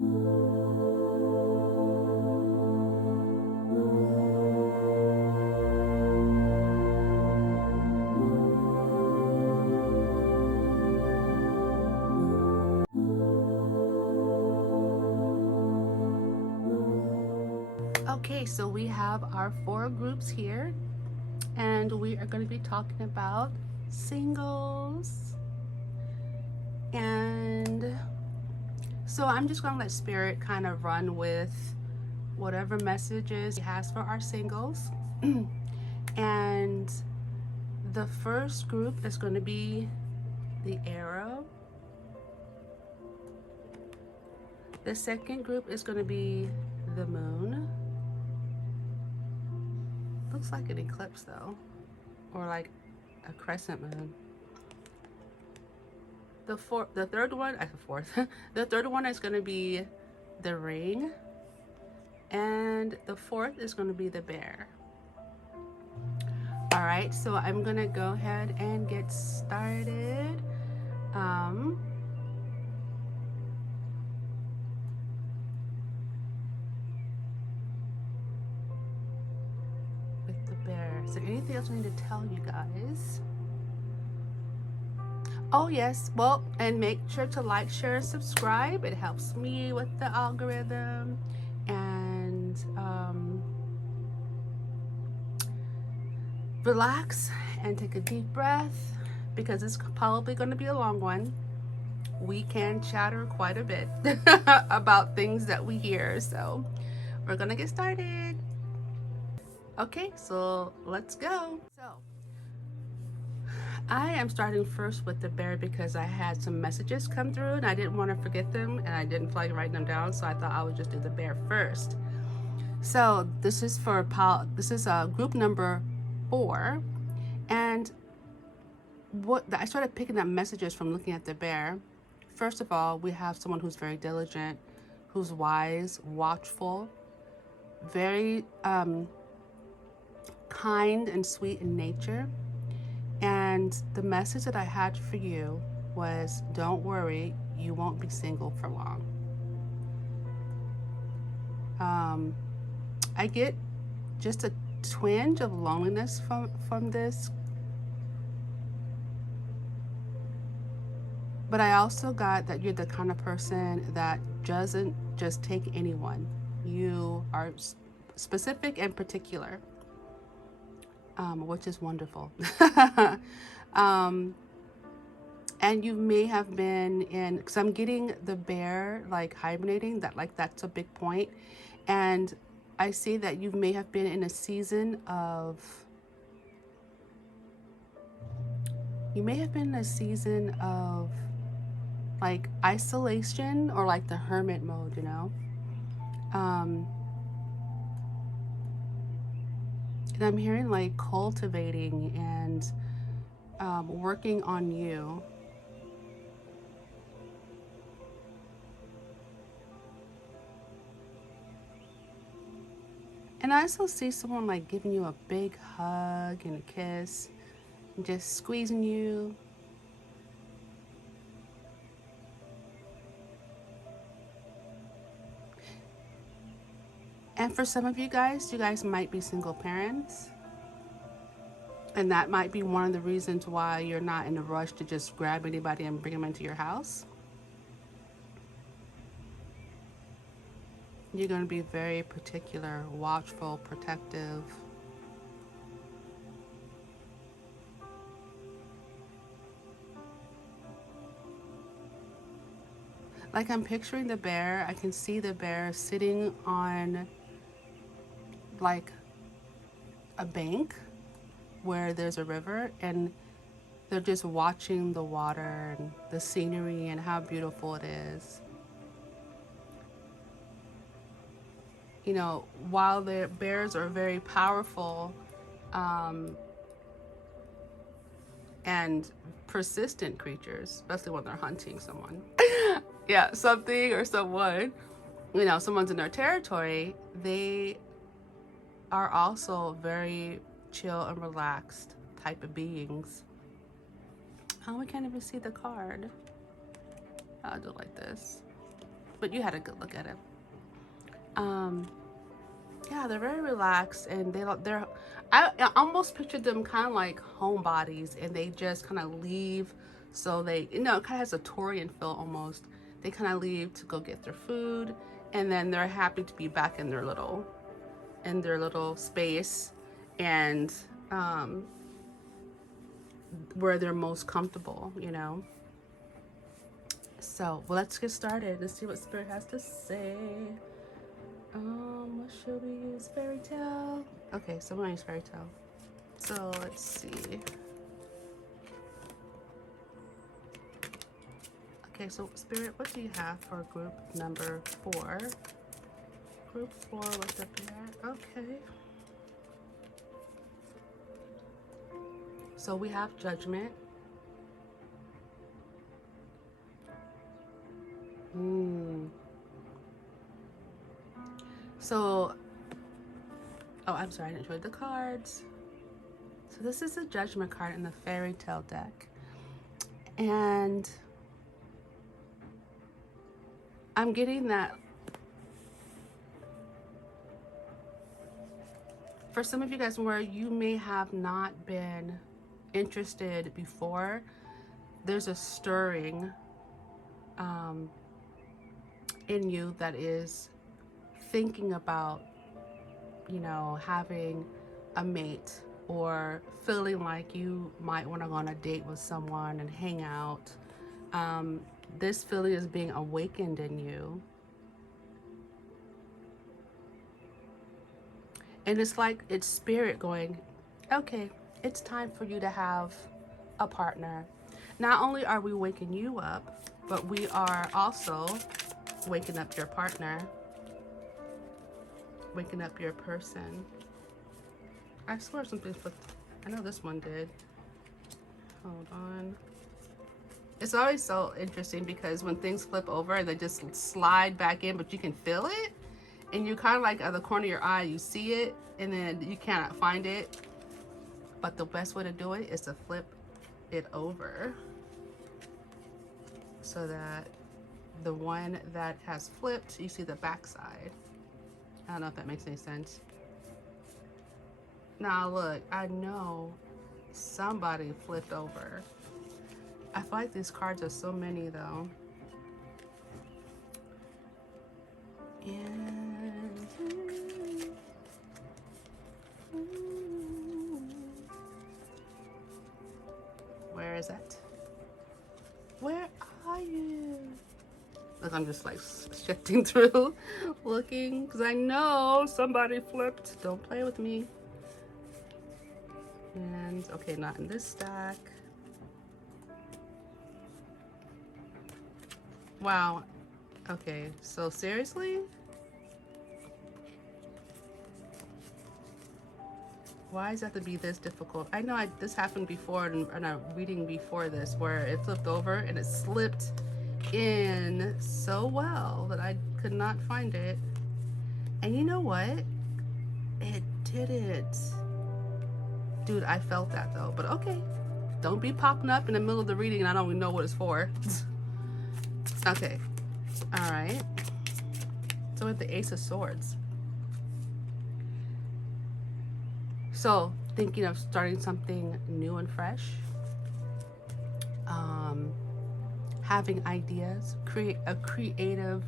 Okay, so we have our 4 groups here, and we are going to be talking about singles. And so I'm just going to let Spirit kind of run with whatever messages he has for our singles. And the first group is going to be the arrow. The second group is going to be the moon. Looks like an eclipse though, or like a crescent moon. The third one is going to be the ring, and the fourth is going to be the bear. All right, so I'm going to go ahead and get started. With the bear. Is there anything else I need to tell you guys? Oh yes, well, and make sure to like, share, subscribe. It helps me with the algorithm. And relax and take a deep breath, because it's probably going to be a long one. We can chatter quite a bit about things that we hear, so we're gonna get started. Okay, so let's go. So I am starting first with the bear because I had some messages come through and I didn't want to forget them, and I didn't feel like writing them down, so I thought I would just do the bear first. So this is for group number 4, and what I started picking up messages from looking at the bear. First of all, we have someone who's very diligent, who's wise, watchful, very kind and sweet in nature. And the message that I had for you was, don't worry, you won't be single for long. I get just a twinge of loneliness from this. But I also got that you're the kind of person that doesn't just take anyone. You are specific and particular, which is wonderful. And you may have been in, because I'm getting the bear like hibernating, that's a big point. And I see that you may have been in a season of, like isolation, or like the hermit mode, you know? And I'm hearing like cultivating and working on you. And I also see someone like giving you a big hug and a kiss, and just squeezing you. And for some of you guys might be single parents. And that might be one of the reasons why you're not in a rush to just grab anybody and bring them into your house. You're going to be very particular, watchful, protective. Like I'm picturing the bear, I can see the bear sitting on like a bank where there's a river, and they're just watching the water and the scenery and how beautiful it is. You know, while the bears are very powerful and persistent creatures, especially when they're hunting someone, yeah, something or someone, you know, someone's in their territory, they are also very chill and relaxed type of beings. Oh, we can't even see the card. I'll do it like this. but you had a good look at it. Yeah, they're very relaxed, and they're. I almost pictured them kind of like homebodies, and they just kind of leave. So they, it kind of has a Torian feel almost. They kind of leave to go get their food, and then they're happy to be back in their little space, and where they're most comfortable, So, well, let's get started. Let's see what Spirit has to say. What should we use? Fairy tale. Okay, so I'm gonna use fairy tale. So let's see. Okay, so Spirit, what do you have for group number 4? Group 4 with the bear. Okay. So we have judgment. So, oh, I'm sorry, I didn't show you the cards. So this is a judgment card in the fairy tale deck. And I'm getting that for some of you guys where you may have not been interested before, there's a stirring in you that is thinking about, having a mate, or feeling like you might want to go on a date with someone and hang out. This feeling is being awakened in you. And it's like it's Spirit going, okay, it's time for you to have a partner. Not only are we waking you up, but we are also waking up your partner, waking up your person. I swear something flipped. I know this one did. Hold on. It's always so interesting because when things flip over, they just slide back in, but you can feel it. And you kind of like at the corner of your eye, you see it, and then you cannot find it. But the best way to do it is to flip it over so that the one that has flipped, you see the back side. I don't know if that makes any sense. Now look, I know somebody flipped over. I feel like these cards are so many though. And where is it? Where are you? Look, I'm just like shifting through, looking, because I know somebody flipped. Don't play with me. And okay, not in this stack. Wow. Okay, so seriously? Why does it have to be this difficult? I know this happened before in a reading before this where it flipped over and it slipped in so well that I could not find it. And you know what? It didn't. Dude, I felt that though, but okay. Don't be popping up in the middle of the reading and I don't even know what it's for. Okay. All right. So with the Ace of Swords. So thinking of starting something new and fresh. Having ideas, create a creative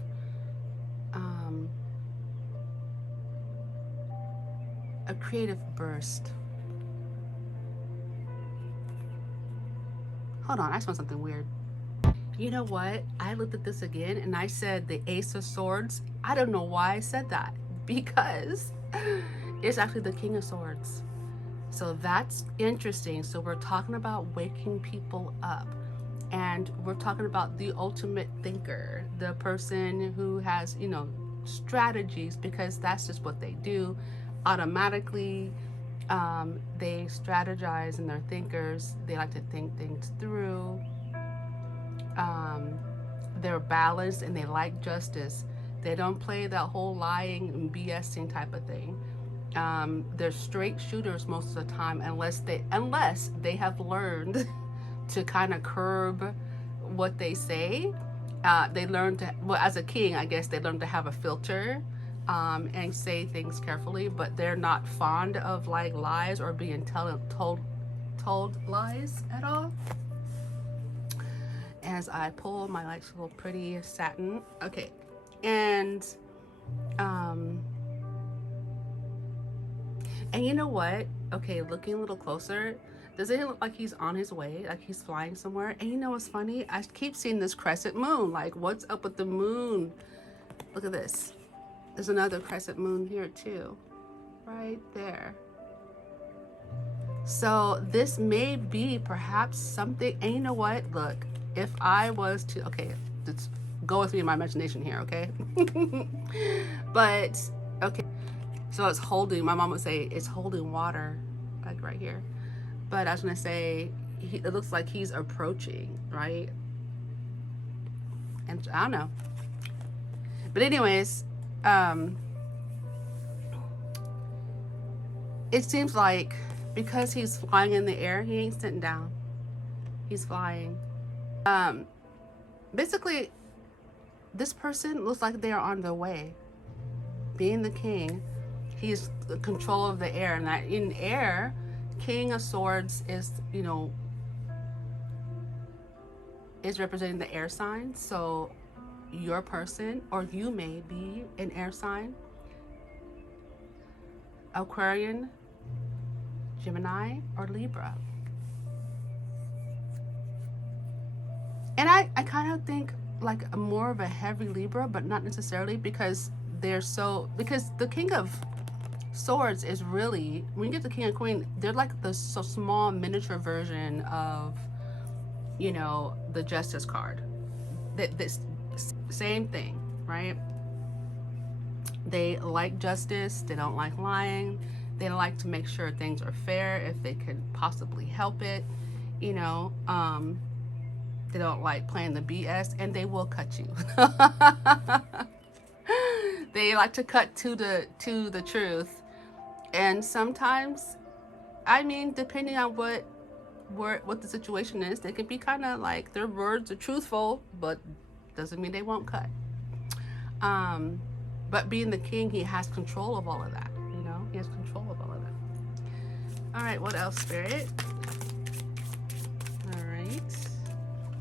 burst. Hold on, I saw something weird. You know what? I looked at this again and I said the Ace of Swords. I don't know why I said that, because it's actually the King of Swords. So that's interesting. So we're talking about waking people up. And we're talking about the ultimate thinker, the person who has, strategies, because that's just what they do. Automatically, they strategize and they're thinkers. They like to think things through. They're balanced and they like justice. They don't play that whole lying and BSing type of thing. They're straight shooters most of the time, unless they have learned to kind of curb what they say They learn to, well, as a king, I guess they learn to have a filter, and say things carefully, but they're not fond of like lies or being told lies at all. As I pull my like little pretty satin, okay, and um, and you know what? Okay, looking a little closer, does it look like he's on his way, like he's flying somewhere? And you know what's funny? I keep seeing this crescent moon. Like, what's up with the moon? Look at this. There's another crescent moon here too, right there. So this may be perhaps something. And you know what? Look, if I was to, okay, let's go with me in my imagination here, okay? But okay, so it's holding. My mom would say it's holding water, like right here. But I was gonna say, it looks like he's approaching, right? And I don't know. But anyways, it seems like because he's flying in the air, he ain't sitting down. He's flying. Basically, this person looks like they are on their way. Being the king, he's the control of the air, and that in air, King of Swords is, you know, is representing the air sign. So your person, or you may be an air sign, Aquarian, Gemini, or Libra. And I kind of think like a more of a heavy Libra, but not necessarily, because because the King of Swords is really, when you get the King and Queen, they're like the so small miniature version of, you know, the Justice card. This same thing, right? They like justice. They don't like lying. They like to make sure things are fair if they could possibly help it. You know, they don't like playing the BS, and they will cut you. They like to cut to the truth. And sometimes, I mean, depending on what the situation is, they can be kind of like, their words are truthful, but doesn't mean they won't cut. But being the king, he has control of all of that. You know, he has control of all of that. All right, what else, Spirit? All right,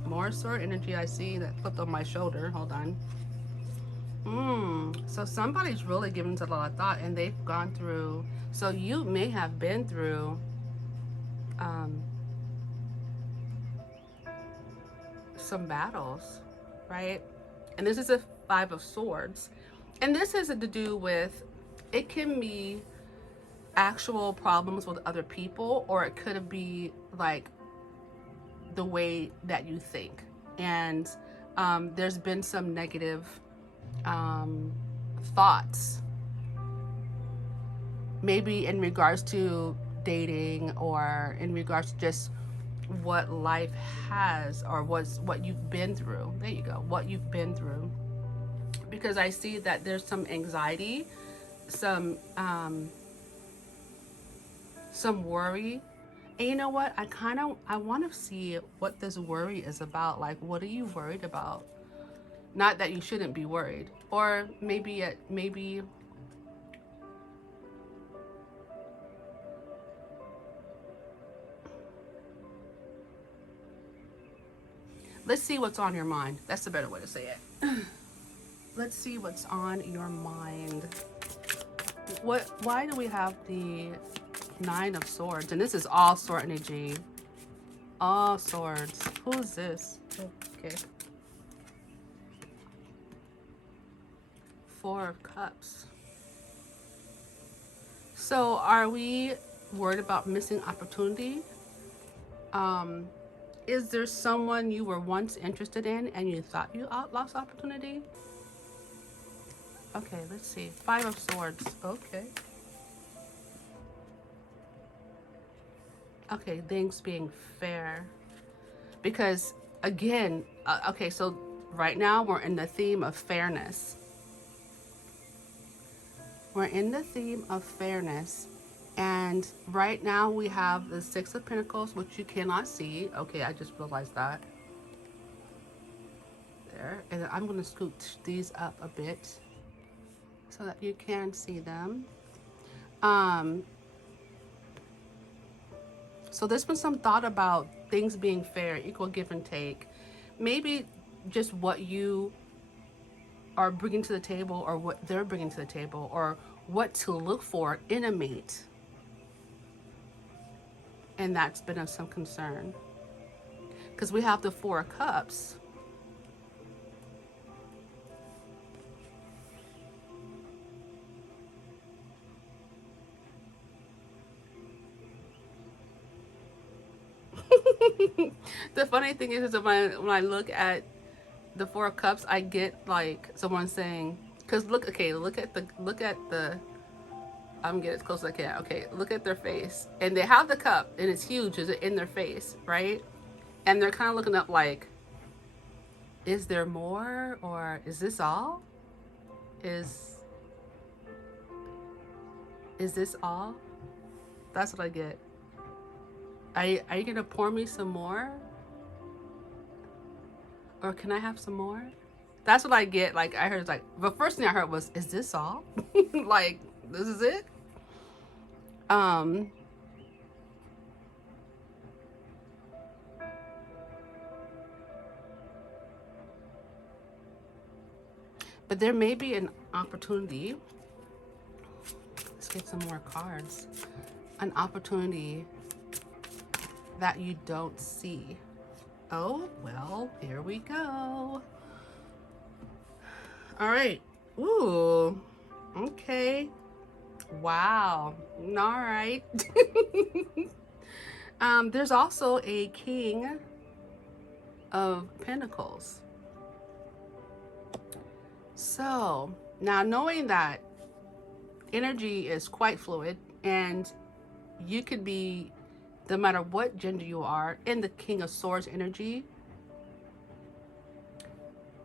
more sword energy. I see that flipped on my shoulder. Hold on. So somebody's really given it a lot of thought, and they've gone through. So you may have been through some battles, right? And this is a Five of Swords, and this has to do with, it can be actual problems with other people, or it could be like the way that you think. And there's been some negative thoughts, maybe in regards to dating, or in regards to just what life has, or what you've been through. There you go, what you've been through. Because I see that there's some anxiety, some worry. And you know what? I want to see what this worry is about. Like, what are you worried about? Not that you shouldn't be worried, or maybe let's see what's on your mind. That's the better way to say it. Let's see what's on your mind. Why do we have the Nine of Swords? And this is all sword energy. All swords. Who is this? Okay. Four of Cups. So are we worried about missing opportunity? Is there someone you were once interested in and you thought you lost opportunity? Okay, let's see. Five of Swords. Okay. Okay, things being fair. Because, again, okay, so right now we're in the theme of fairness. We're in the theme of fairness. And right now we have the Six of Pentacles, which you cannot see. Okay, I just realized that. there. And I'm going to scoot these up a bit so that you can see them. So there's been some thought about things being fair, equal give and take. Maybe just what you are bringing to the table or what they're bringing to the table, or what to look for in a mate. And that's been of some concern. Because we have the Four of Cups. The funny thing is that when I look at the Four of Cups, I get like someone saying, because look at the I'm getting as close as I can. Okay, look at their face, and they have the cup, and it's huge, is it in their face, right? And they're kind of looking up like, is there more, or is this all? Is this all? That's what I get. Are you gonna pour me some more? Or can I have some more? That's what I get. Like, I heard, like, the first thing I heard was, is this all? Like, this is it? But there may be an opportunity. Let's get some more cards. An opportunity that you don't see. Oh, well, here we go. All right. Ooh, okay. Wow. All right. There's also a King of Pentacles. So now, knowing that energy is quite fluid, and you could be, no matter what gender you are, in the King of Swords energy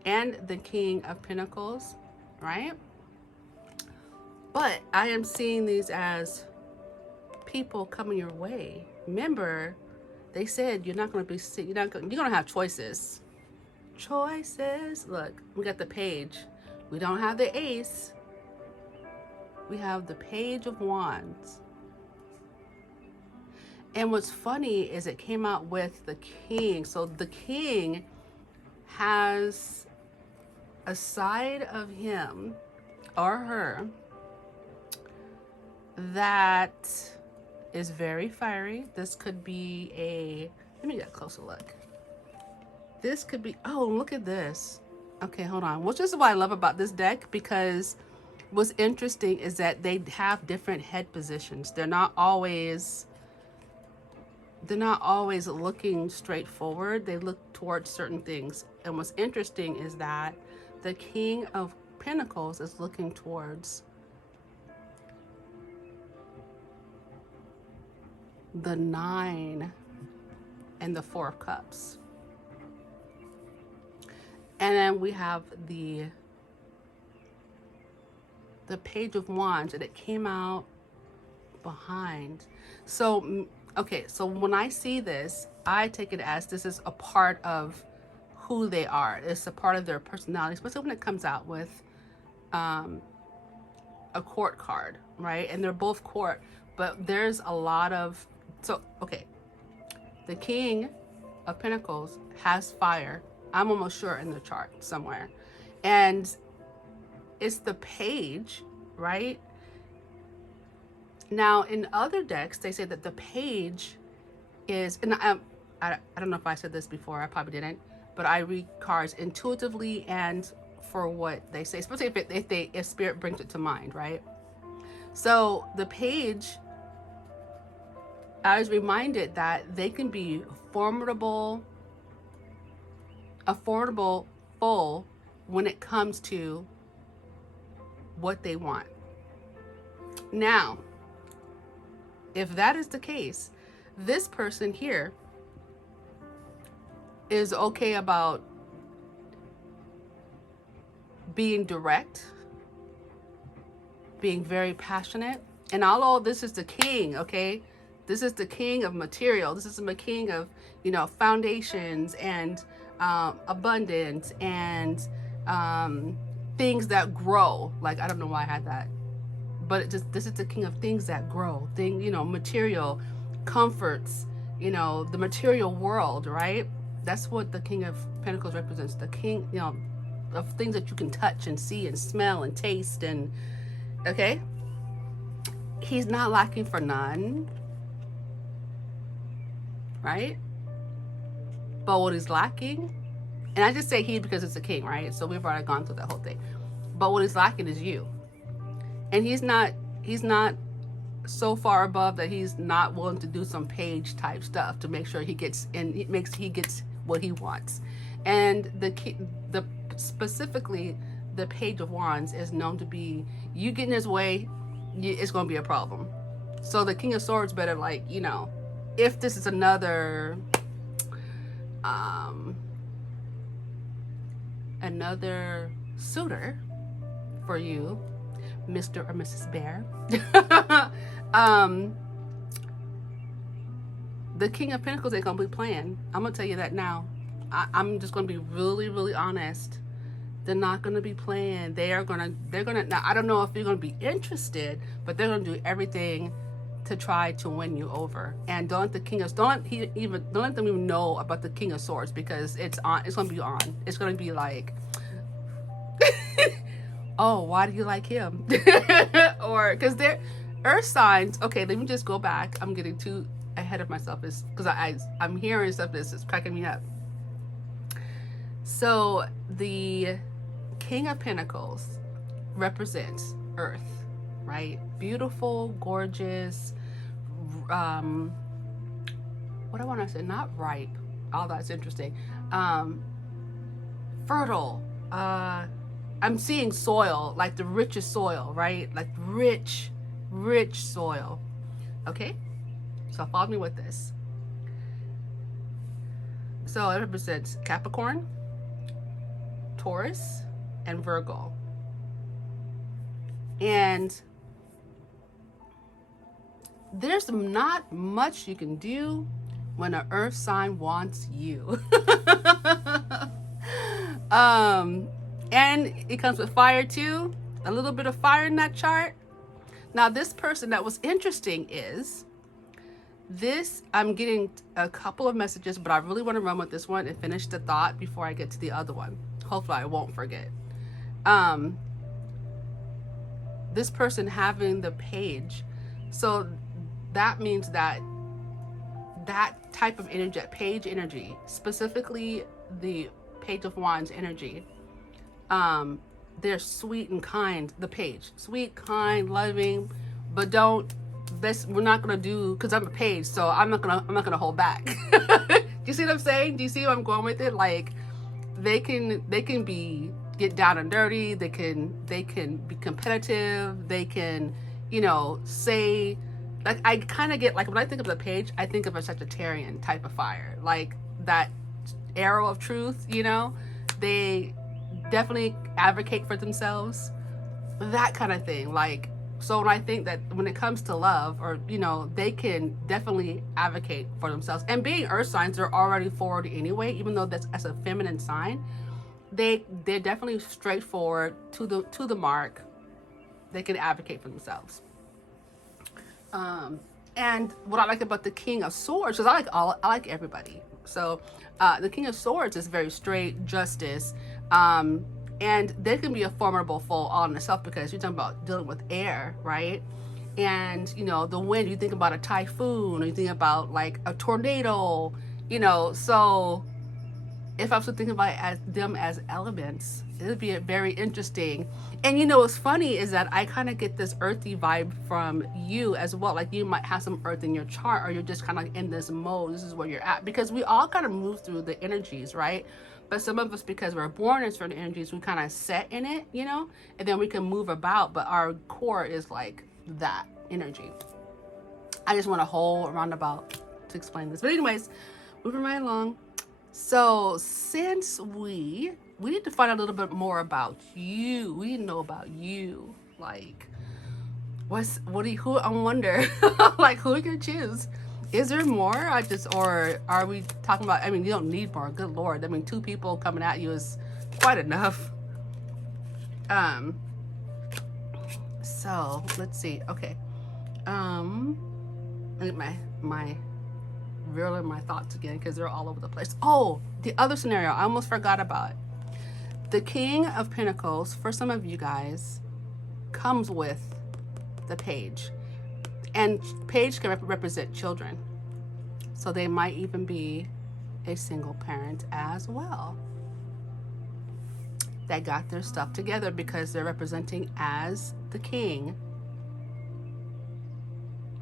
and the King of Pentacles, right? But I am seeing these as people coming your way. Remember, they said you're not going to be sick. You're going to have choices. Choices. Look, we got the Page. We don't have the Ace. We have the Page of Wands. And what's funny is it came out with the King. So the King has a side of him or her that is very fiery. This could be a, let me get a closer look. This could be, oh, look at this. Okay, hold on. Which is what I love about this deck, because what's interesting is that they have different head positions. They're not always looking straight forward. They look towards certain things. And what's interesting is that the King of Pentacles is looking towards the Nine and the Four of Cups. And then we have the Page of Wands, and it came out behind. So, okay, so when I see this, I take it as this is a part of who they are. It's a part of their personality, especially when it comes out with a court card, right? And they're both court, but there's a lot of, so, okay, the King of Pentacles has fire. I'm almost sure in the chart somewhere. And it's the Page, right? Now, in other decks, they say that the Page is, and I don't know if I said this before, I probably didn't, but I read cards intuitively and for what they say, especially if Spirit brings it to mind, right? So the Page, I was reminded that they can be a formidable foe when it comes to what they want. Now, if that is the case, this person here is okay about being direct, being very passionate, and although this is the King, okay, this is the King of material, this is the King of, you know, foundations and abundance and things that grow. Like, I don't know why I had that, but this is the king of things that grow, material comforts, the material world, right? That's what the king of pentacles represents. The king, of things that you can touch and see and smell and taste. And okay, he's not lacking for none, right? But what he's lacking, and I just say he because it's a king, right? So we've already gone through that whole thing. But what he's lacking is you. And he's not so far above that he's not willing to do some page type stuff to make sure he gets what he wants. And the specifically the Page of Wands is known to be, you get in his way, it's going to be a problem. So the King of Swords better, like, if this is another suitor for you, Mr. or Mrs. Bear, the King of Pentacles ain't gonna be playing. I'm gonna tell you that now. I'm just gonna be really, really honest. They're not gonna be playing. They're gonna. Now, I don't know if you're gonna be interested, but they're gonna do everything to try to win you over. And don't let them even know about the King of Swords, because it's on. It's gonna be on. It's gonna be like, oh, why do you like him? Or because they're earth signs. Okay, let me just go back. I'm getting too ahead of myself. It's because I'm hearing stuff that's is cracking me up. So the King of Pentacles represents earth, right? Beautiful, gorgeous, what I want to say, not ripe. Oh, that's interesting. Fertile. I'm seeing soil, like the richest soil, right? Like rich soil. Okay? So follow me with this. So it represents Capricorn, Taurus, and Virgo. And there's not much you can do when an earth sign wants you. And it comes with fire too. A little bit of fire in that chart. Now this person, that was interesting is this, I'm getting a couple of messages, but I really want to run with this one and finish the thought before I get to the other one. Hopefully I won't forget. This person having the page. So that means that type of energy, that page energy, specifically the Page of Wands energy, they're sweet and kind. The page, sweet, kind, loving, but we're not gonna do, because I'm a page, so I'm not gonna hold back. Do you see what I'm saying? Do you see where I'm going with it? Like they can get down and dirty. They can be competitive. They can, say, like, I kind of get, like, when I think of the page, I think of a Sagittarian type of fire, like that arrow of truth. They definitely advocate for themselves, that kind of thing. Like, so when I think that when it comes to love, or they can definitely advocate for themselves. And being earth signs, they're already forward anyway, even though that's as a feminine sign. They're definitely straightforward, to the mark. They can advocate for themselves. And what I like about the King of Swords, because I like everybody. So the King of Swords is very straight, justice, and they can be a formidable foe all in itself, because you're talking about dealing with air, right? And the wind, you think about a typhoon, or you think about like a tornado, so if I was to think about them as elements, it would be very interesting. And what's funny is that I kind of get this earthy vibe from you as well. Like you might have some earth in your chart, or you're just kind of like in this mode. This is where you're at, because we all kind of move through the energies, right? But some of us, because we're born in certain energies, we kind of set in it, and then we can move about. But our core is like that energy. I just want a whole roundabout to explain this. But anyways, moving right along. So since we need to find out a little bit more about you. We need to know about you. Like, I wonder, like, who are you gonna choose? Is there more? Or are we talking about, I mean, you don't need more. Good Lord. I mean, 2 people coming at you is quite enough. So let's see. Okay. I get my reeling my thoughts again because they're all over the place. Oh, the other scenario I almost forgot about. The King of Pentacles, for some of you guys, comes with the Page. And Page can represent children. So they might even be a single parent as well. That got their stuff together because they're representing as the king.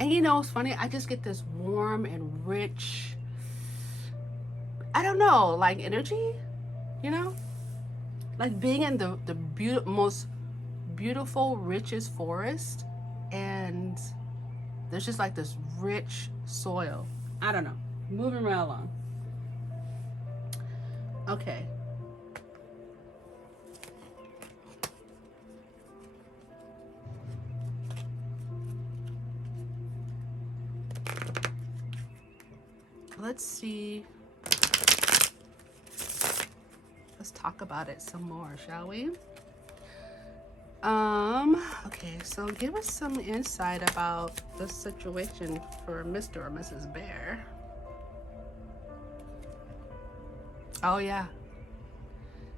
And you know, it's funny, I just get this warm and rich, I don't know, like energy, you know? Like being in the most beautiful, richest forest, and there's just like this rich soil. I don't know. Moving right along. Okay. Let's see. Let's talk about it some more, shall we? Okay, so give us some insight about the situation for Mr. or Mrs. Bear. Oh yeah.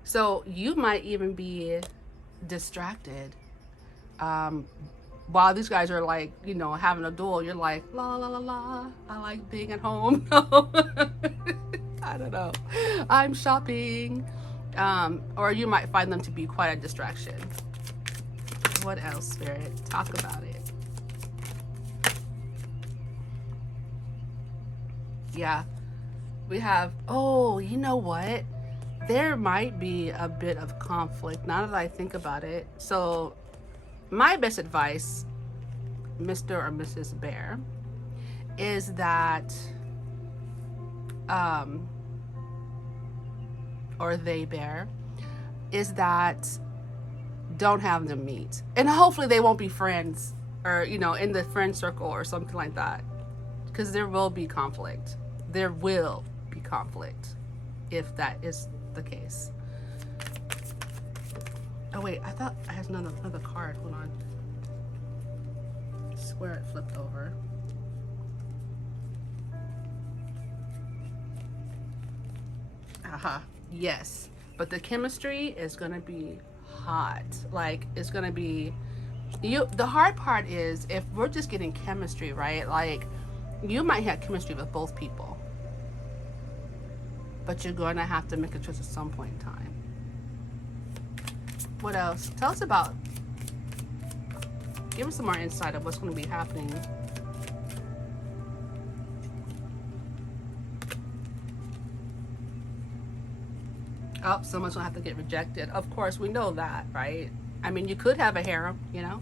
So you might even be distracted. While these guys are like, you know, having a duel, you're like, la la la la, I like being at home. No. I don't know. I'm shopping. Or you might find them to be quite a distraction. What else, Spirit? Talk about it. Yeah. We have, oh, you know what? There might be a bit of conflict now that I think about it. So my best advice, Mr. or Mrs. Bear, is that, or they bear, is that don't have them meet. And hopefully they won't be friends or, you know, in the friend circle or something like that. Because there will be conflict. There will be conflict if that is the case. Oh wait, I thought I had another card. Hold on. I swear it flipped over. Aha. Yes. But the chemistry is gonna be hot. Like it's gonna be the hard part is if we're just getting chemistry, right? Like you might have chemistry with both people. But you're gonna have to make a choice at some point in time. What else? Tell us about, give us some more insight of what's going to be happening. Oh, someone's going to have to get rejected. Of course, we know that, right? I mean, you could have a harem, you know?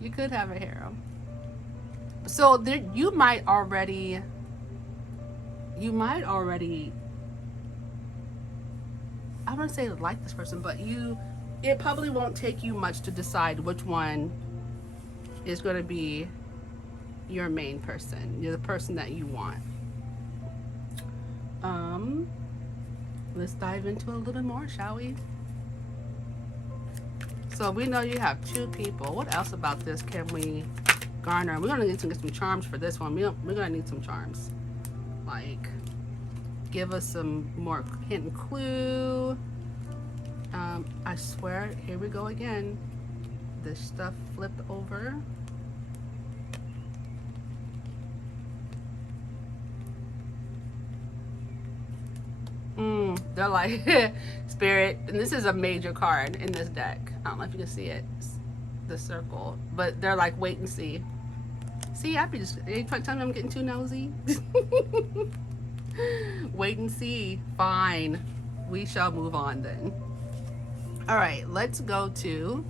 You could have a harem. So there, you might already, I wouldn't say like this person, but it probably won't take you much to decide which one is going to be your main person. You're the person that you want. Let's dive into a little bit more, shall we? So we know you have 2 people. What else about this can we garner? We're going to need to get some charms for this one. We're going to need some charms. Like, give us some more hint and clue. I swear, here we go again. This stuff flipped over. They're like, Spirit, and this is a major card in this deck. I don't know if you can see it, the circle, but they're like, wait and see. See, I be just, are you trying to tell me I'm getting too nosy? Wait and see. Fine. We shall move on then. All right, let's go to,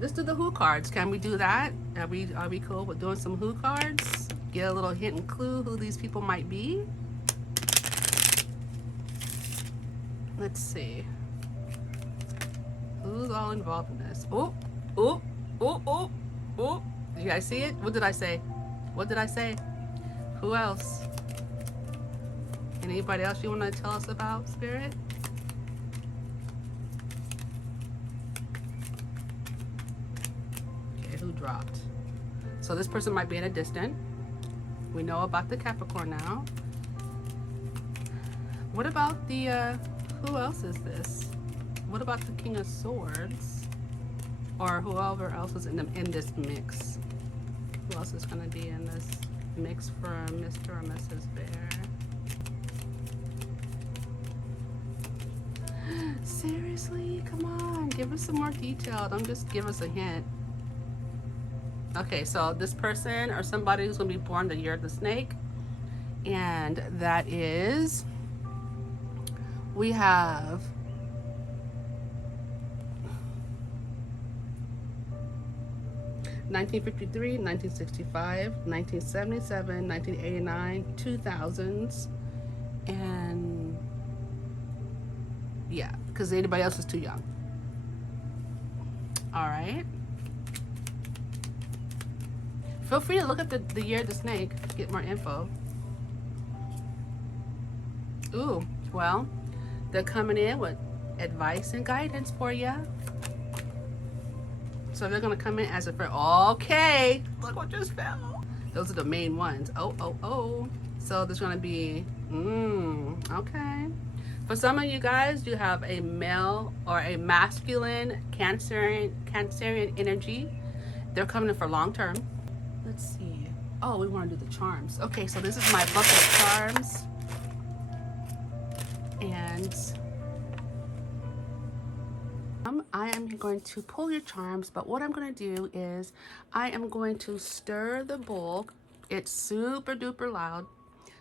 let's do the who cards. Can we do that? Are we cool with doing some who cards? Get a little hint and clue who these people might be. Let's see. Who's all involved in this? Oh, oh, oh, oh. Oh, you guys see it? What did I say? What did I say? Who else? Anybody else you want to tell us about, Spirit? Okay, who dropped? So this person might be in a distant. We know about the Capricorn now. What about the, who else is this? What about the King of Swords? Or whoever else is in this mix? Who else is going to be in this mix for Mr. or Mrs. Bear? Seriously? Come on. Give us some more detail. Don't just give us a hint. Okay, so this person or somebody who's going to be born the year of the snake. And that is... We have... 1953, 1965, 1977, 1989, 2000s, and yeah, because anybody else is too young. All right. Feel free to look up the year of the snake, get more info. Ooh, well, they're coming in with advice and guidance for you. So they're gonna come in as a friend. Okay, look what just fell. Those are the main ones. Oh. So there's gonna be, okay. For some of you guys, you have a male or a masculine Cancerian energy. They're coming in for long term. Let's see. Oh, we wanna do the charms. Okay, so this is my book of charms. And I am going to pull your charms, but what I'm going to do is I am going to stir the bowl. It's super duper loud,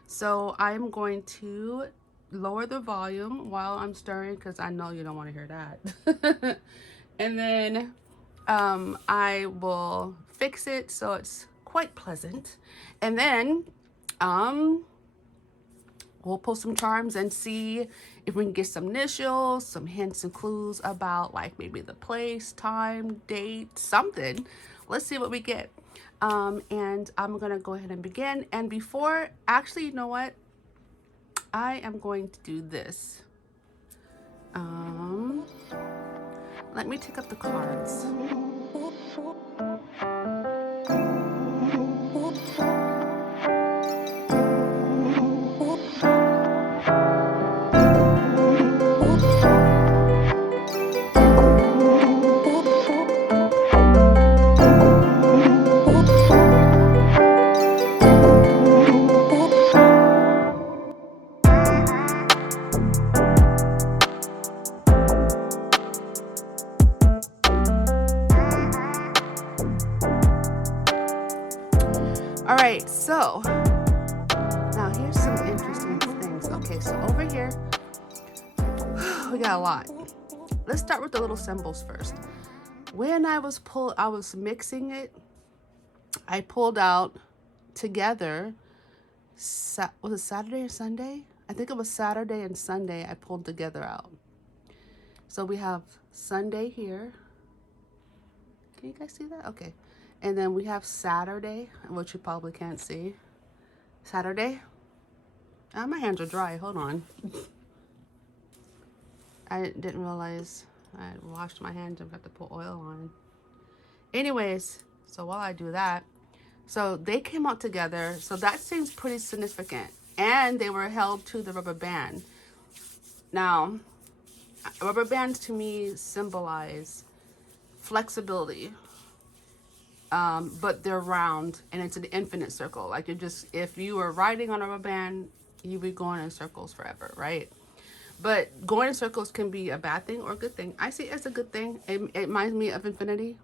so I'm going to lower the volume while I'm stirring because I know you don't want to hear that. And then I will fix it so it's quite pleasant, and then we'll pull some charms and see if we can get some initials, some hints and clues about like maybe the place, time, date, something. Let's see what we get. And I'm gonna go ahead and begin. And before, actually, you know what? I am going to do this. Let me take up the cards. All right, so now here's some interesting things. Okay, so over here, we got a lot. Let's start with the little symbols first. When I was mixing it, I pulled out together, was it Saturday or Sunday? I think it was Saturday and Sunday I pulled together out. So we have Sunday here. Can you guys see that? Okay. And then we have Saturday, which you probably can't see. Saturday. My hands are dry. Hold on. I didn't realize I had washed my hands and got to put oil on. Anyways, so while I do that, so they came out together. So that seems pretty significant. And they were held to the rubber band. Now, rubber bands to me symbolize flexibility. But they're round and it's an infinite circle. Like if you were riding on a rubber band, you'd be going in circles forever, right? But going in circles can be a bad thing or a good thing. I see it as a good thing. It reminds me of infinity.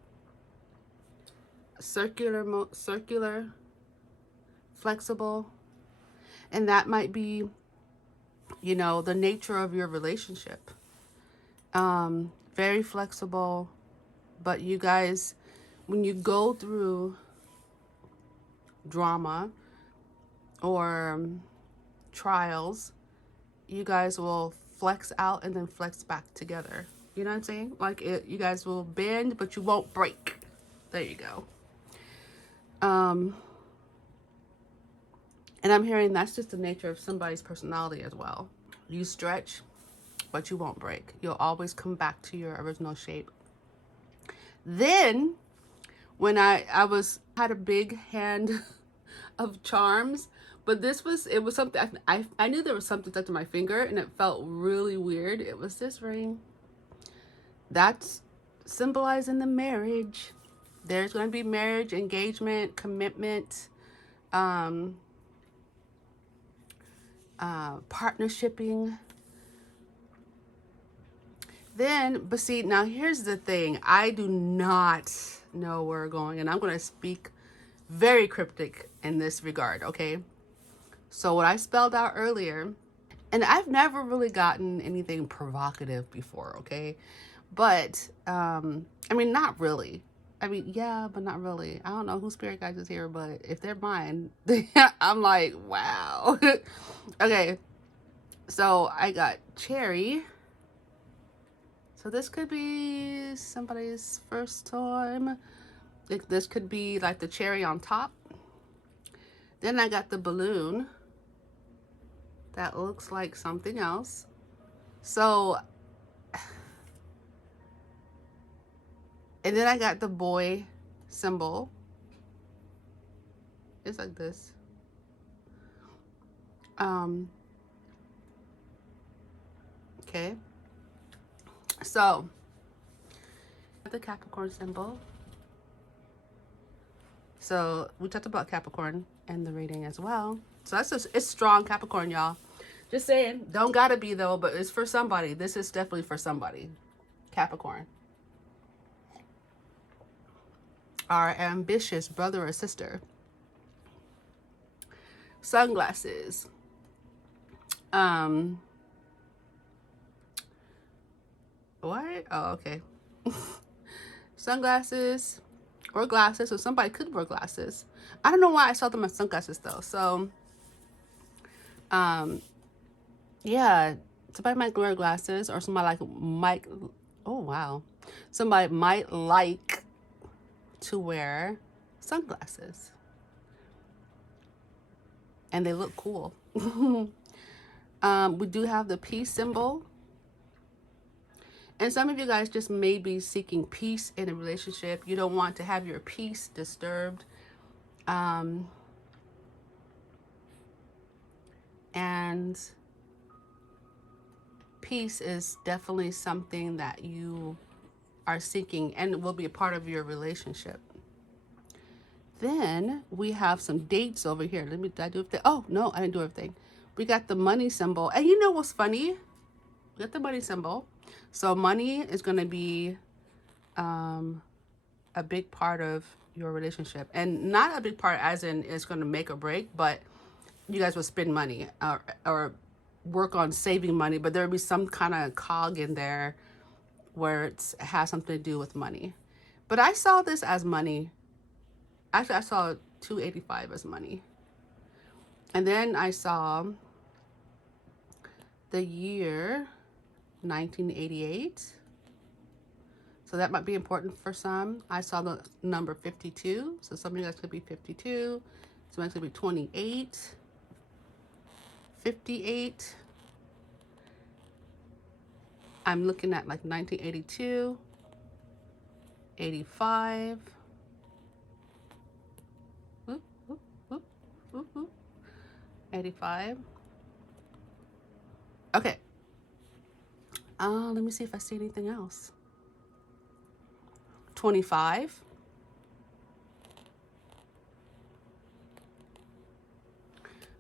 Circular, flexible. And that might be, you know, the nature of your relationship. Very flexible, but you guys, when you go through drama or trials, you guys will flex out and then flex back together. You know what I'm saying? Like you guys will bend, but you won't break. There you go. Um, and I'm hearing that's just the nature of somebody's personality as well. You stretch, but you won't break. You'll always come back to your original shape. Then when I had a big hand of charms, but it was something I knew there was something stuck to my finger and it felt really weird. It was this ring. That's symbolizing the marriage. There's going to be marriage, engagement, commitment, partnershiping. Then, but see, now here's the thing. I do not know where we're going, and I'm going to speak very cryptic in this regard, okay? So what I spelled out earlier, and I've never really gotten anything provocative before, okay? But, I mean, not really. I mean, yeah, but not really. I don't know who spirit guides is here, but if they're mine, I'm like, wow. Okay, so I got cherry. So this could be somebody's first time. This could be like the cherry on top. Then I got the balloon. That looks like something else. So, and then I got the boy symbol. It's like this. Okay. So, the Capricorn symbol. So we talked about Capricorn and the reading as well. So that's just, it's strong Capricorn, y'all. Just saying, don't gotta be though, but it's for somebody. This is definitely for somebody. Capricorn. Our ambitious brother or sister. Sunglasses. What? Oh, okay. Sunglasses or glasses. So somebody could wear glasses. I don't know why I saw them as sunglasses though. So, yeah, somebody might wear glasses, or somebody might. Oh wow, somebody might like to wear sunglasses, and they look cool. We do have the peace symbol. And some of you guys just may be seeking peace in a relationship. You don't want to have your peace disturbed. And peace is definitely something that you are seeking and will be a part of your relationship. Then we have some dates over here. Did I do everything? Oh, no, I didn't do everything. We got the money symbol. And you know what's funny? We got the money symbol. So money is going to be a big part of your relationship. And not a big part as in it's going to make or break, but you guys will spend money or work on saving money. But there will be some kind of cog in there where it has something to do with money. But I saw this as money. Actually, I saw 285 as money. And then I saw the year 1988. So that might be important for some. I saw the number 52. So some of you guys could be 52. Some of you could be 28. 58. I'm looking at like 1982. 85. 85. Okay. Let me see if I see anything else. 25.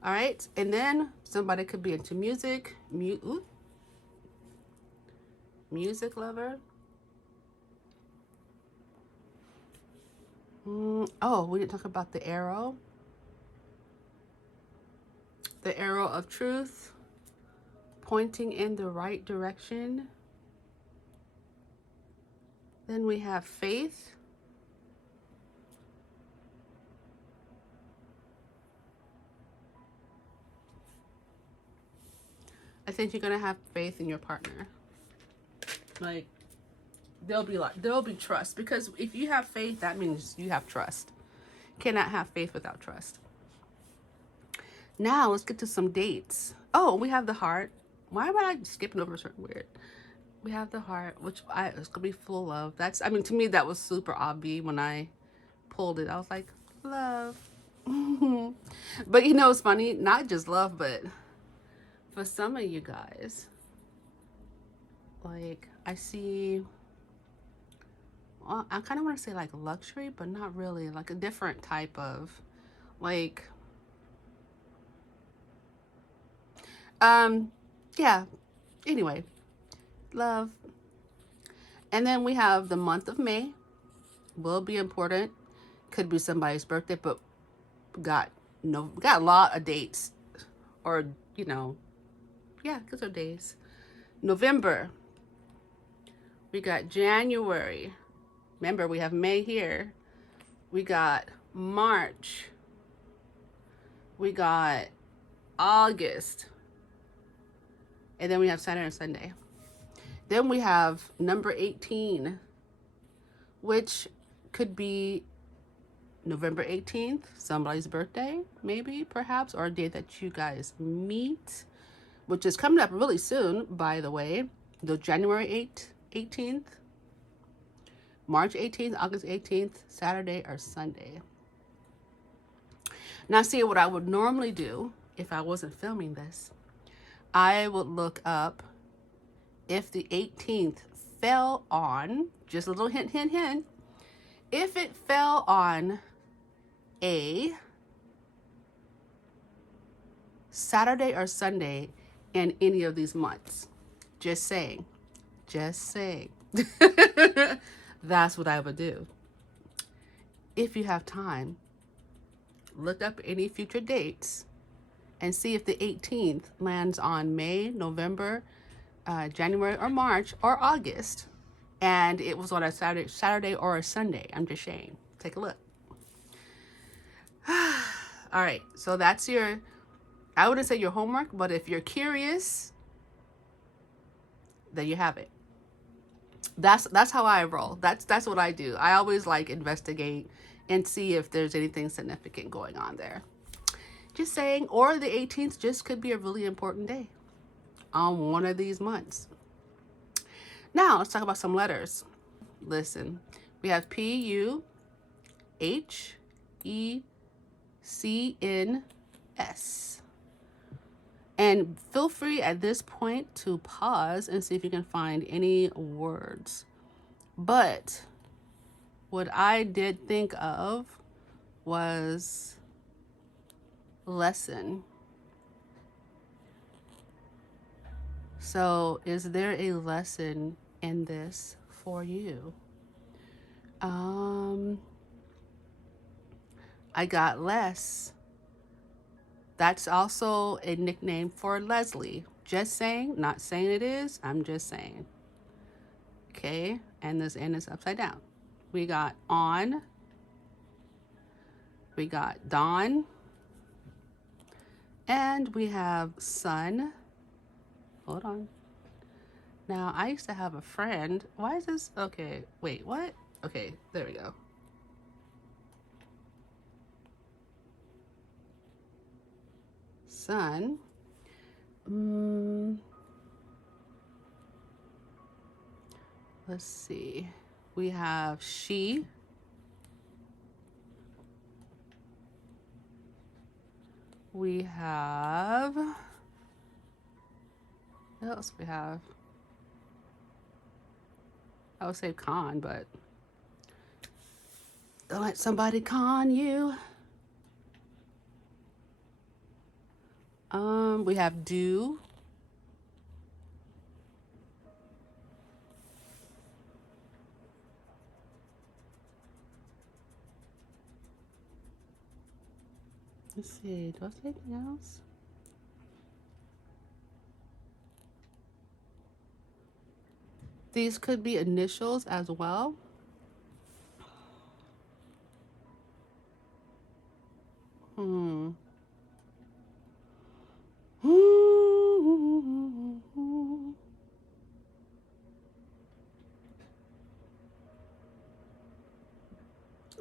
All right, and then somebody could be into music. Music lover. Oh, we didn't talk about the arrow. The arrow of truth, pointing in the right direction. Then we have faith. I think you're gonna have faith in your partner. Like there'll be trust, because if you have faith, that means you have trust. Cannot have faith without trust. Now let's get to some dates. Oh, we have the heart. Why am I skipping over certain weird? We have the heart, which it's gonna be full of love. That's, I mean, to me that was super obvious when I pulled it. I was like, love. But you know, it's funny, not just love, but for some of you guys, like I see, well, I kind of want to say like luxury, but not really, like a different type of, like, yeah, anyway, love. And then we have the month of May, will be important. Could be somebody's birthday, but got a lot of dates, or you know, yeah, because of days. November, we got January. Remember, we have May here. We got March. We got August. And then we have Saturday and Sunday. Then we have number 18, which could be November 18th, somebody's birthday, maybe, perhaps, or a day that you guys meet, which is coming up really soon, by the way. The January 18th, March 18th, August 18th, Saturday or Sunday. Now, see, what I would normally do if I wasn't filming this, I would look up if the 18th fell on, just a little hint, hint, hint, if it fell on a Saturday or Sunday in any of these months. Just saying. Just saying. That's what I would do. If you have time, look up any future dates and see if the 18th lands on May, November, January, or March, or August. And it was on a Saturday or a Sunday. I'm just saying. Take a look. All right. So that's your, I wouldn't say your homework, but if you're curious, then you have it. That's how I roll. That's what I do. I always like investigate and see if there's anything significant going on there. Just saying. Or the 18th just could be a really important day on one of these months. Now let's talk about some letters. Listen, we have PUHECNS. And feel free at this point to pause and see if you can find any words. But what I did think of was lesson. So is there a lesson in this for you? I got less. That's also a nickname for Leslie. Just saying, not saying it is, I'm just saying. Okay, and this N is upside down. We got on. We got dawn. And we have sun. Hold on. Now, I used to have a friend. Why is this? Okay, wait, what? Okay, there we go. Sun. Let's see. We have she. We have, what else we have? I would say con, but don't let somebody con you. We have do. Let's see, do I say anything else? These could be initials as well.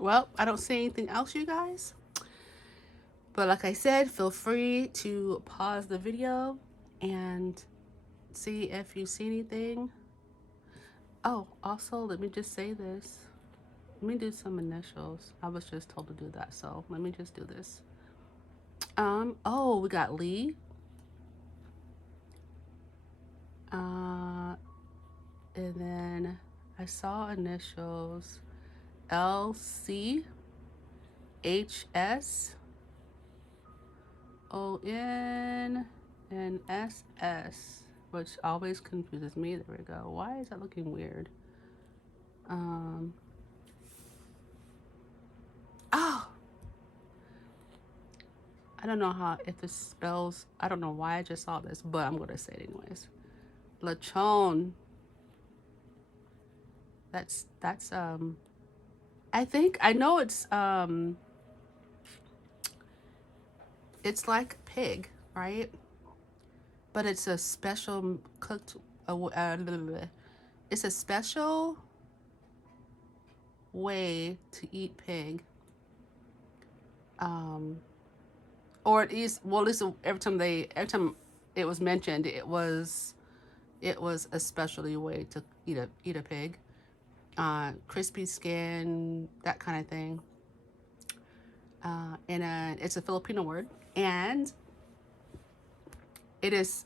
Well, I don't see anything else, you guys. But like I said, feel free to pause the video and see if you see anything. Oh, also, let me just say this. Let me do some initials. I was just told to do that, so let me just do this. Oh, we got Lee. And then I saw initials LC, HS, ON, and SS, which always confuses me. There we go. Why is that looking weird? Oh, I don't know how, if this spells, I don't know why I just saw this, but I'm gonna say it anyways. Lechon. That's I think I know it's like pig, right? But it's a special cooked it's a special way to eat pig. Or at least, well, at least every time it was mentioned, it was a specialty way to eat a pig. Crispy skin, that kind of thing. And it's a Filipino word, and it is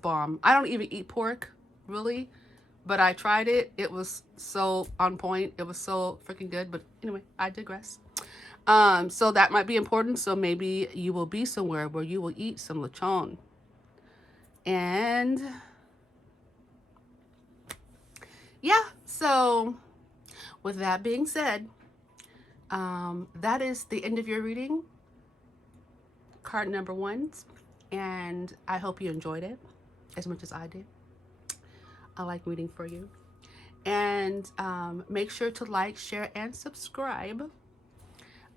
bomb. I don't even eat pork, really, but I tried it. It was so on point. It was so freaking good. But anyway, I digress. So that might be important. So maybe you will be somewhere where you will eat some lechon. And yeah, so with that being said, that is the end of your reading, card number 1. And I hope you enjoyed it as much as I did. I like reading for you. And make sure to like, share, and subscribe.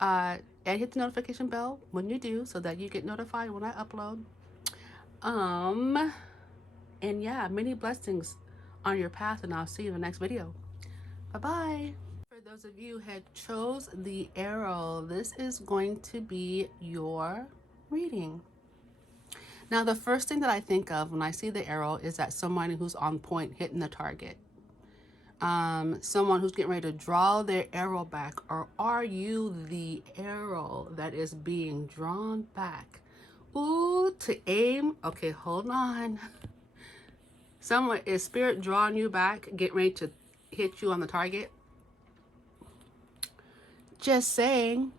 And hit the notification bell when you do, so that you get notified when I upload. And yeah, many blessings on your path, and I'll see you in the next video. Bye-bye. For those of you who had chose the arrow, this is going to be your reading. Now, the first thing that I think of when I see the arrow is that someone who's on point, hitting the target. Someone who's getting ready to draw their arrow back, or are you the arrow that is being drawn back? Ooh, to aim. Okay, hold on. Someone, is spirit drawing you back, getting ready to hit you on the target? Just saying.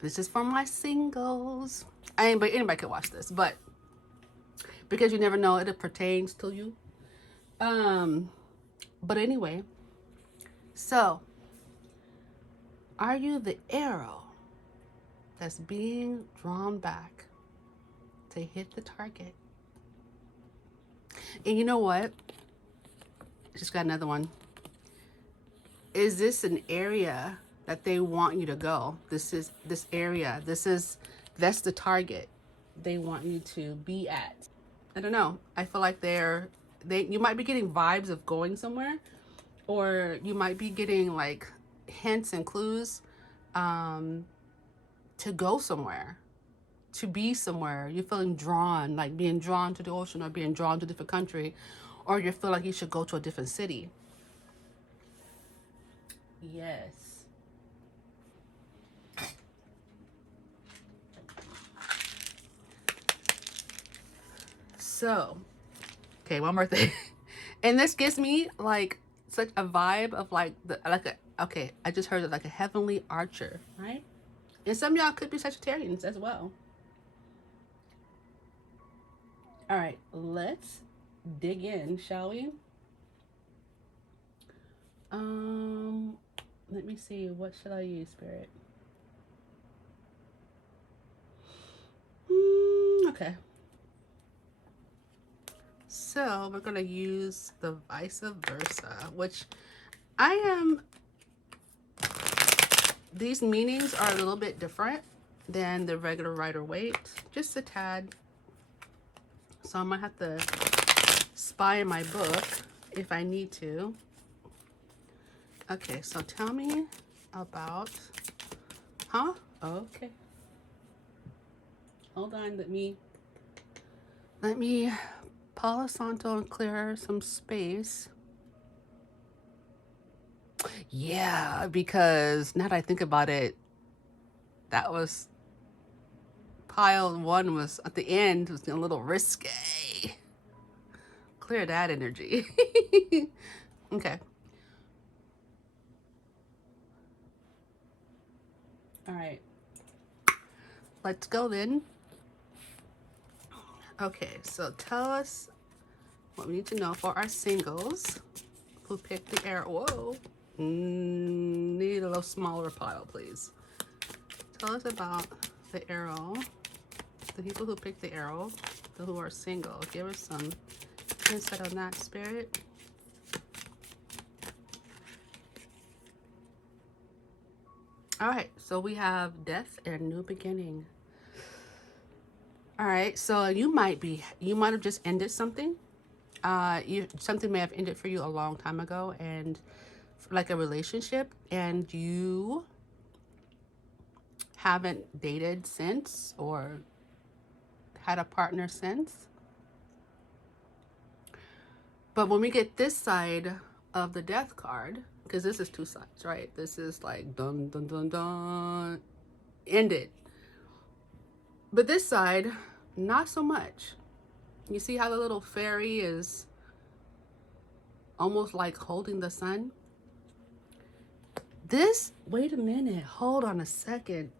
This is for my singles. Anybody could watch this, but because you never know, it pertains to you. But anyway, so are you the arrow that's being drawn back to hit the target? And you know what? Just got another one. Is this an area that they want you to go? This area. That's the target they want you to be at. I don't know. I feel like you might be getting vibes of going somewhere, or you might be getting like hints and clues to go somewhere, to be somewhere. You're feeling drawn, like being drawn to the ocean, or being drawn to a different country, or you feel like you should go to a different city. Yes. So, okay, one more thing. And this gives me like such a vibe of like okay, I just heard it, like a heavenly archer, right? And some of y'all could be Sagittarians as well. All right, let's dig in, shall we? Let me see, what should I use, Spirit? Okay. So we're gonna use the vice versa, which these meanings are a little bit different than the regular Rider-Waite, just a tad. So I might have to spy in my book if I need to. Okay, so tell me about, huh? Okay. Hold on, let me Palo Santo and clear some space. Yeah, because now that I think about it, that was pile one was at the end was a little risque. Clear that energy. Okay. All right. Let's go then. Okay, so tell us what we need to know for our singles who picked the arrow. Whoa. Need a little smaller pile, please. Tell us about the arrow. The people who picked the arrow, the who are single. Give us some insight on that, Spirit. All right, so we have death and new beginning. All right, so you might have just ended something. Something may have ended for you a long time ago, and like a relationship, and you haven't dated since or had a partner since. But when we get this side of the death card, because this is two sides, right? This is like dun dun dun dun, ended. But this side, not so much. You see how the little fairy is almost like holding the sun? This, wait a minute, hold on a second.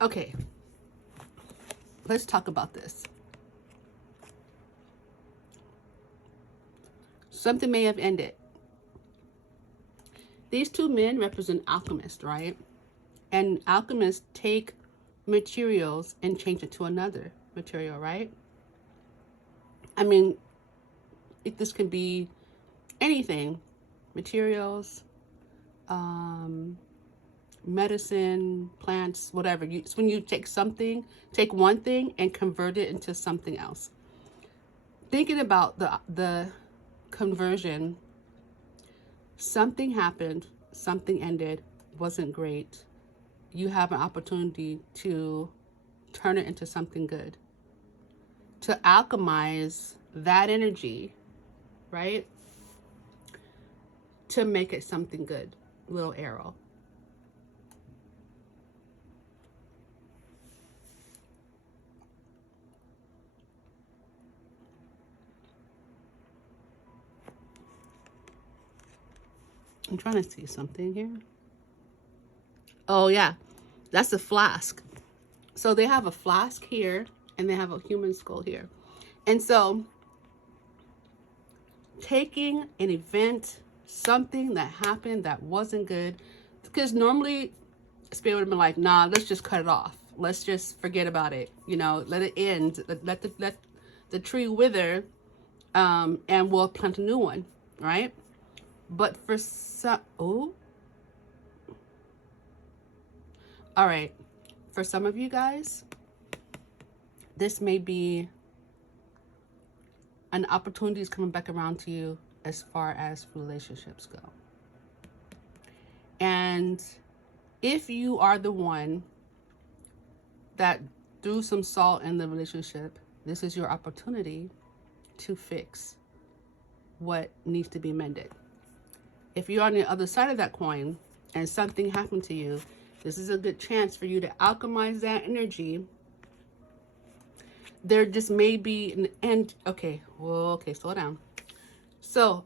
Okay, let's talk about this. Something may have ended. These two men represent alchemists, right? And alchemists take materials and change it to another material, right? I mean, this can be anything, materials, medicine, plants, whatever. It's when you take one thing and convert it into something else. Thinking about the conversion, something happened, something ended, wasn't great. You have an opportunity to turn it into something good, to alchemize that energy, right? To make it something good. Little arrow. I'm trying to see something here. Oh yeah, that's a flask. So they have a flask here and they have a human skull here. And so taking an event, something that happened that wasn't good, because normally Spirit would have been like, nah, let's just cut it off. Let's just forget about it. Let it end. Let the tree wither, and we'll plant a new one, right? But for some, all right. For some of you guys, this may be an opportunity is coming back around to you as far as relationships go. And if you are the one that threw some salt in the relationship, this is your opportunity to fix what needs to be mended. If you're on the other side of that coin and something happened to you, this is a good chance for you to alchemize that energy. There just may be an end. Okay, slow down. So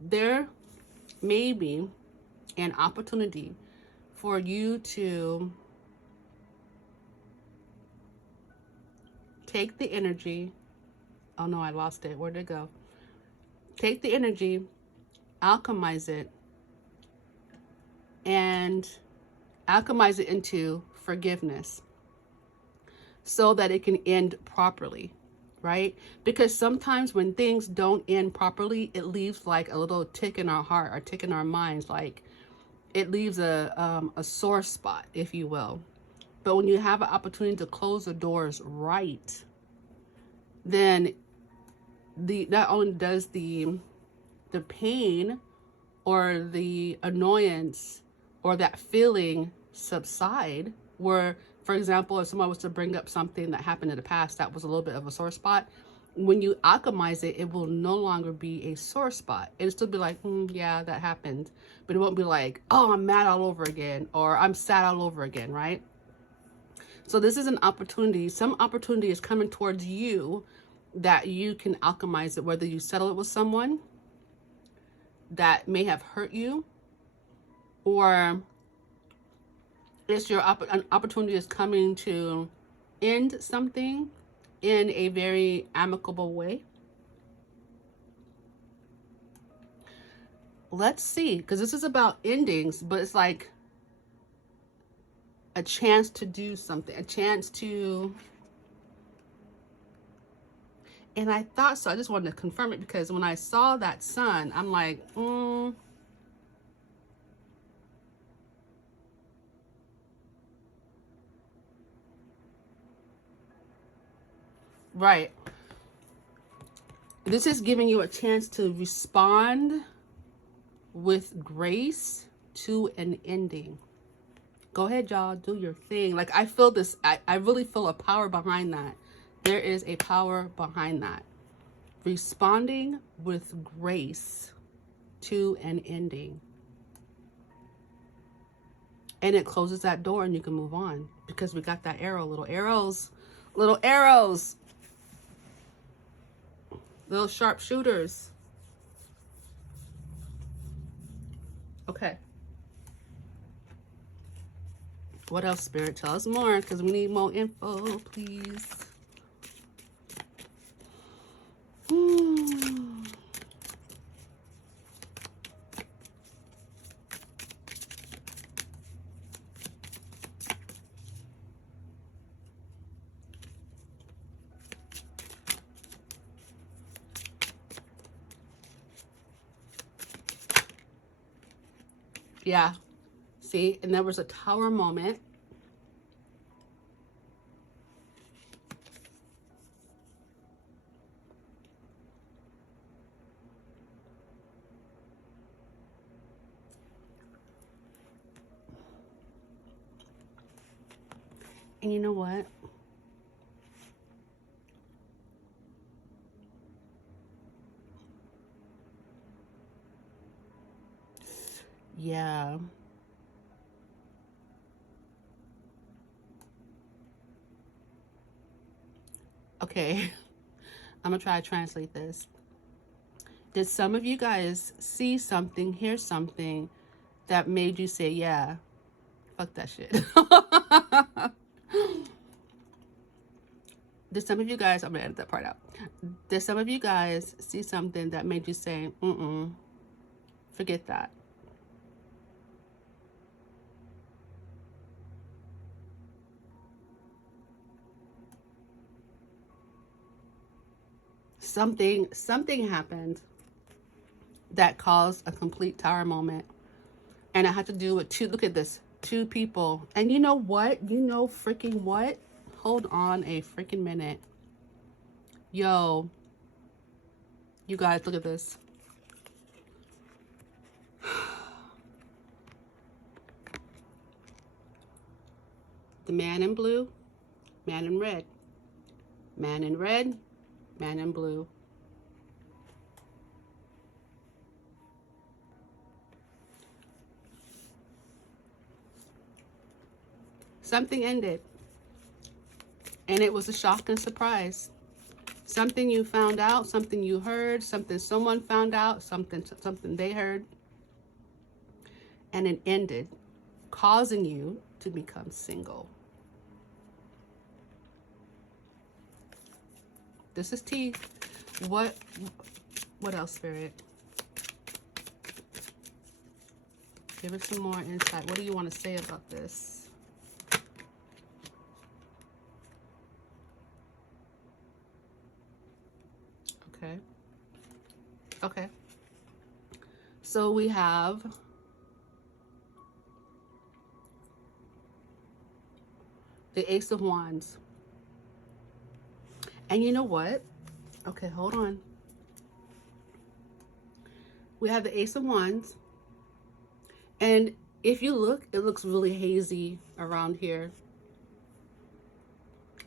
there may be an opportunity for you to take the energy. Oh no, I lost it. Where'd it go? Take the energy, alchemize it, and alchemize it into forgiveness so that it can end properly, right? Because sometimes when things don't end properly, it leaves like a little tick in our heart or tick in our minds, like it leaves a sore spot, if you will. But when you have an opportunity to close the doors right, then not only does the pain or the annoyance or that feeling subside, where, for example, if someone was to bring up something that happened in the past that was a little bit of a sore spot, when you alchemize it, it will no longer be a sore spot. It'll still be like, yeah, that happened. But it won't be like, oh, I'm mad all over again, or I'm sad all over again, right? So this is an opportunity. Some opportunity is coming towards you that you can alchemize it, whether you settle it with someone that may have hurt you, or it's your an opportunity is coming to end something in a very amicable way. Let's see, because this is about endings, but it's like a chance to do something, a chance to, and I thought so. I just wanted to confirm it, because when I saw that sun, I'm like, right. This is giving you a chance to respond with grace to an ending. Go ahead, y'all, do your thing. Like, I feel this, I really feel a power behind that. There is a power behind that. Responding with grace to an ending. And it closes that door and you can move on, because we got that arrow, little arrows, little arrows, little sharp shooters. Okay. What else, Spirit? Tell us more, because we need more info, please. Yeah. See, and there was a tower moment. And you know what? Yeah. Okay. I'm going to try to translate this. Did some of you guys see something, hear something that made you say, yeah, fuck that shit? Did some of you guys, I'm going to edit that part out. Did some of you guys see something that made you say, forget that? Something happened that caused a complete tower moment. And it had to do with look at this, two people. And you know what? You know freaking what? Hold on a freaking minute. Yo, you guys, look at this. The man in blue, man in red. Man in red, man in blue. Something ended. And it was a shock and surprise. Something you found out, something you heard, something someone found out, something they heard. And it ended, causing you to become single. This is tea. What else, Spirit? Give us some more insight. What do you want to say about this? Okay. Okay. So we have the Ace of Wands. And you know what? Okay, hold on. we have the Ace of Wands. And if you look, it looks really hazy around here.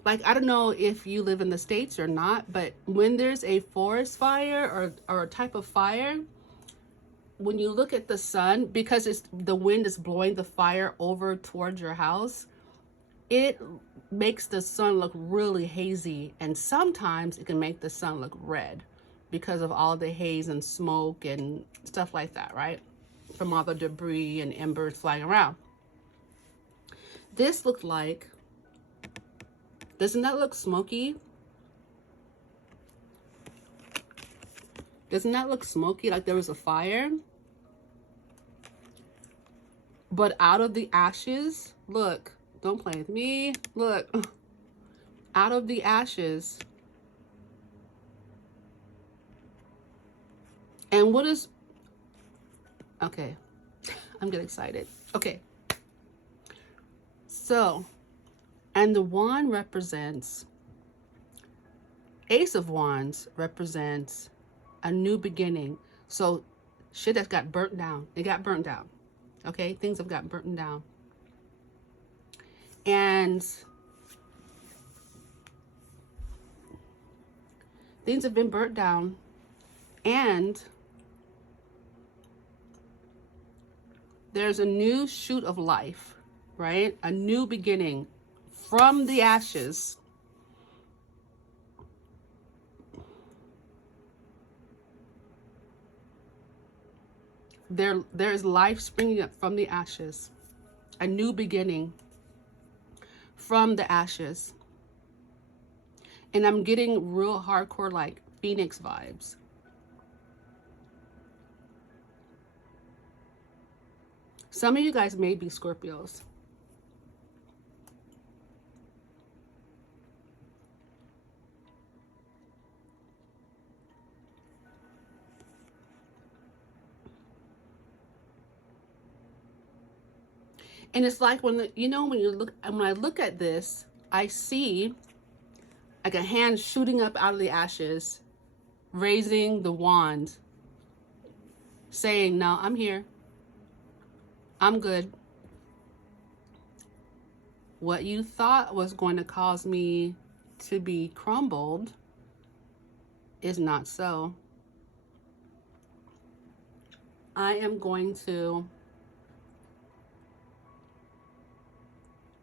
Like, I don't know if you live in the States or not, but when there's a forest fire or a type of fire, when you look at the sun, because the wind is blowing the fire over towards your house, it makes the sun look really hazy. And sometimes it can make the sun look red because of all the haze and smoke and stuff like that, right? From all the debris and embers flying around. This looked like, doesn't that look smoky? Doesn't that look smoky, like there was a fire? But out of the ashes, look, don't play with me. Look, out of the ashes. And what is, okay, I'm getting excited. Okay. So, and the wand represents, Ace of Wands represents a new beginning. So shit that got burnt down. It got burnt down. Okay, things have got burnt down. And things have been burnt down. And there's a new shoot of life, right? A new beginning from the ashes. There is life springing up from the ashes. A new beginning from the ashes. And I'm getting real hardcore like Phoenix vibes. Some of you guys may be Scorpios. And it's like when when I look at this, I see like a hand shooting up out of the ashes, raising the wand, saying, "No, I'm here. I'm good. What you thought was going to cause me to be crumbled is not so. I am going to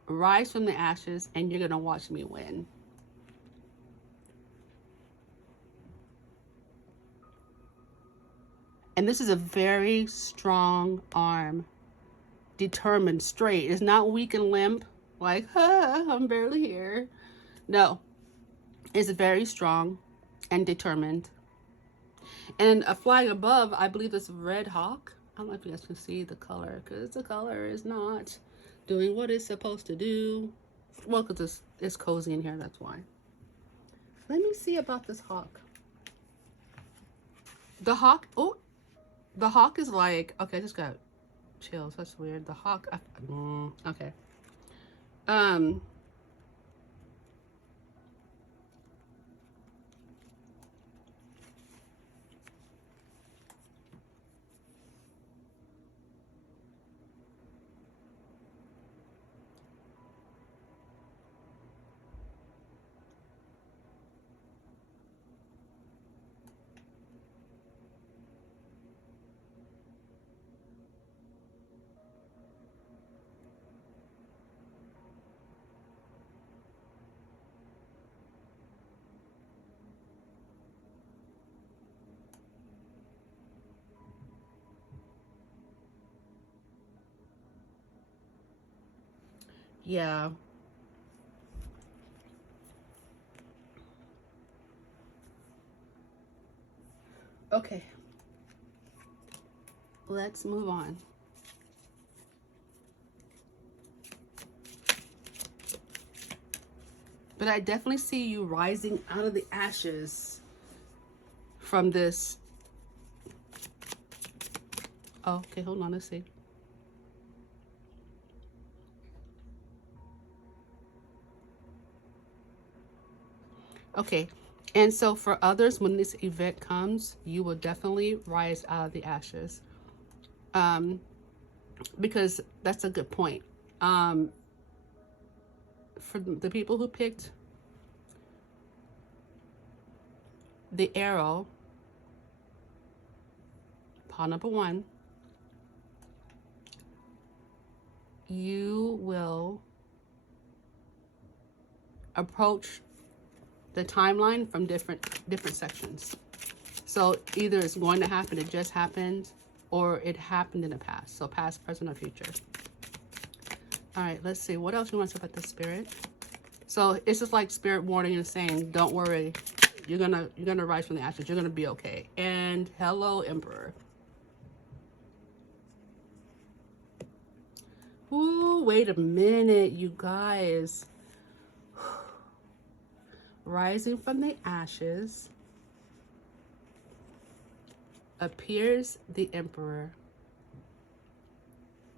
rise from the ashes, and you're going to watch me win." And this is a very strong arm, determined, straight. It's not weak and limp, like, I'm barely here. No, it's very strong and determined. And flying above, I believe this red hawk. I don't know if you guys can see the color, because the color is not doing what it's supposed to do. Well, because it's cozy in here, that's why. Let me see about this hawk. The hawk, oh, the hawk is like, okay, I just got chills. That's weird. The hawk, okay. Yeah. Okay. Let's move on. But I definitely see you rising out of the ashes from this. Oh, okay, hold on, let's see. Okay, And so for others, when this event comes, you will definitely rise out of the ashes. Um, because that's a good point. Um, for the people who picked the arrow, pile number one, you will approach the timeline from different sections. So either it's going to happen, it just happened, or it happened in the past. So past, present, or future. All right, let's see. What else you want to say about the spirit? So it's just like spirit warning and saying, don't worry, you're gonna rise from the ashes. You're gonna be okay. And hello, Emperor. Ooh, wait a minute, you guys. Rising from the ashes appears the Emperor.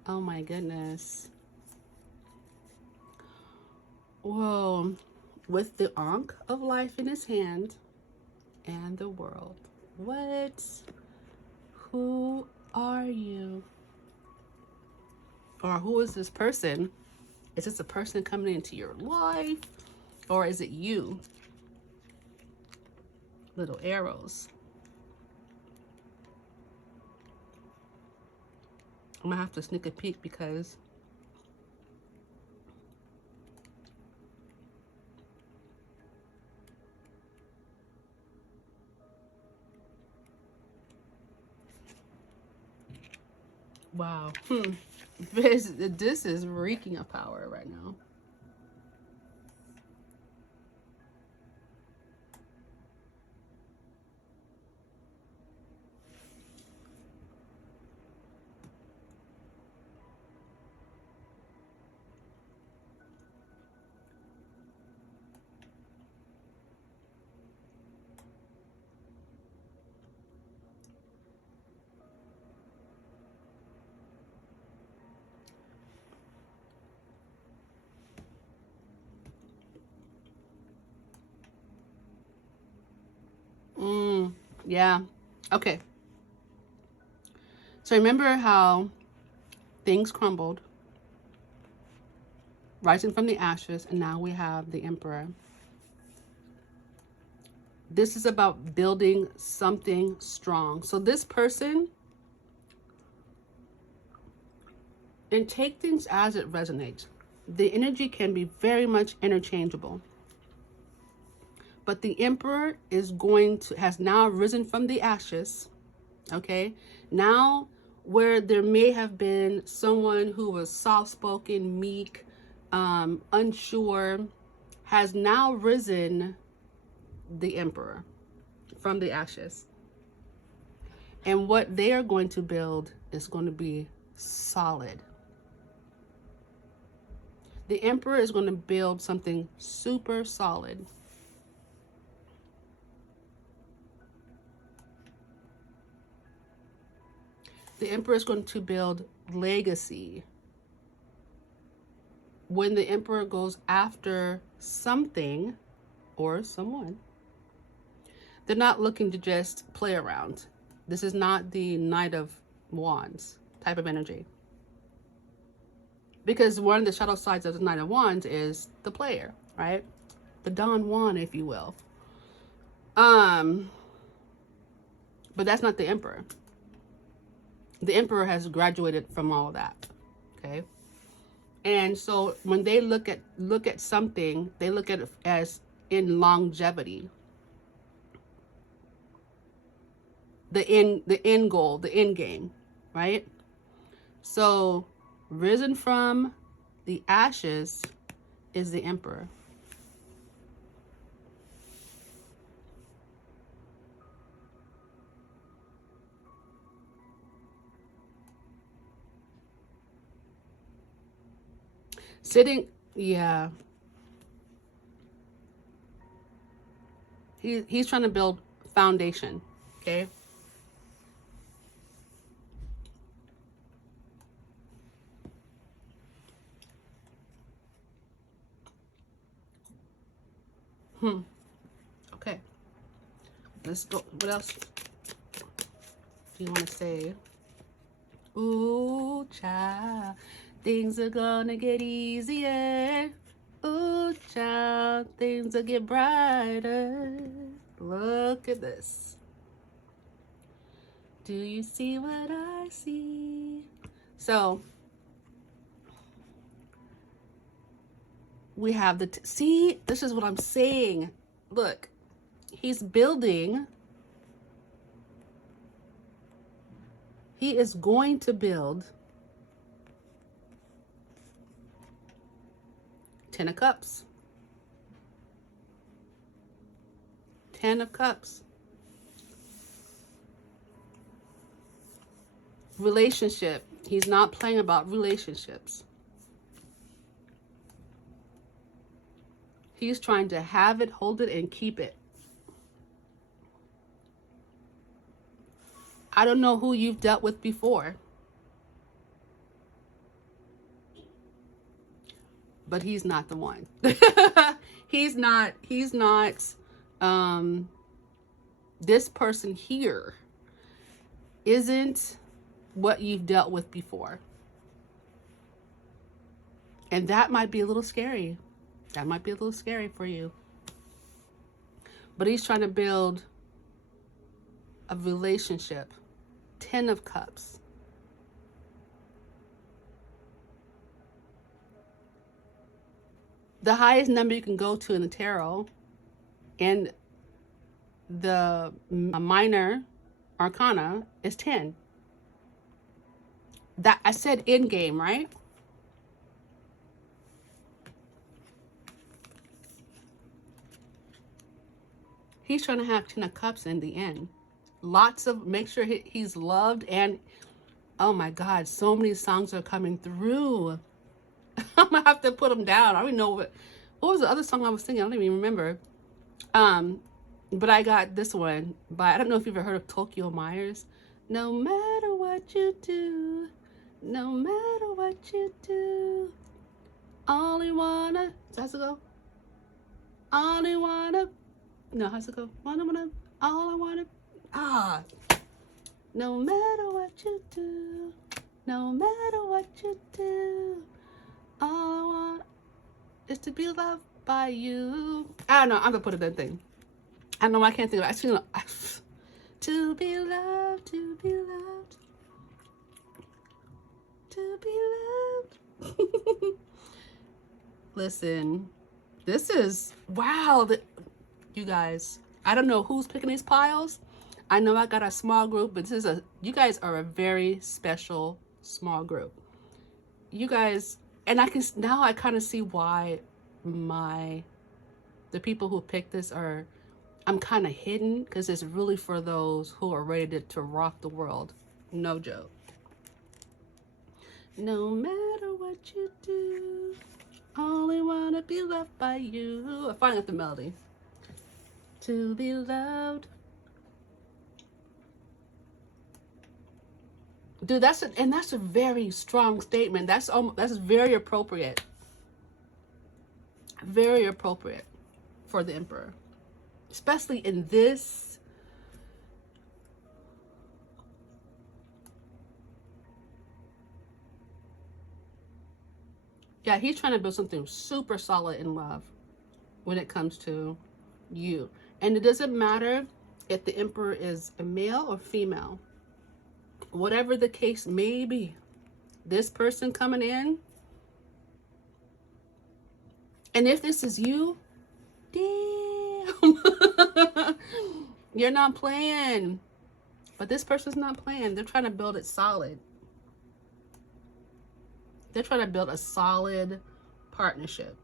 Oh my goodness. Whoa. With the Ankh of life in his hand and the world. What? Who are you? Or who is this person? Is this a person coming into your life? Or is it you? Little arrows. I'm gonna have to sneak a peek because wow. This is reeking of power right now. Yeah. Okay. So remember how things crumbled, rising from the ashes, and now we have the Emperor. This is about building something strong. So this person, and take things as it resonates. The energy can be very much interchangeable. But the Emperor has now risen from the ashes. Okay. Now, where there may have been someone who was soft-spoken, meek, unsure, has now risen the Emperor from the ashes. And what they are going to build is going to be solid. The Emperor is going to build something super solid. The Emperor is going to build legacy. When the Emperor goes after something or someone, they're not looking to just play around. This is not the Knight of Wands type of energy. Because one of the shadow sides of the Knight of Wands is the player, right? The Don Juan, if you will. But that's not the Emperor. The Emperor has graduated from all of that. Okay. And so when they look at something, they look at it as in longevity. The end goal, the end game, right? So risen from the ashes is the Emperor. Sitting, yeah. He's trying to build foundation, okay? Okay. Let's go. What else do you want to say? Ooh, child, things are gonna get easier. Ooh, child, things will get brighter. Look at this. Do you see what I see? So we have the see, this is what I'm saying. Look, he's building. He is going to build 10 of Cups. 10 of Cups. Relationship. He's not playing about relationships. He's trying to have it, hold it, and keep it. I don't know who you've dealt with before, but he's not the one. He's not, this person here isn't what you've dealt with before. And that might be a little scary. That might be a little scary for you. But he's trying to build a relationship. 10 of Cups. The highest number you can go to in the tarot, and the minor arcana is 10. That I said in game, right? He's trying to have 10 of Cups in the end. Lots of, make sure he's loved, and oh my God, so many songs are coming through. I'm gonna have to put them down. I don't even know what was the other song I was singing. I don't even remember. But I got this one by, I don't know if you've ever heard of Tokyo Myers. No matter what you do, no matter what you do, only wanna, how's it go? Only wanna, no, how's it go? All I wanna, no matter what you do, no matter what you do, all I want is to be loved by you. I don't know, I'm gonna put it in that thing. I don't know, I can't think of it. To be loved, to be loved, to be loved. Listen, this is, wow, you guys, I don't know who's picking these piles. I know I got a small group, but you guys are a very special small group. You guys, and now I kind of see why the people who picked this I'm kind of hidden, because it's really for those who are ready to rock the world. No joke. No matter what you do, only want to be loved by you. I finally got the melody. To be loved. Dude, that's a very strong statement. That's very appropriate. Very appropriate for the Emperor. Especially in this. Yeah, he's trying to build something super solid in love when it comes to you. And it doesn't matter if the Emperor is a male or female. Whatever the case may be, this person coming in, and if this is you, damn, you're not playing. But this person's not playing. They're trying to build it solid. They're trying to build a solid partnership.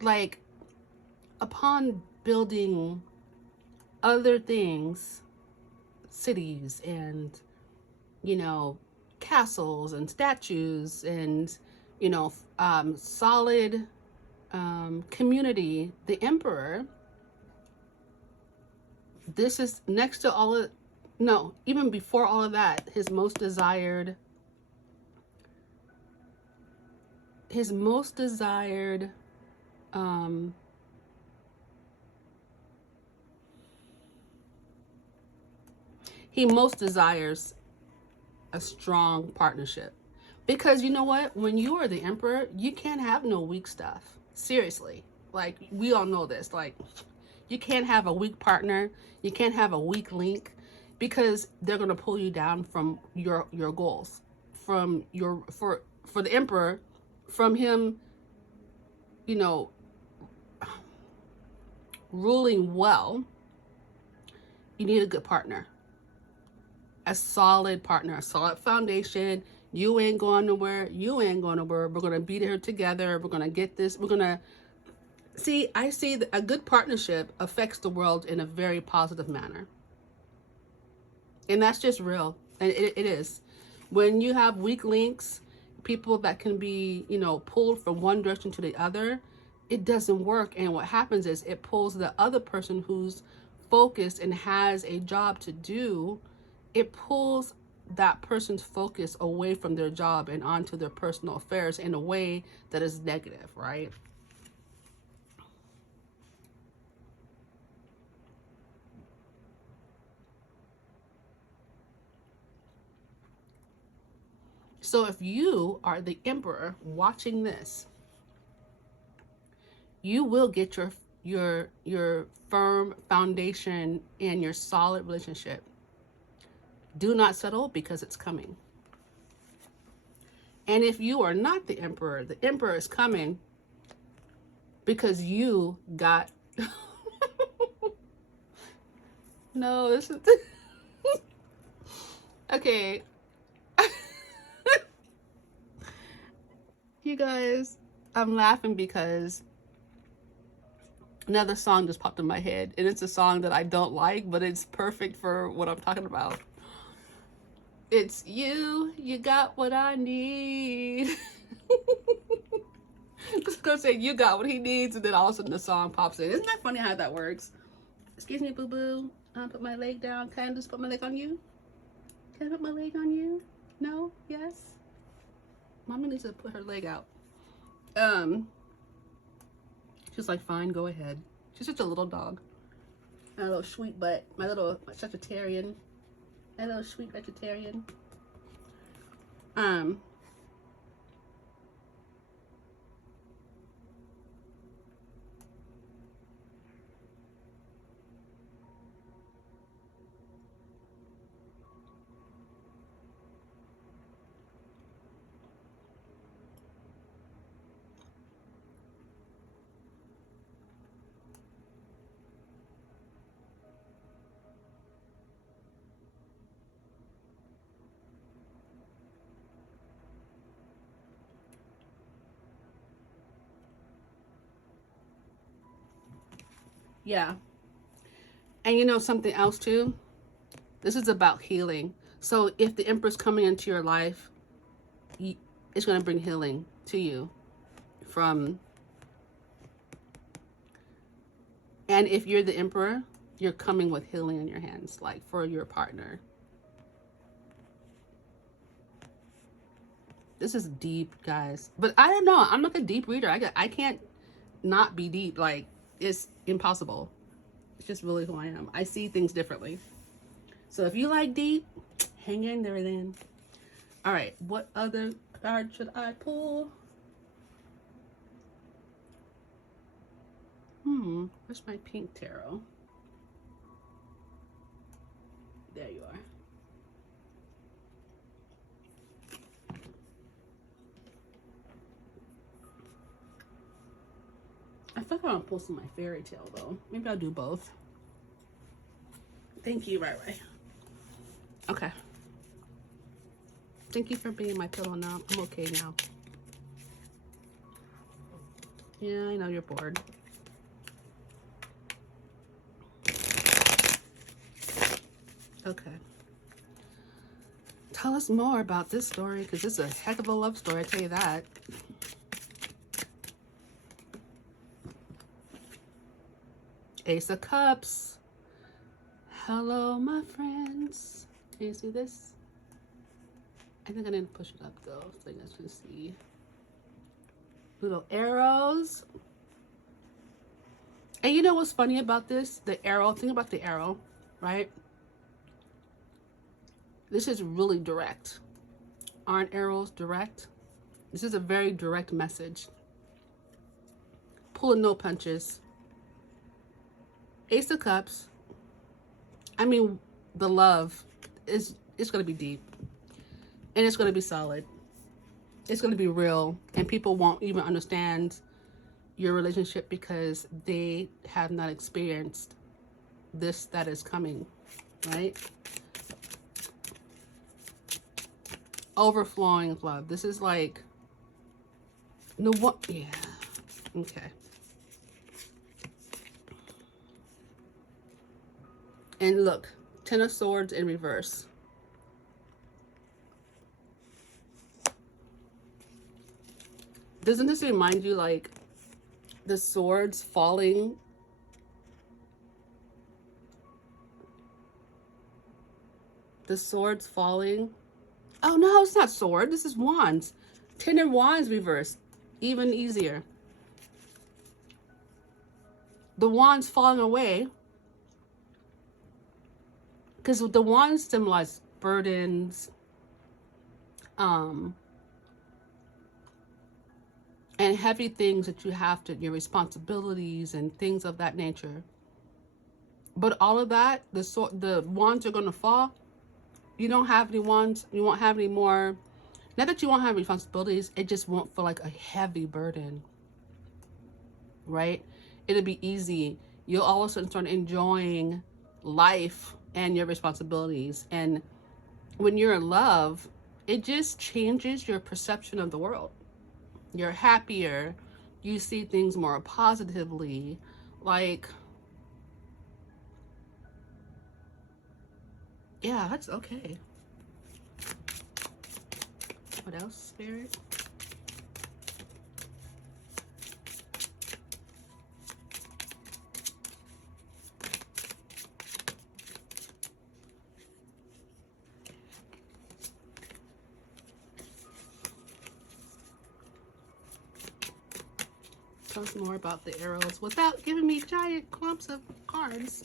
Like, upon building other things, cities and, castles and statues and, solid community, the Emperor, this is next to all of, no, even before all of that, his most desired his most desired um, he most desires a strong partnership. Because you know what? When you are the emperor, you can't have no weak stuff. Seriously. Like, we all know this. Like, you can't have a weak partner. You can't have a weak link, because they're going to pull you down from your goals. From your for the emperor, from him, you know, ruling well, you need a good partner. A solid partner, a solid foundation. You ain't going nowhere. You ain't going nowhere. We're going to be there together. We're going to get this. We're going to see. I see that a good partnership affects the world in a very positive manner. And that's just real. And it is. When you have weak links, people that can be, you know, pulled from one direction to the other, it doesn't work. And what happens is it pulls the other person who's focused and has a job to do, it pulls that person's focus away from their job and onto their personal affairs in a way that is negative, right? So if you are the emperor watching this, you will get your firm foundation and your solid relationship. Do not settle, because it's coming. And if you are not the emperor is coming because you got no, this is okay. You guys, I'm laughing because another song just popped in my head, and it's a song that I don't like, but it's perfect for what I'm talking about. It's you got what I need. Just gonna say you got what he needs, and then all of a sudden the song pops in. Isn't that funny how that works? Excuse me, boo boo. Put my leg down. Can I just put my leg on you? Can I put my leg on you? No? Yes? Mommy needs to put her leg out. She's like, fine, go ahead. She's such a little dog. My little sweet butt. My little vegetarian. My little sweet vegetarian. Yeah. And you know something else too? This is about healing. So if the emperor's coming into your life, it's going to bring healing to you from, and if you're the emperor, you're coming with healing in your hands, like for your partner. This is deep, guys. But I don't know. I'm like a deep reader. I can't not be deep. Like, it's impossible. It's just really who I am. I see things differently. So if you like deep, hang in there then. All right. What other card should I pull? Where's my pink tarot? There you are. I feel like I want to pull some of my fairy tale though. Maybe I'll do both. Thank you, Rai Rai. Okay. Thank you for being my pillow now. I'm okay now. Yeah, I know you're bored. Okay. Tell us more about this story, because it's a heck of a love story, I tell you that. Ace of Cups. Hello, my friends. Can you see this? I think I need to push it up though, so you guys can see. Little arrows. And you know what's funny about this? The arrow, think about the arrow, right? This is really direct. Aren't arrows direct? This is a very direct message. Pulling no punches. Ace of Cups. I mean, the love is, it's going to be deep. And it's going to be solid. It's going to be real. And people won't even understand your relationship because they have not experienced this that is coming, right? Overflowing of love. This is like, no, what? Yeah. Okay. And look, Ten of Swords in reverse. Doesn't this remind you like the swords falling? The swords falling. Oh no, it's not sword. This is wands. 10 of Wands reverse. Even easier. The wands falling away. Because the wands symbolize burdens. And heavy things that you have to, your responsibilities and things of that nature. But all of that, the wands are going to fall. You don't have any wands. You won't have any more. Not that you won't have responsibilities. It just won't feel like a heavy burden. Right? It'll be easy. You'll all of a sudden start enjoying life and your responsibilities. And when you're in love, it just changes your perception of the world. You're happier. You see things more positively. Like, yeah, that's okay. What else, Spirit? Tell us more about the arrows without giving me giant clumps of cards.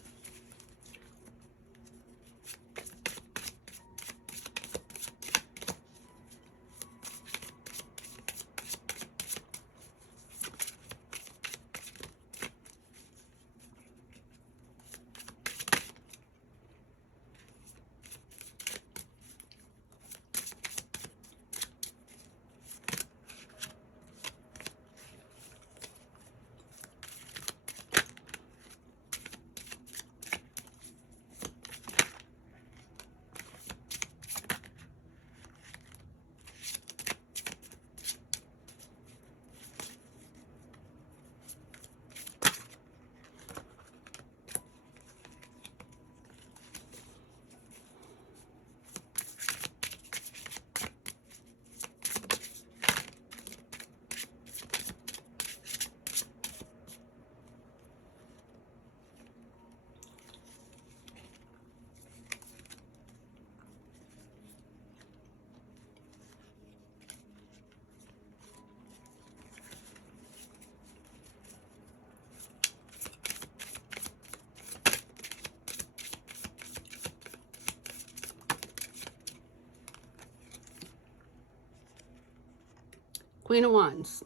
Queen of Wands.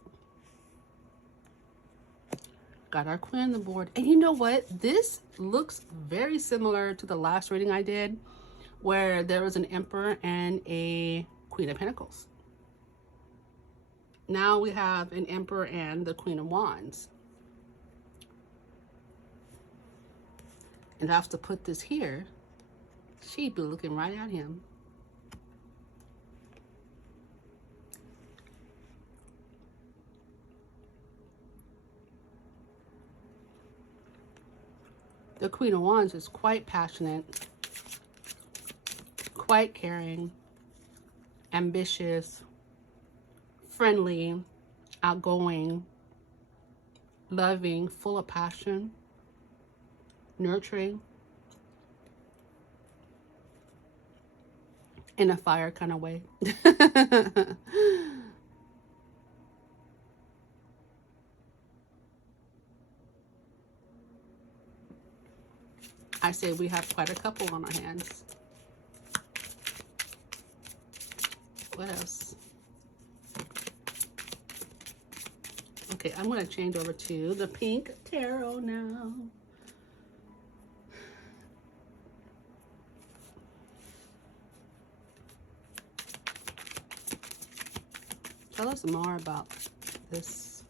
Got our queen on the board. And you know what? This looks very similar to the last reading I did, where there was an Emperor and a Queen of Pentacles. Now we have an Emperor and the Queen of Wands. And I have to put this here. She'd be looking right at him. The Queen of Wands is quite passionate, quite caring, ambitious, friendly, outgoing, loving, full of passion, nurturing, in a fire kind of way. I say we have quite a couple on our hands. What else? Okay, I'm going to change over to the pink tarot now. Tell us more about this.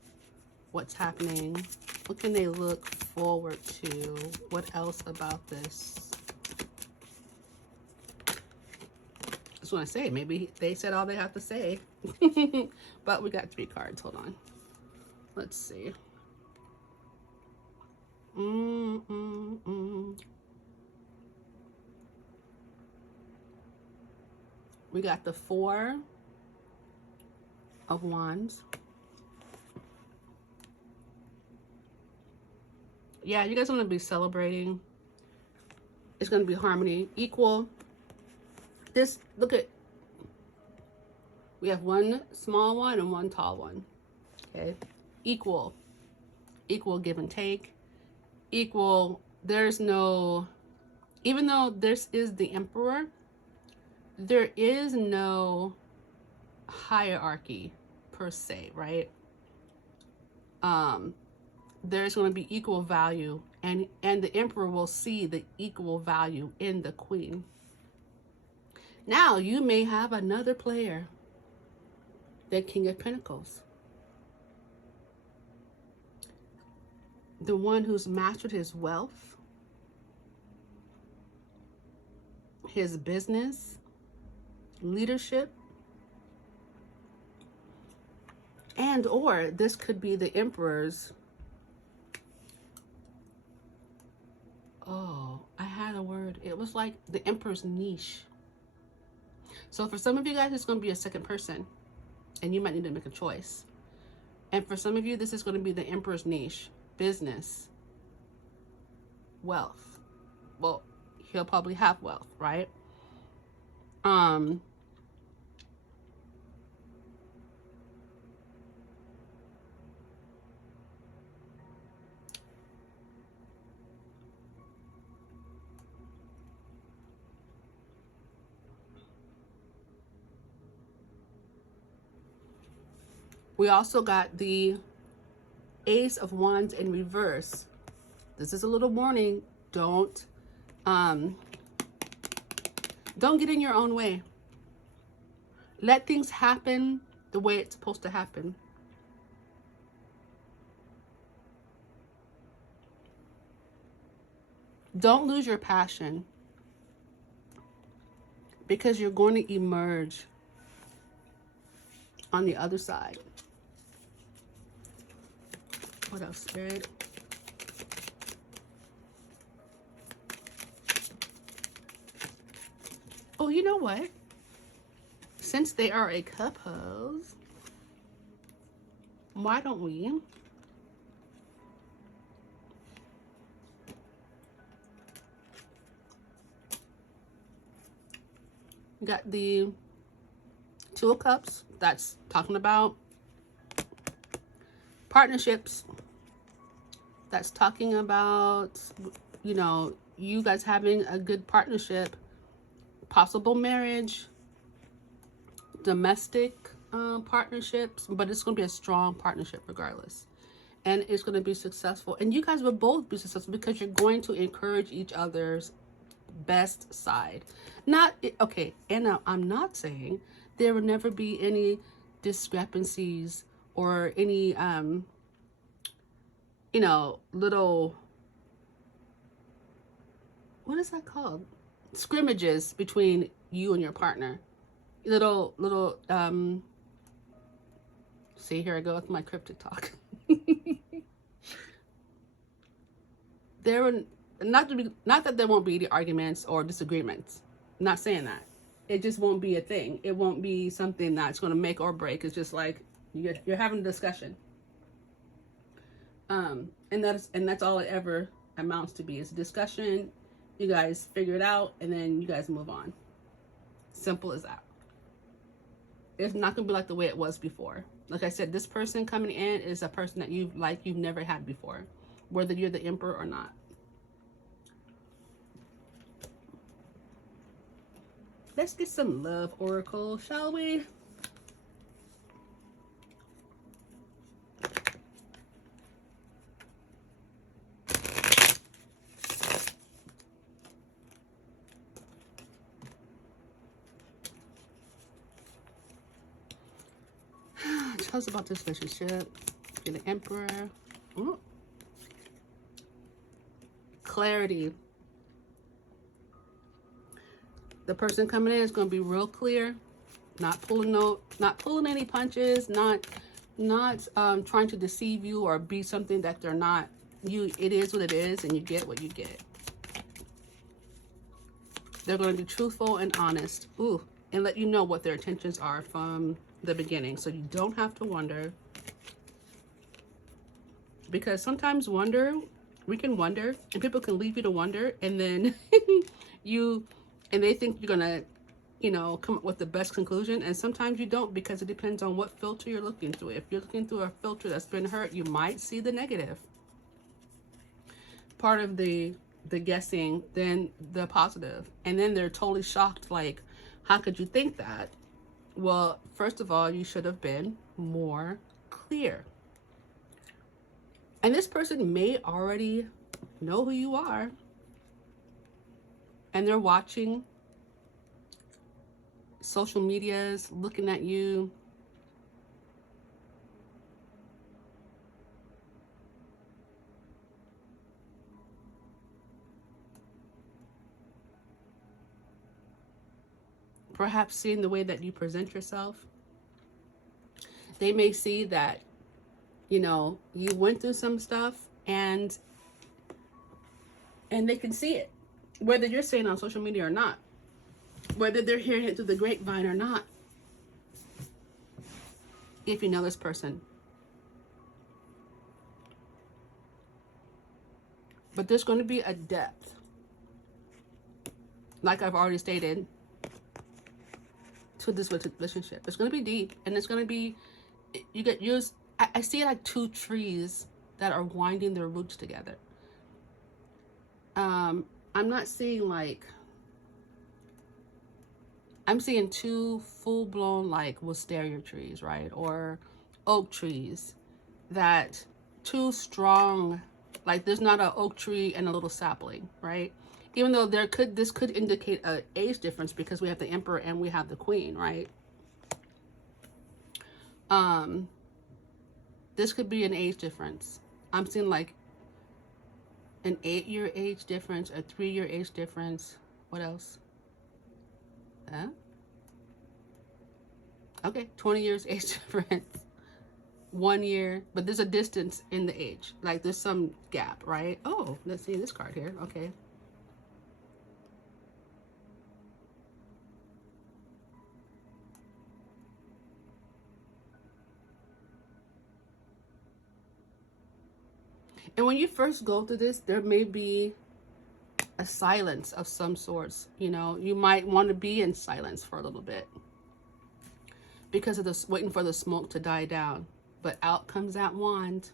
What's happening? What can they look forward to? What else about this? Just want to say, maybe they said all they have to say. But we got 3 cards. Hold on. Let's see. We got the 4 of Wands. Yeah, you guys are going to be celebrating. It's going to be harmony, equal. This, look at, we have 1 small one and 1 tall one. Okay, equal give and take, equal. There's no, even though this is the Emperor, there is no hierarchy per se, right? There's going to be equal value, and the Emperor will see the equal value in the Queen. Now you may have another player, the King of Pentacles, the one who's mastered his wealth, his business, leadership, and or this could be the Emperor's, oh, I had a word. It was like the Emperor's niche. So for some of you guys, it's going to be a second person, and you might need to make a choice. And for some of you, this is going to be the Emperor's niche, business, wealth. Well, he'll probably have wealth, right? We also got the Ace of Wands in reverse. This is a little warning. Don't get in your own way. Let things happen the way it's supposed to happen. Don't lose your passion, because you're going to emerge on the other side. What else, Spirit? Oh, you know what? Since they are a couple, why don't we got the 2 of Cups, that's talking about partnerships. That's talking about, you know, you guys having a good partnership, possible marriage, domestic partnerships, but it's going to be a strong partnership regardless. And it's going to be successful. And you guys will both be successful because you're going to encourage each other's best side. Not, okay, and now I'm not saying there will never be any discrepancies or any, you know, little, what is that called? Scrimmages between you and your partner. Little, see, here I go with my cryptic talk. There were, not that there won't be any arguments or disagreements. I'm not saying that. It just won't be a thing. It won't be something that's going to make or break. It's just like you're having a discussion. And that's all it ever amounts to be. It's a discussion. You guys figure it out, and then you guys move on. Simple as that. It's not gonna be like the way it was before. Like I said, this person coming in is a person that you've never had before, whether you're the Emperor or not. Let's get some love oracle, shall we? Tell us about this relationship. Get the Emperor. Ooh. Clarity. The person coming in is going to be real clear, not pulling any punches, not trying to deceive you or be something that they're not. It is what it is, and you get what you get. They're going to be truthful and honest. Ooh, and let you know what their intentions are from the beginning, so you don't have to wonder. Because sometimes we can wonder, and people can leave you to wonder, and then they think you're gonna, come up with the best conclusion, and sometimes you don't, because it depends on what filter you're looking through. If you're looking through a filter that's been hurt, you might see the negative part of the guessing, then the positive, and then they're totally shocked, like, how could you think that? Well, first of all, you should have been more clear. And this person may already know who you are, and they're watching social medias, looking at you. Perhaps seeing the way that you present yourself. They may see that, you went through some stuff, and they can see it, whether you're saying on social media or not, whether they're hearing it through the grapevine or not, if you know this person. But there's going to be a depth, like I've already stated, to this relationship. It's going to be deep, and it's going to be, you get used. I see it like two trees that are winding their roots together. I'm not seeing like, I'm seeing two full-blown like wisteria trees, right? Or oak trees, that two strong, like there's not an oak tree and a little sapling, right? Even though this could indicate an age difference, because we have the Emperor and we have the Queen, right? This could be an age difference. I'm seeing like an 8-year age difference, a 3-year age difference. What else? Okay, 20 years age difference. 1 year, but there's a distance in the age. Like there's some gap, right? Oh, let's see this card here. Okay. And when you first go through this, there may be a silence of some sorts. You might want to be in silence for a little bit, because of this, waiting for the smoke to die down. But out comes that wand.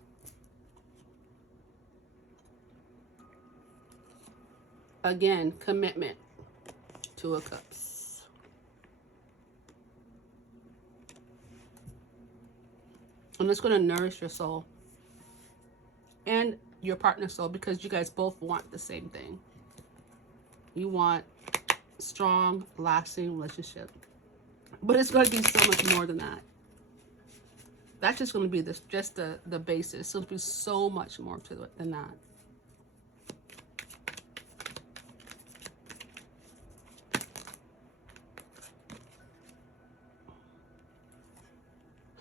Again, commitment. Two of Cups. And it's going to nourish your soul and your partner's soul, because you guys both want the same thing. You want strong, lasting relationship. But it's going to be so much more than that. That's just going to be just the basis. It's going to be so much more to it than that.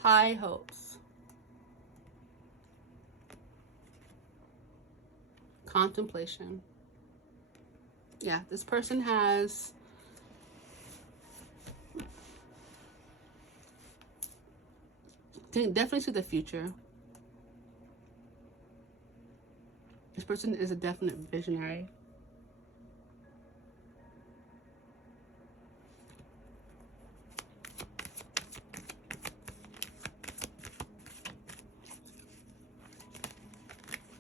High hopes. Contemplation. Yeah, this person has definitely see the future. This person is a definite visionary.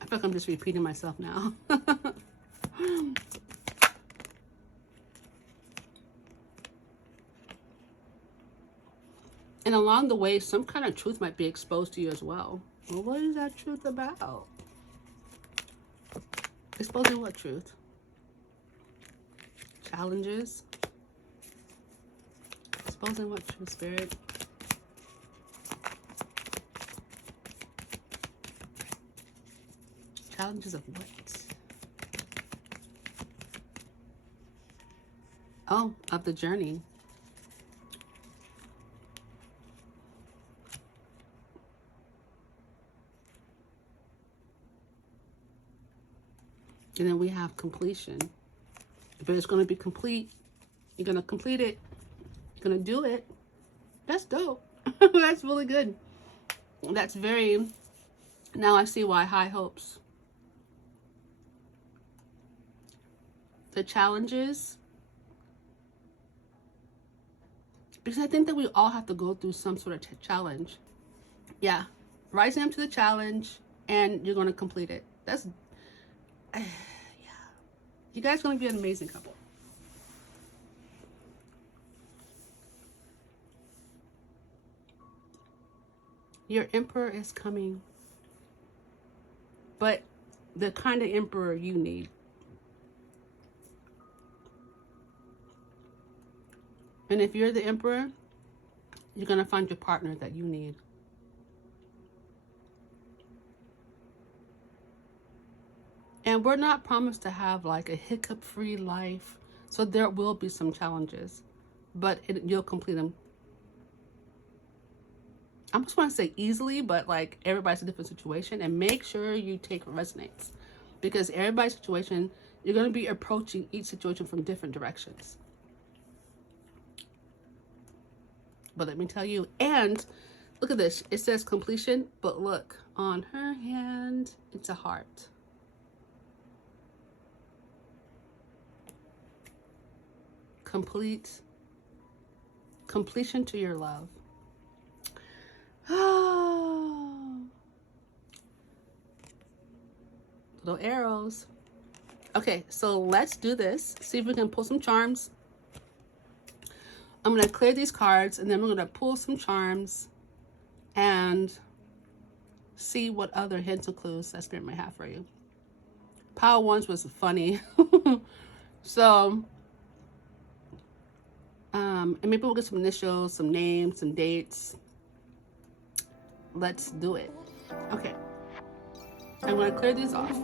I feel like I'm just repeating myself now. along the way, some kind of truth might be exposed to you as well. Well, what is that truth about? Exposing what truth? Challenges. Exposing what truth, Spirit? Challenges of what? Oh, of the journey. And then we have completion. But it's going to be complete. You're going to complete it. You're going to do it. That's dope. That's really good. That's very... Now I see why high hopes. The challenges. Because I think that we all have to go through some sort of challenge. Yeah. Rising up to the challenge and you're going to complete it. That's... yeah. You guys are going to be an amazing couple. Your emperor is coming. But the kind of emperor you need. And if you're the emperor, you're going to find your partner that you need. And we're not promised to have like a hiccup-free life. So there will be some challenges, but you'll complete them. I just want to say easily, but like everybody's a different situation, and make sure you take what resonates, because everybody's situation, you're going to be approaching each situation from different directions. But let me tell you, and look at this. It says completion, but look, on her hand, it's a heart. Completion to your love. Little arrows. Okay, so let's do this. See if we can pull some charms. I'm going to clear these cards, and then we're going to pull some charms and see what other hints and clues that Spirit might have for you. Power Wands was funny. So, and maybe we'll get some initials, some names, some dates. Let's do it. Okay. I'm going to clear these off.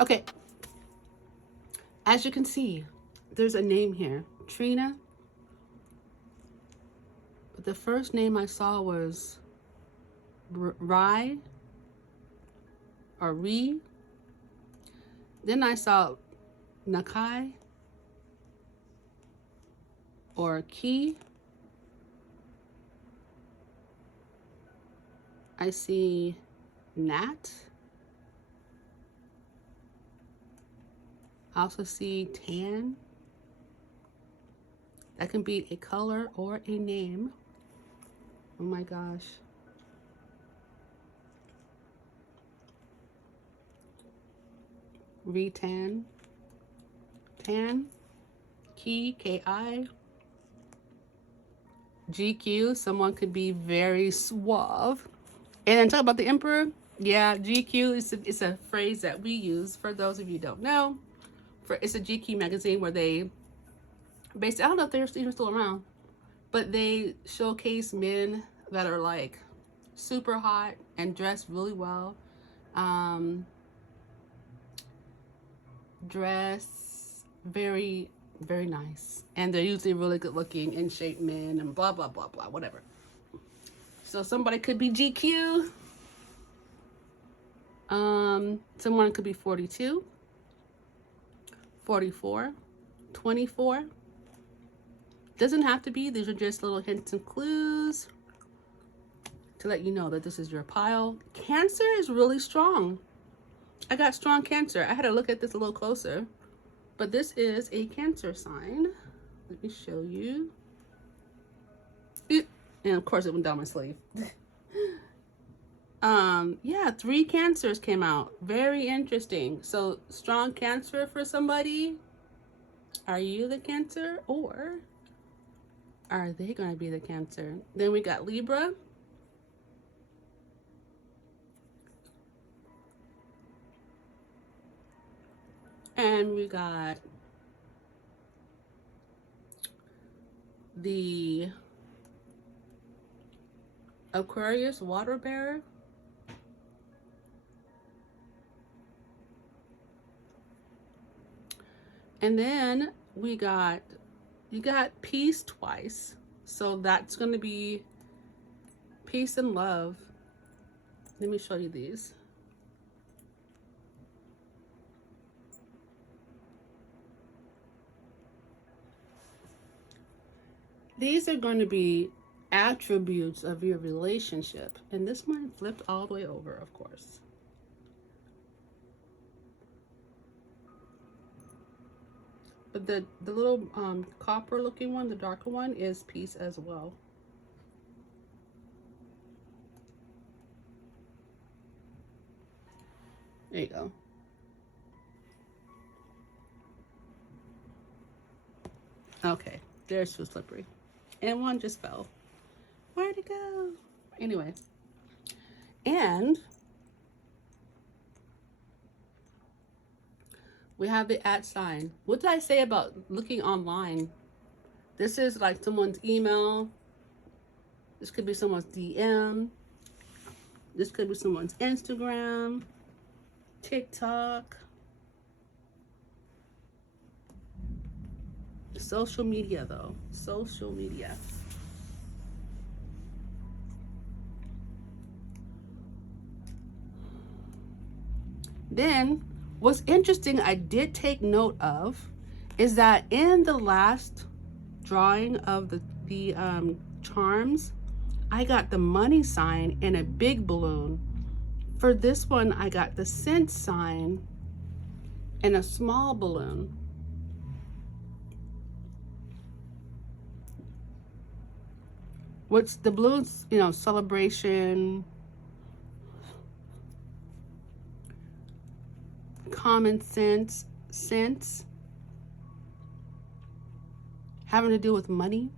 Okay. As you can see, there's a name here, Trina. But the first name I saw was Rai or Ri. Then I saw Nakai or Ki. I see Nat. I also see Tan. That can be a color or a name. Oh my gosh. Tan. Tan. Ki, K-I. GQ, someone could be very suave. And then talk about the Emperor. Yeah, GQ is a phrase that we use, for those of you who don't know. It's a GQ magazine where they basically, I don't know if they're even still around, but they showcase men that are like super hot and dressed really well. Dress very, very nice. And they're usually really good looking, in shape men and blah, blah, blah, blah, whatever. So somebody could be GQ. Someone could be 42. 44, 24. Doesn't have to be. These are just little hints and clues to let you know that this is your pile. Cancer is really strong. I got strong Cancer. I had to look at this a little closer, but this is a Cancer sign. Let me show you. And of course it went down my sleeve. Yeah, 3 Cancers came out. Very interesting. So strong Cancer for somebody. Are you the Cancer, or are they going to be the Cancer? Then we got Libra. And we got the Aquarius water bearer. And then you got peace twice. So that's going to be peace and love. Let me show you these. These are going to be attributes of your relationship. And this one flipped all the way over, of course. But the little copper looking one, the darker one, is peace as well. There you go. Okay, there's too slippery. And one just fell. Where'd it go? Anyway. And we have the @ sign. What did I say about looking online? This is like someone's email. This could be someone's DM. This could be someone's Instagram, TikTok, social media though. Social media. Then what's interesting, I did take note of, is that in the last drawing of the charms, I got the money sign in a big balloon. For this one, I got the sense sign in a small balloon. What's the balloons, you know, celebration, common sense, having to do with money,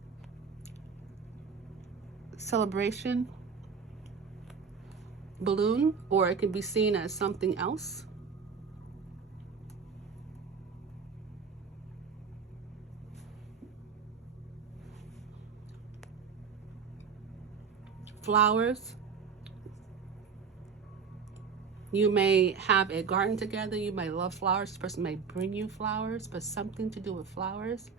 celebration, balloon, or it could be seen as something else. Flowers. You may have a garden together. You might love flowers. This person may bring you flowers, but something to do with flowers.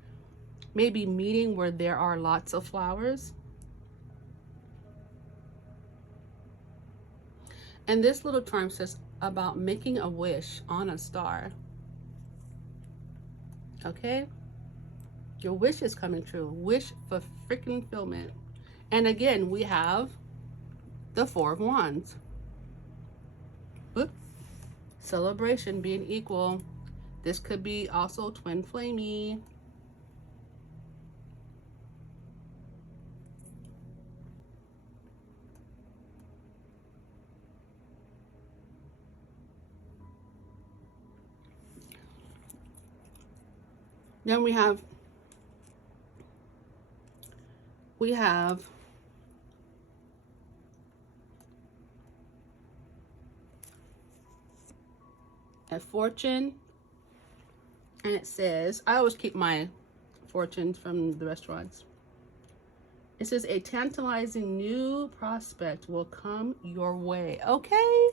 Maybe meeting where there are lots of flowers. And this little charm says about making a wish on a star. Okay? Your wish is coming true. Wish for freaking fulfillment. And again, we have the 4 of Wands. Oop. Celebration, being equal. This could be also twin flamey. Then we have a fortune, and it says, I always keep my fortunes from the restaurants. It says a tantalizing new prospect will come your way. Okay,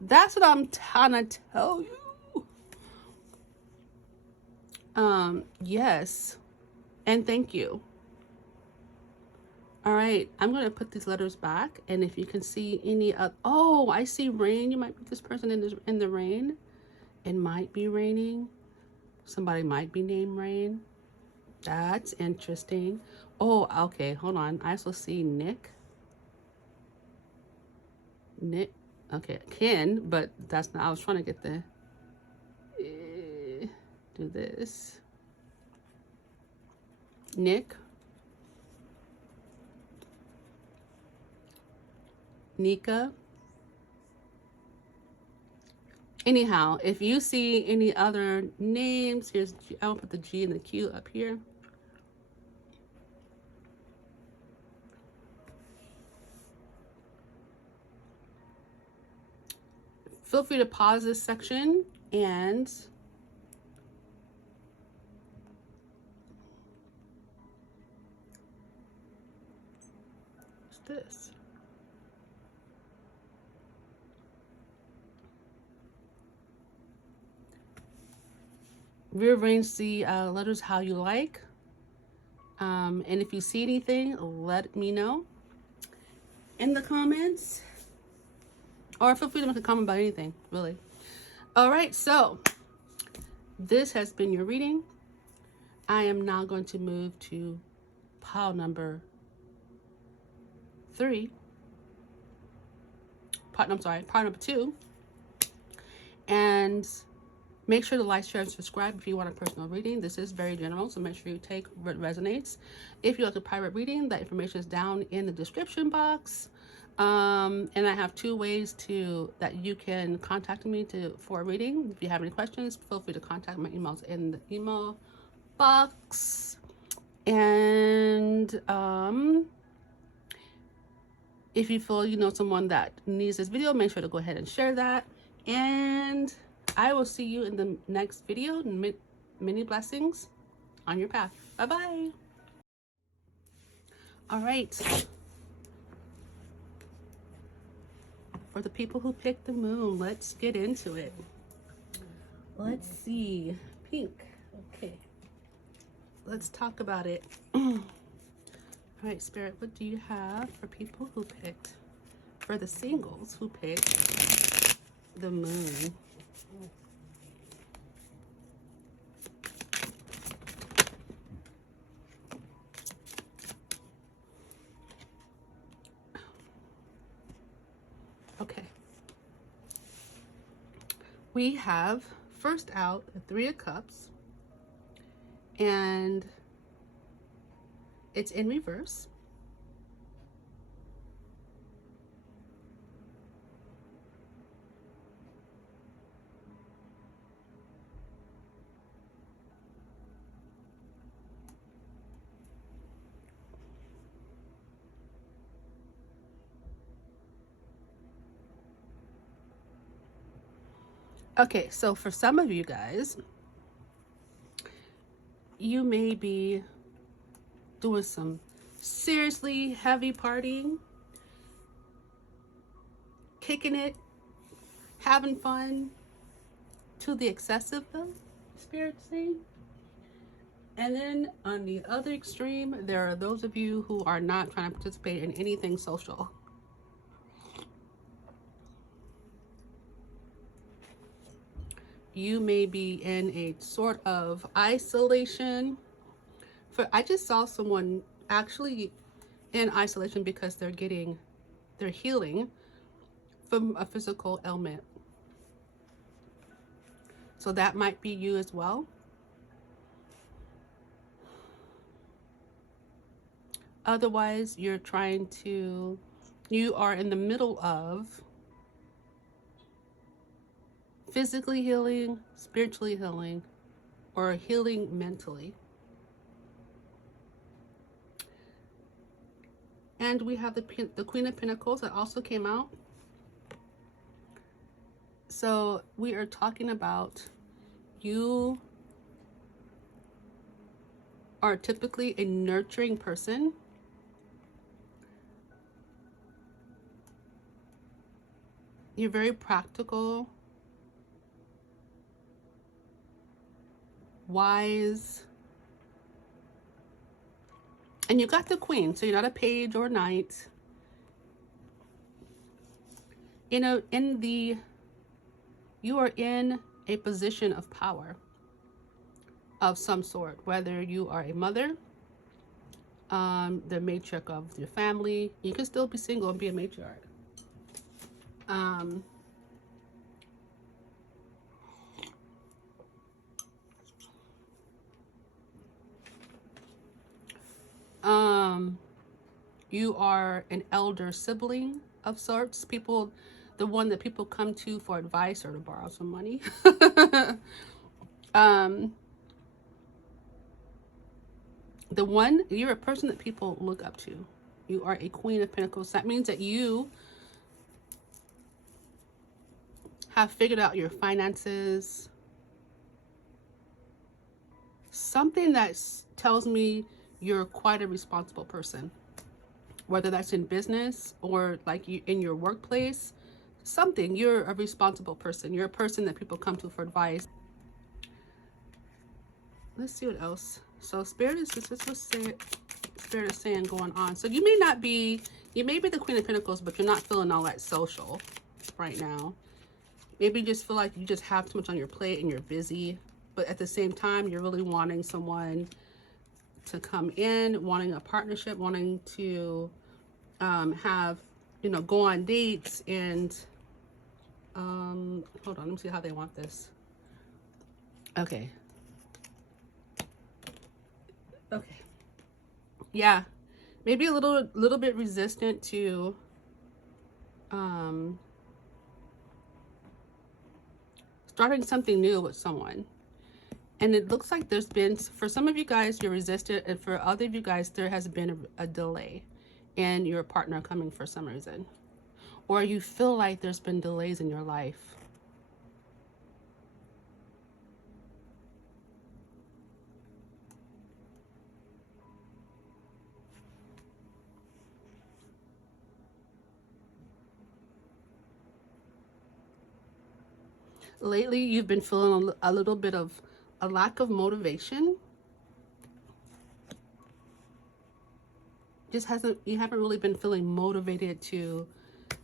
that's what I'm trying to tell you. Yes, and thank you. All right, I'm going to put these letters back, and if you can see any oh, I see rain. You might be this person in the rain. It might be raining. Somebody might be named Rain. That's interesting. Oh, okay, hold on. I also see Nick. Nick. Okay, Ken, but that's not, I was trying to get the, do this. Nick. Nika. Anyhow, if you see any other names, here's, I'll put the G and the Q up here. Feel free to pause this section and what's this? Rearrange the letters how you like. And if you see anything, let me know in the comments. Or feel free to make a comment about anything, really. All right, so this has been your reading. I am now going to move to pile number 3. Part number 2. And make sure to like, share, and subscribe if you want a personal reading. This is very general, so make sure you take what resonates. If you like a private reading, that information is down in the description box. And I have 2 ways that you can contact me for a reading. If you have any questions, feel free to contact my emails in the email box. And if you feel you know someone that needs this video, make sure to go ahead and share that. And I will see you in the next video. Many blessings on your path. Bye-bye. All right. For the people who picked the moon, let's get into it. Let's see. Pink. Okay. Let's talk about it. All right, Spirit, what do you have for people who picked, for the singles who picked the moon? Okay. We have first out the 3 of Cups, and it's in reverse. Okay, so for some of you guys, you may be doing some seriously heavy partying, kicking it, having fun to the excessive, though, Spirit's saying. And then on the other extreme, there are those of you who are not trying to participate in anything social. You may be in a sort of isolation. I just saw someone actually in isolation because they're healing from a physical ailment. So that might be you as well. Otherwise, you are in the middle of physically healing, spiritually healing, or healing mentally. And we have the Queen of Pentacles that also came out. So we are talking about, you are typically a nurturing person. You're very practical, wise, and you got the Queen, so you're not a page or a knight. You know, you are in a position of power of some sort, whether you are a mother, the matriarch of your family. You can still be single and be a matriarch. Um, um, you are an elder sibling of sorts. People, the one that people come to for advice or to borrow some money. um, the one, you're a person that people look up to. You are a Queen of Pentacles. That means that you have figured out your finances. Something that tells me you're quite a responsible person, whether that's in business or like you in your workplace. Something, you're a responsible person. You're a person that people come to for advice. Let's see what else. So Spirit is just what's Spirit is saying going on. So you may not be, you may be the Queen of Pentacles, but you're not feeling all that social right now. Maybe you just feel like you just have too much on your plate and you're busy, but at the same time, you're really wanting someone to come in, wanting a partnership, wanting to have, you know, go on dates and hold on, let me see how they want this. Okay. Okay. Yeah. Maybe a little bit resistant to starting something new with someone. And it looks like there's been, for some of you guys, you're resistant, and for other of you guys, there has been a delay in your partner coming for some reason. Or you feel like there's been delays in your life. Lately, you've been feeling a little bit of a lack of motivation. You haven't really been feeling motivated to,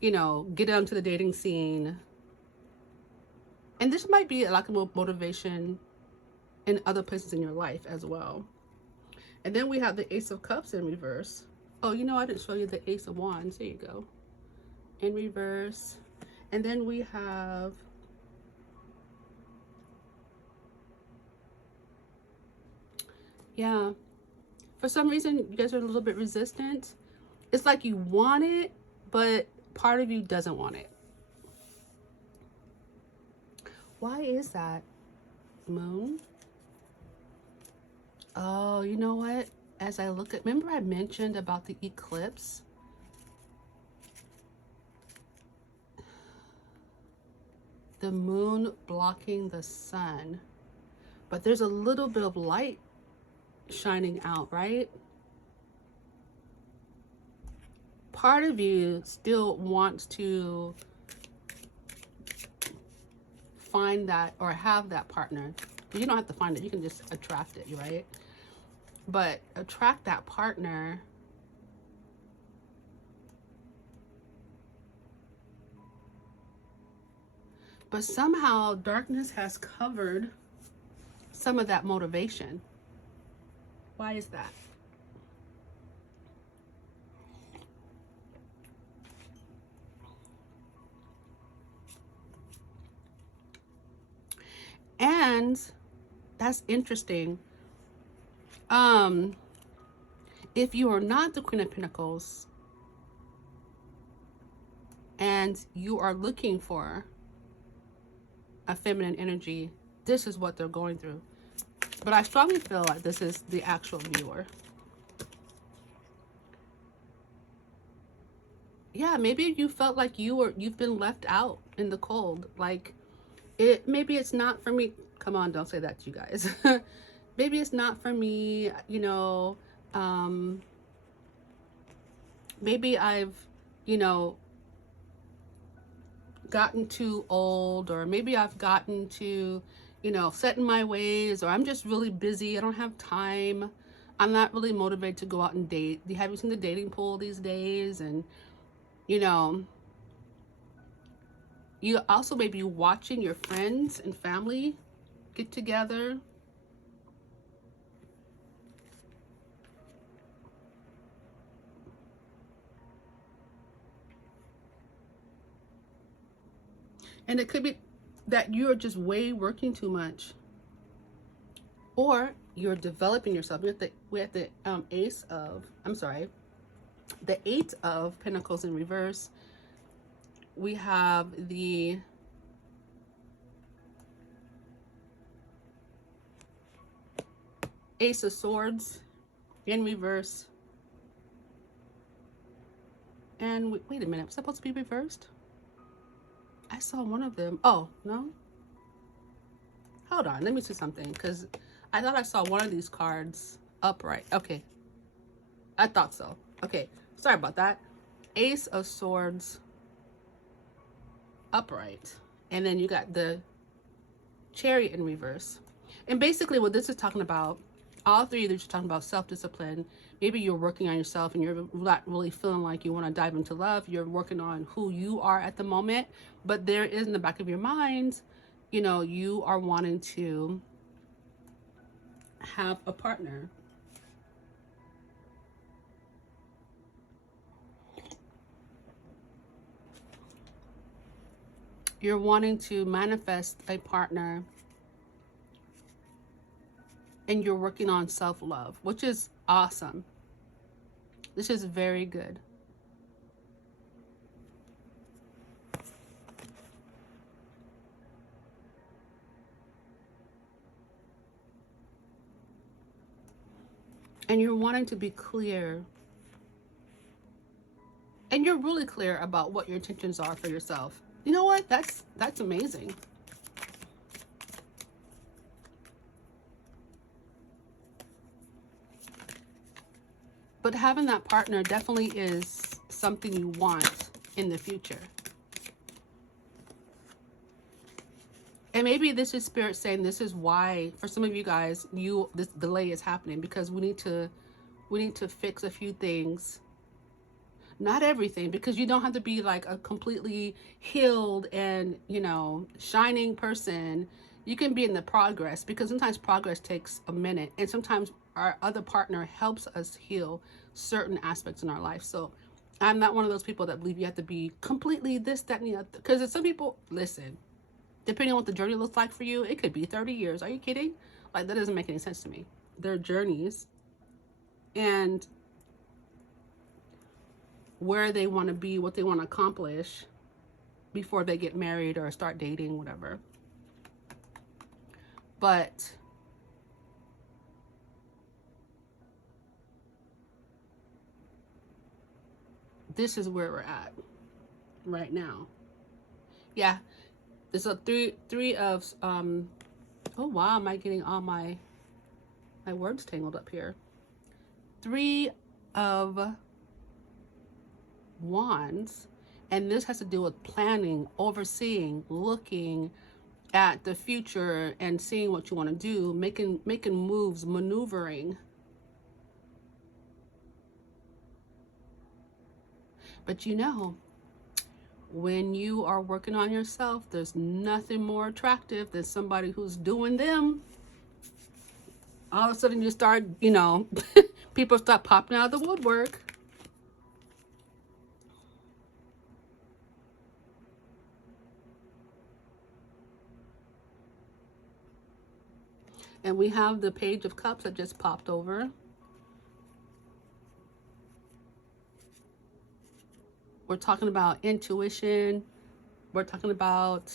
you know, get onto the dating scene. And this might be a lack of motivation in other places in your life as well. And then we have the Ace of Cups in reverse. Oh, you know, I didn't show you the Ace of Wands. There you go. In reverse. And then we have yeah. For some reason, you guys are a little bit resistant. It's like you want it, but part of you doesn't want it. Why is that, Moon? Oh, you know what? As I look at, remember I mentioned about the eclipse? The moon blocking the sun. But there's a little bit of light shining out, right? Part of you still wants to find that or have that partner. You don't have to find it, you can just attract it, right? But attract that partner. But somehow darkness has covered some of that motivation. Why is that? And that's interesting. If you are not the Queen of Pentacles and you are looking for a feminine energy, this is what they're going through. But I strongly feel like this is the actual viewer. Yeah, maybe you felt like you've been left out in the cold. Like maybe it's not for me. Come on, don't say that to you guys. Maybe it's not for me, you know. Maybe I've, you know, gotten too old, or maybe I've gotten to, you know, set in my ways, or I'm just really busy. I don't have time. I'm not really motivated to go out and date. Have you seen the dating pool these days? And, you know, you also may be watching your friends and family get together. And it could be that you're just way working too much, or you're developing yourself. We have the the Eight of Pentacles in reverse. We have the Ace of Swords in reverse. And wait a minute, was that supposed to be reversed? I saw one of them. Oh, no? Hold on, let me see something, because I thought I saw one of these cards upright. Okay, I thought so. Okay, sorry about that. Ace of Swords upright. And then you got the Chariot in reverse. And basically what this is talking about, all three of these are talking about self-discipline. Maybe you're working on yourself and you're not really feeling like you want to dive into love. You're working on who you are at the moment. But there is in the back of your mind, you know, you are wanting to have a partner. You're wanting to manifest a partner. And you're working on self-love, which is awesome. This is very good. And you're wanting to be clear. And you're really clear about what your intentions are for yourself. You know what? That's amazing. But having that partner definitely is something you want in the future. And maybe this is Spirit saying this is why, for some of you guys, this delay is happening, because we need to fix a few things. Not everything, because you don't have to be like a completely healed and, you know, shining person. You can be in the progress, because sometimes progress takes a minute, and sometimes our other partner helps us heal certain aspects in our life. So I'm not one of those people that believe you have to be completely this, that, and the other. Because some people, listen, depending on what the journey looks like for you, it could be 30 years. Are you kidding? Like, that doesn't make any sense to me. They're journeys, and where they want to be, what they want to accomplish before they get married or start dating, whatever. But this is where we're at right now. Yeah, there's a three of oh wow, am I getting all my words tangled up here? 3 of Wands, and this has to do with planning, overseeing, looking at the future and seeing what you want to do, making moves, maneuvering. But you know, when you are working on yourself, there's nothing more attractive than somebody who's doing them. All of a sudden you start, you know, people start popping out of the woodwork. And we have the Page of Cups that just popped over. We're talking about intuition. We're talking about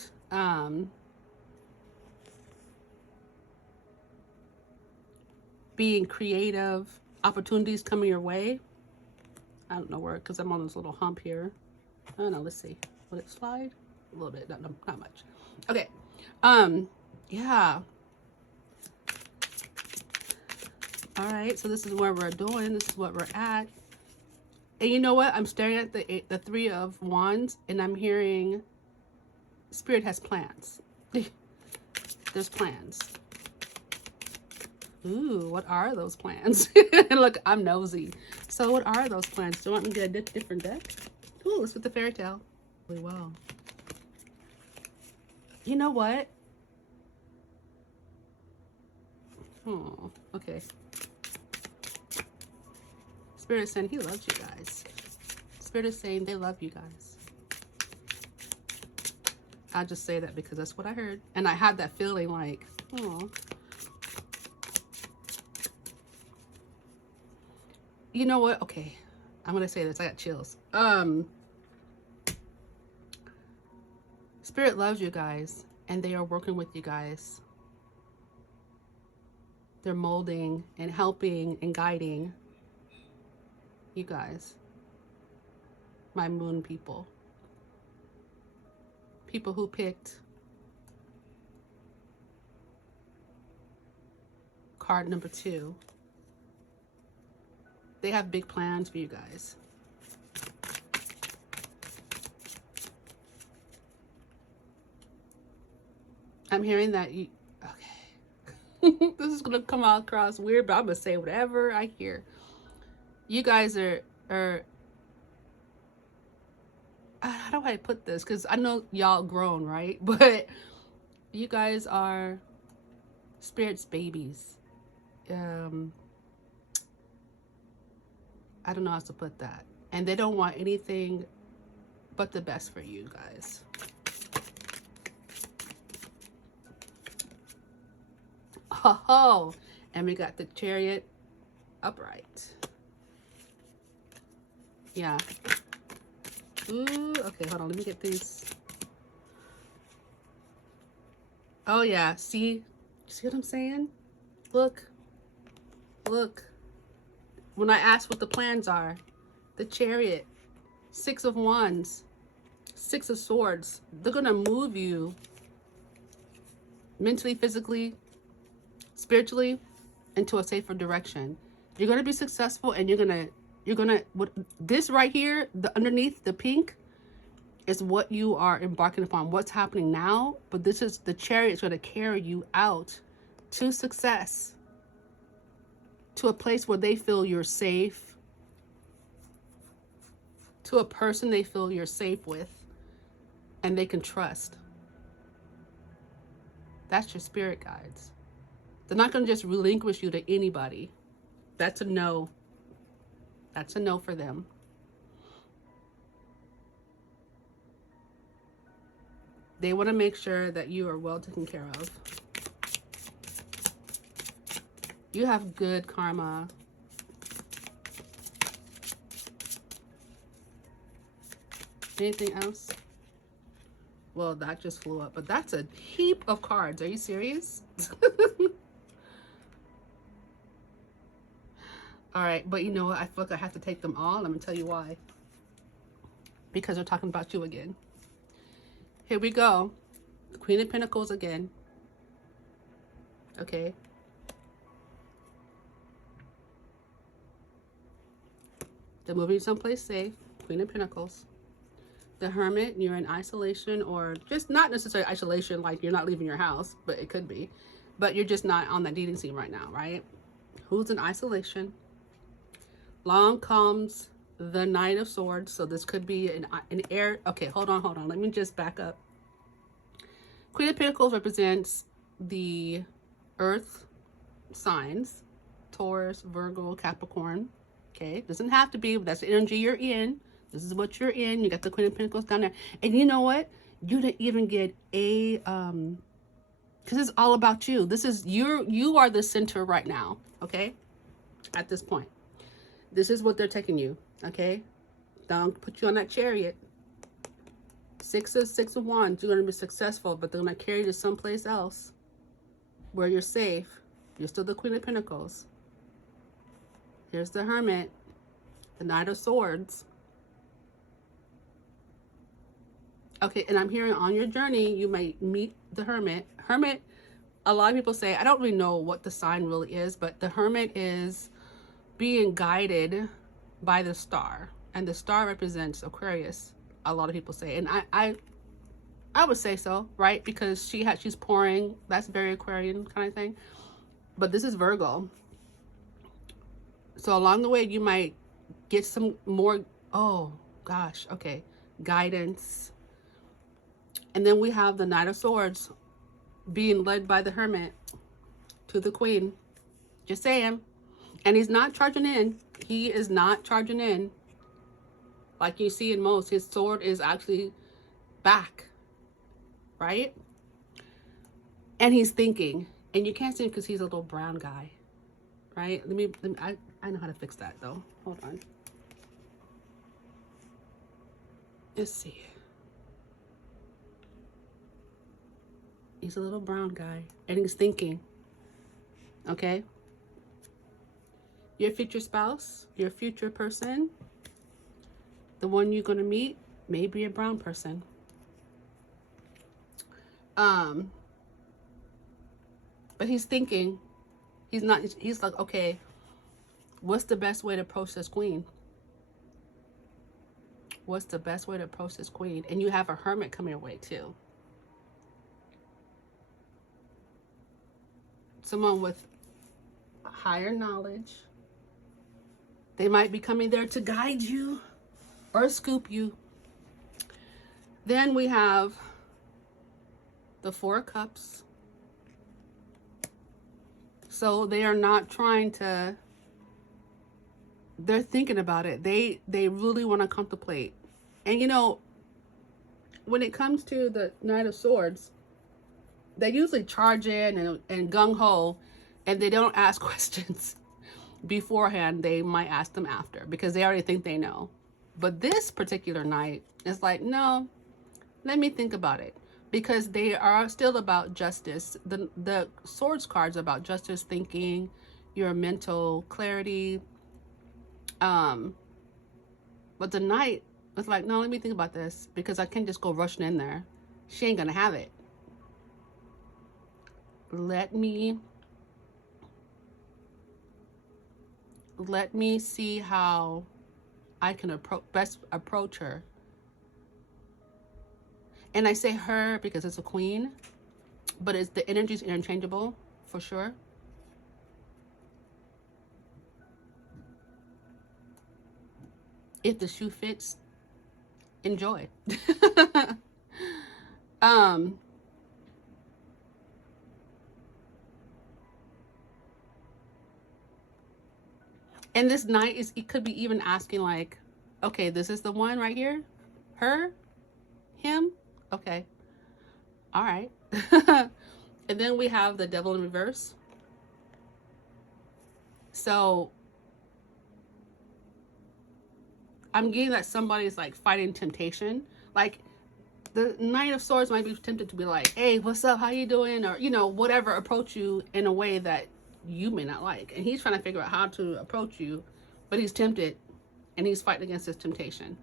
being creative, opportunities coming your way. I don't know where, because I'm on this little hump here. I don't know, let's see. Will it slide? A little bit, not much. Okay. Yeah. All right, so this is where we're doing. This is what we're at. And you know what? I'm staring at the 3 of Wands, and I'm hearing Spirit has plans. There's plans. Ooh, what are those plans? Look, I'm nosy. So what are those plans? Do you want me to get a different deck? Ooh, let's put the fairy tale. Really well. You know what? Oh, okay. Spirit is saying he loves you guys. Spirit is saying they love you guys. I'll just say that because that's what I heard. And I had that feeling like, oh. You know what? Okay. I'm going to say this. I got chills. Spirit loves you guys, and they are working with you guys. They're molding and helping and guiding you guys. My moon people. People who picked card number 2. They have big plans for you guys. I'm hearing that you, okay. This is going to come out across weird, but I'm going to say whatever I hear. You guys are how do I put this? Because I know y'all grown, right? But you guys are Spirit's babies. I don't know how to put that. And they don't want anything but the best for you guys. Oh, and we got the Chariot upright. Yeah. Ooh, okay, hold on. Let me get these. Oh, yeah. See what I'm saying? Look. Look. When I asked what the plans are, the Chariot, 6 of Wands, 6 of Swords. They're going to move you mentally, physically, spiritually into a safer direction. You're going to be successful, and you're going to, what this right here, the underneath the pink is what you are embarking upon, what's happening now. But this is the Chariot is going to carry you out to success, to a place where they feel you're safe, to a person they feel you're safe with and they can trust. That's your spirit guides. They're not going to just relinquish you to anybody. That's a no. That's a no for them. They want to make sure that you are well taken care of. You have good karma. Anything else? Well, that just flew up, but that's a heap of cards. Are you serious? All right, but you know what? I feel like I have to take them all. Let me tell you why. Because they're talking about you again. Here we go. The Queen of Pentacles again. Okay. They're moving someplace safe. Queen of Pentacles. The Hermit, you're in isolation, or just not necessarily isolation, like you're not leaving your house, but it could be. But you're just not on that dating scene right now, right? Who's in isolation? Along comes the Knight of Swords. So this could be an air. Okay, hold on. Let me just back up. Queen of Pentacles represents the earth signs. Taurus, Virgo, Capricorn. Okay, doesn't have to be, but that's the energy you're in. This is what you're in. You got the Queen of Pentacles down there. And you know what? You didn't even get a, because it's all about you. This is, you are the center right now, okay? At this point. This is what they're taking you, okay? Don't put you on that Chariot. Six of Wands. You're going to be successful, but they're going to carry you to someplace else where you're safe. You're still the Queen of Pentacles. Here's the Hermit, the Knight of Swords. Okay, and I'm hearing on your journey, you might meet the Hermit. Hermit, a lot of people say, I don't really know what the sign really is, but the Hermit is being guided by the star. And the star represents Aquarius, a lot of people say. And I would say so, right? Because she's pouring, that's very Aquarian kind of thing. But this is Virgo. So along the way, you might get some more, oh gosh, okay, guidance. And then we have the Knight of Swords being led by the Hermit to the Queen. Just saying. And he's not charging in. He is not charging in. Like you see in most, his sword is actually back. right? And he's thinking, and you can't see him because he's a little brown guy, right? I know how to fix that though. Hold on. Let's see. He's a little brown guy, and he's thinking, okay? Your future spouse, your future person, the one you're going to meet, may be a brown person. But he's thinking, he's like, okay, what's the best way to approach this queen? What's the best way to approach this queen? And you have a hermit coming your way too. Someone with higher knowledge. They might be coming there to guide you or scoop you. Then we have the Four of Cups. So they are not trying to, they're thinking about it. They really want to contemplate. And you know, when it comes to the Knight of Swords, they usually charge in and gung-ho, and they don't ask questions beforehand. They might ask them after because they already think they know. But this particular knight is like, no, let me think about it, because they are still about justice. The Swords cards are about justice, thinking, your mental clarity. But the knight was like, no, let me think about this, because I can't just go rushing in there. She ain't gonna have it. Let me see how I can best approach her. And I say her because it's a queen, but it's the energy's interchangeable for sure. If the shoe fits, enjoy. And this knight it could be even asking like, okay, this is the one right here, her, him, okay, all right. And then we have the Devil in reverse. So I'm getting that somebody's like fighting temptation. Like the Knight of Swords might be tempted to be like, hey, what's up, how you doing, or you know, whatever, approach you in a way that you may not like, and he's trying to figure out how to approach you, but he's tempted and he's fighting against his temptation.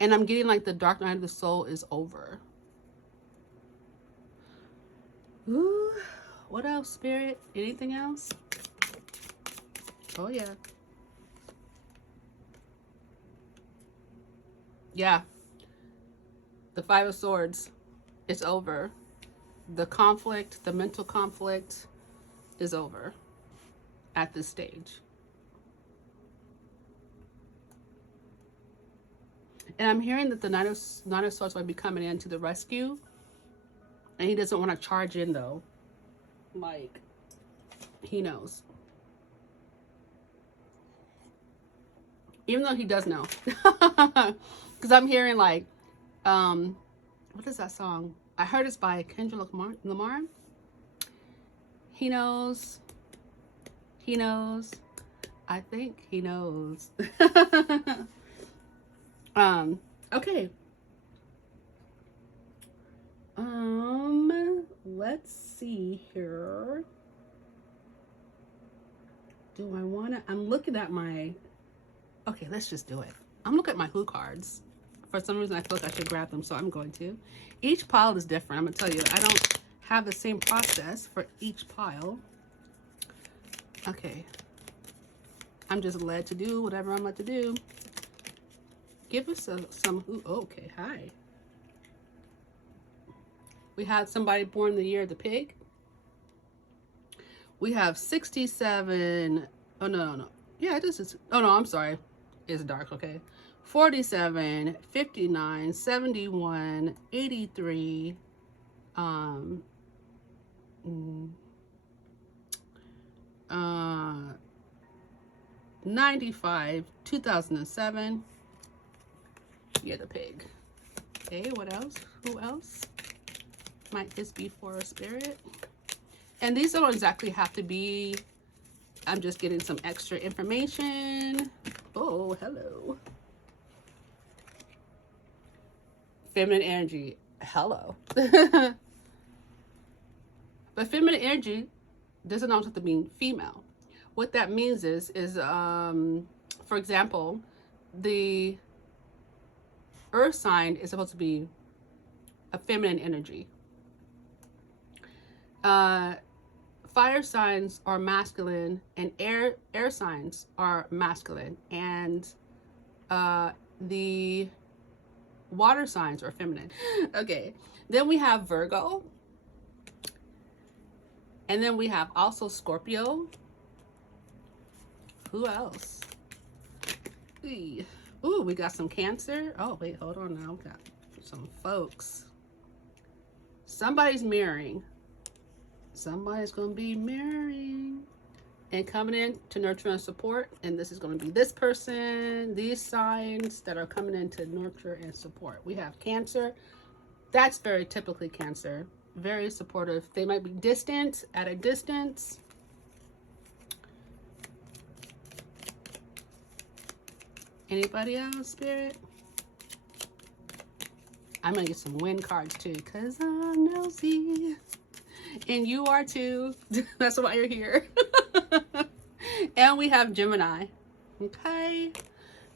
And I'm getting like the dark night of the soul is over. Ooh, what else, Spirit? Anything else? Oh yeah. Yeah. The Five of Swords, it's over. The conflict, the mental conflict is over at this stage. And I'm hearing that the Knight of Swords might be coming in to the rescue. And he doesn't want to charge in though. Like, he knows. Even though he does know. Because I'm hearing like, what is that song? I heard it's by Kendrick Lamar. He knows. He knows. I think he knows. Okay. Let's see here. Do I wanna, I'm looking at my, okay, let's just do it. I'm looking at my Who cards. For some reason, I feel like I should grab them, so I'm going to. Each pile is different. I'm gonna tell you, I don't have the same process for each pile. Okay. I'm just led to do whatever I'm led to do. Give us some Who, okay, hi. We had somebody born the year of the pig. We have 67, oh no. Yeah, this is, oh no, I'm sorry. It's dark, okay. 47, 59, 71, 83, 95, 2007, Yeah, the pig. Okay, what else? Who else might this be for a spirit? And these don't exactly have to be, I'm just getting some extra information. Oh, hello. Feminine energy. Hello. But feminine energy doesn't always have to mean female. What that means is for example, the earth sign is supposed to be a feminine energy. Fire signs are masculine, and air signs are masculine, and the water signs are feminine. Okay, then we have Virgo, and then we have also Scorpio. Who else? Ooh, we got some Cancer. Oh wait, hold on now. We got some folks. Somebody's mirroring. Somebody's going to be mirroring and coming in to nurture and support. And this is going to be this person, these signs that are coming in to nurture and support. We have Cancer. That's very typically Cancer. Very supportive. They might be distant, at a distance. Anybody else, Spirit? I'm going to get some wind cards too, because I'm nosy. And you are too. That's why you're here. And we have Gemini. Okay.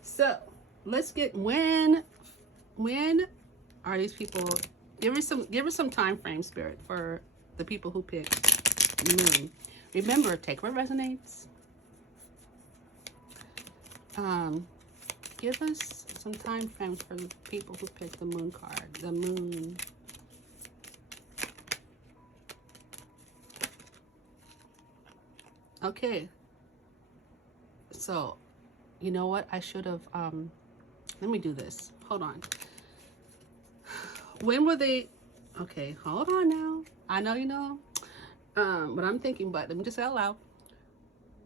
So let's get when are these people? Give us some time frame, Spirit, for the people who pick Moon. Remember, take what resonates. Give us some time frame for the people who pick the Moon card. The Moon. Okay, so you know what, I should have let me do this. Hold on. When were they? Okay, hold on now. I know you know what I'm thinking, but let me just say out loud.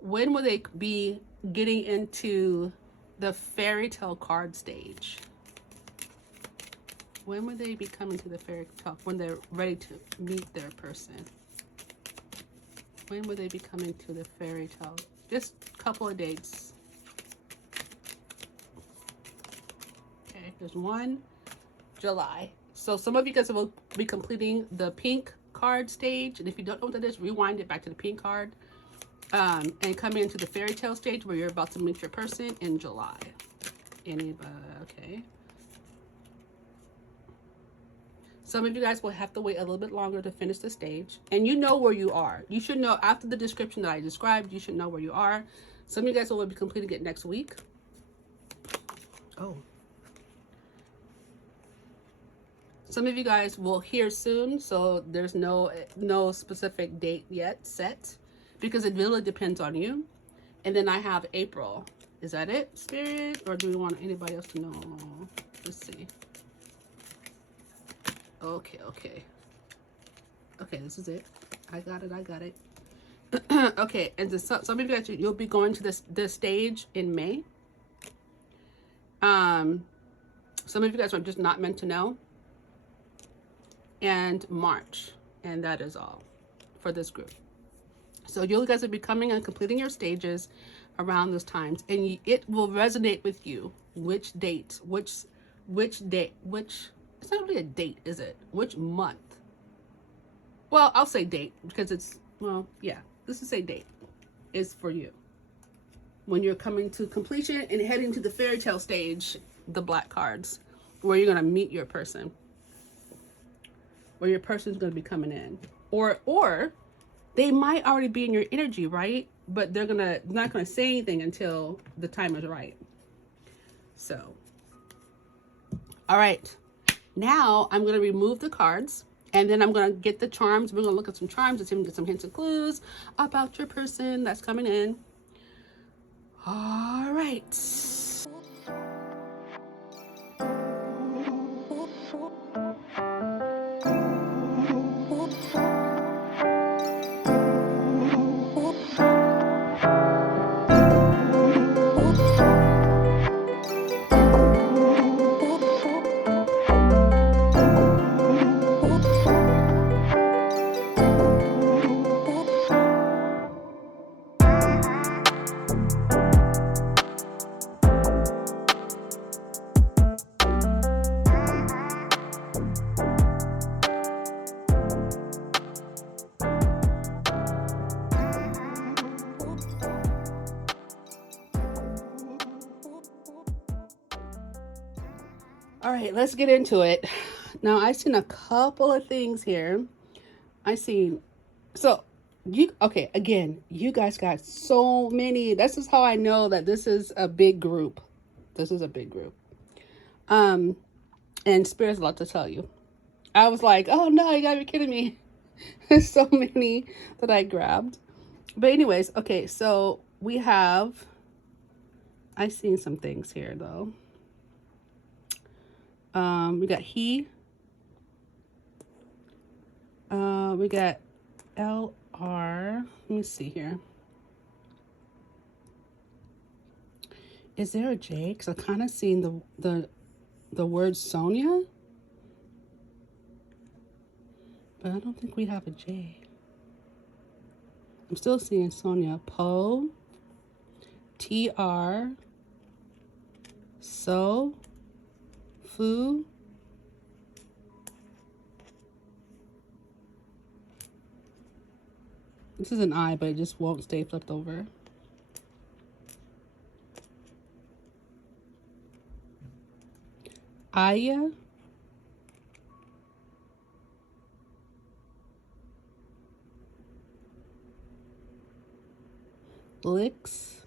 When will they be getting into the fairy tale card stage? When will they be coming to the fairy tale? When they're ready to meet their person? When will they be coming to the fairy tale? Just a couple of dates. Okay, there's one, July. So some of you guys will be completing the pink card stage. And if you don't know what that is, rewind it back to the pink card. And come into the fairy tale stage where you're about to meet your person in July. Anybody? Okay. Some of you guys will have to wait a little bit longer to finish the stage. And you know where you are. You should know, after the description that I described, you should know where you are. Some of you guys will be completing it next week. Oh. Some of you guys will hear soon, so there's no specific date yet set, because it really depends on you. And then I have April. Is that it, Spirit? Or do we want anybody else to know? Let's see. Okay. Okay, this is it. I got it. Okay, and some of you guys, you'll be going to this stage in May. Some of you guys are just not meant to know. And March. And that is all for this group. So you guys will be coming and completing your stages around those times. And it will resonate with you. Which date, which date, it's not really a date, is it? Which month? Well, I'll say date because it's, well, yeah, let's just say date is for you. When you're coming to completion and heading to the fairy tale stage, the black cards, where you're going to meet your person. Where your person's going to be coming in. Or they might already be in your energy, right? But they're not going to say anything until the time is right. So, all right. Now I'm going to remove the cards, and then I'm going to get the charms. We're going to look at some charms and see if we can get some hints and clues about your person that's coming in. All right. right, let's get into it. Now, I seen a couple of things here. I seen, so okay, again, you guys got so many. This is how I know that this is a big group. This is a big group. Um, and Spirit's a lot to tell you. I was like, oh no, you gotta be kidding me. There's so many that I grabbed. But anyways, okay, so we have, I seen some things here though. We got he. We got LR. Let me see here. Is there a J? Because I kind of seen the word Sonia, but I don't think we have a J. I'm still seeing Sonia. Po, TR, So, Fu. This is an I, but it just won't stay flipped over. Aya. Lixon.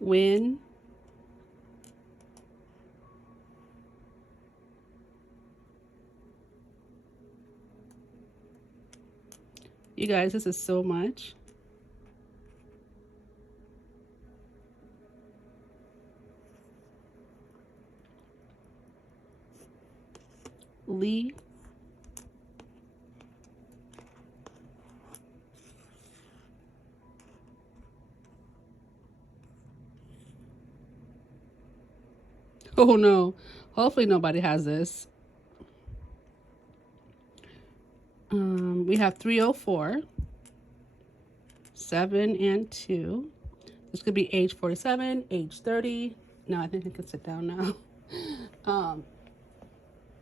Win. You guys, this is so much. Lee. Oh no. Hopefully nobody has this. We have 304, 7 and 2. This could be age 47, age 30. No, I think I can sit down now.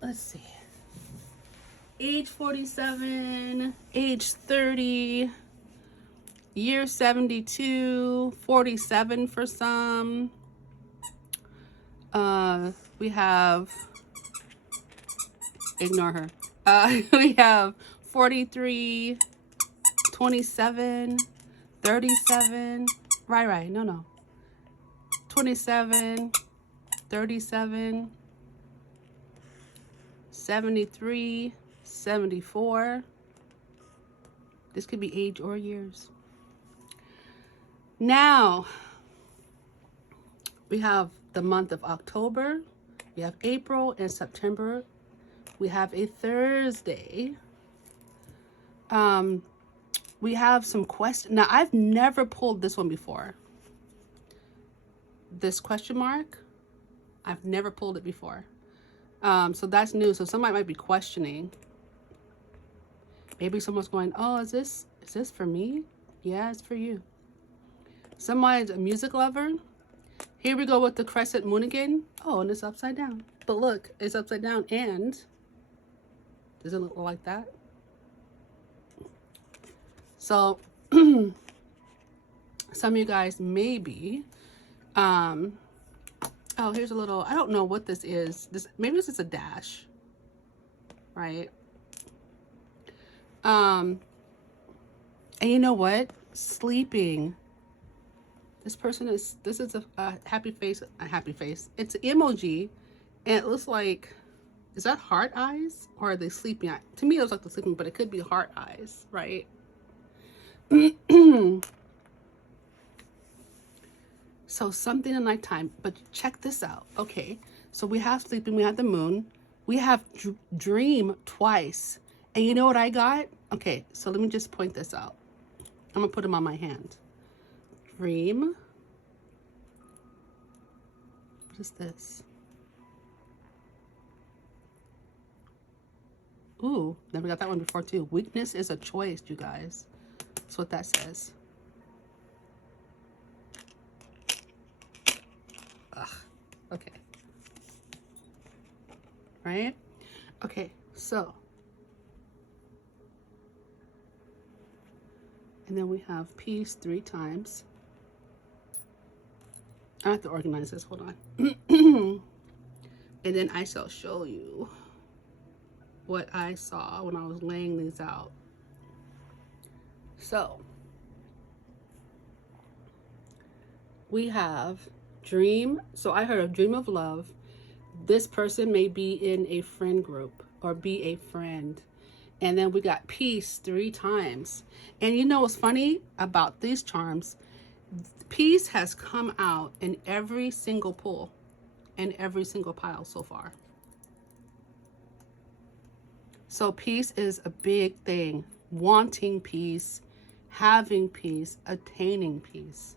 Let's see. Age 47, age 30, year 72, 47 for some. We have, ignore her. We have 43, 27, 37, right, no. 27, 37, 73, 74. This could be age or years. Now, we have the month of October. We have April and September. We have a Thursday. We have some questions. Now, I've never pulled this one before. This question mark, I've never pulled it before. So that's new. So somebody might be questioning. Maybe someone's going, oh, is this for me? Yeah, it's for you. Somebody's a music lover. Here we go with the crescent moon again. Oh, and it's upside down. But look, it's upside down, and does it look like that? So some of you guys maybe, oh, here's a little, I don't know what this is. Maybe this is a dash, right? And you know what? Sleeping. This is a happy face, It's an emoji, and it looks like, is that heart eyes or are they sleeping? To me, it looks like they're sleeping, but it could be heart eyes, right? So something in nighttime, but check this out. Okay, so we have sleeping, we have the moon, we have dream twice. And you know what I got? Okay, so let me just point this out. I'm gonna put them on my hand. Dream. What is this? Ooh, never got that one before too. Weakness is a choice, you guys. That's what that says. Ugh, okay. Right? Okay, so And then we have peace 3 times. I have to organize this, hold on. And then I shall show you what I saw when I was laying these out. So we have dream. So I heard of dream of love. This person may be in a friend group or be a friend. And then we got peace 3 times. And you know what's funny about these charms? Peace has come out in every single pull and every single pile so far. So peace is a big thing. Wanting peace, having peace, attaining peace.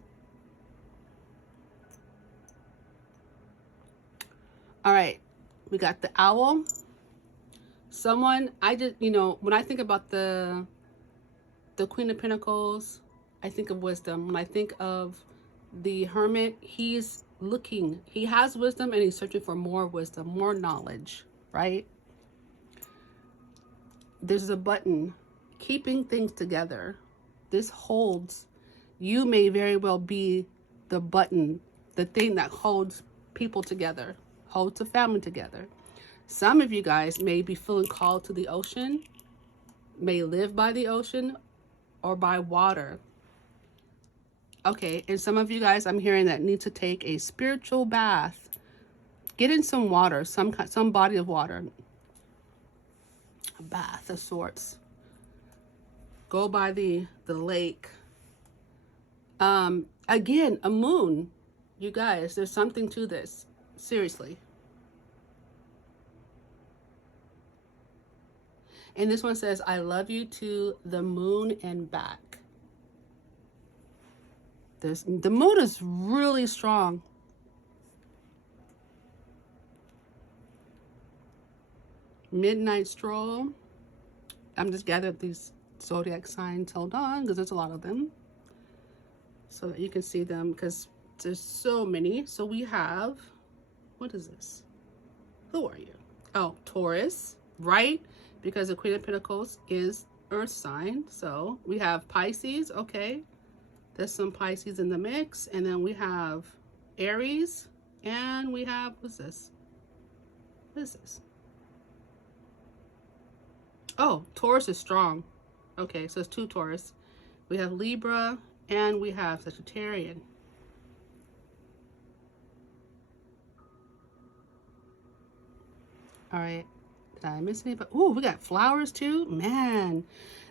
All right, we got the owl. Someone, I just, you know, when I think about the Queen of Pentacles, I think of wisdom. When I think of the Hermit, he's looking, he has wisdom and he's searching for more wisdom, more knowledge, right? There's a button, keeping things together. This holds, you may very well be the button, the thing that holds people together, holds a family together. Some of you guys may be feeling called to the ocean, may live by the ocean or by water. Okay, and some of you guys I'm hearing that need to take a spiritual bath. Get in some water, some body of water. A bath of sorts. Go by the lake. Again, a moon. You guys, there's something to this. Seriously. And this one says, I love you to the moon and back. The moon is really strong. Midnight stroll. I'm just gathering these zodiac signs. Hold on, because there's a lot of them. So that you can see them, because there's so many. So we have, what is this? Who are you? Oh, Taurus, right? Because the Queen of Pentacles is Earth sign. So we have Pisces, okay. There's some Pisces in the mix. And then we have Aries. And we have, what's this? What is this? Oh, Taurus is strong. Okay, so it's 2 Taurus. We have Libra and we have Sagittarian. All right. Did I miss anybody? Oh, we got flowers too. Man,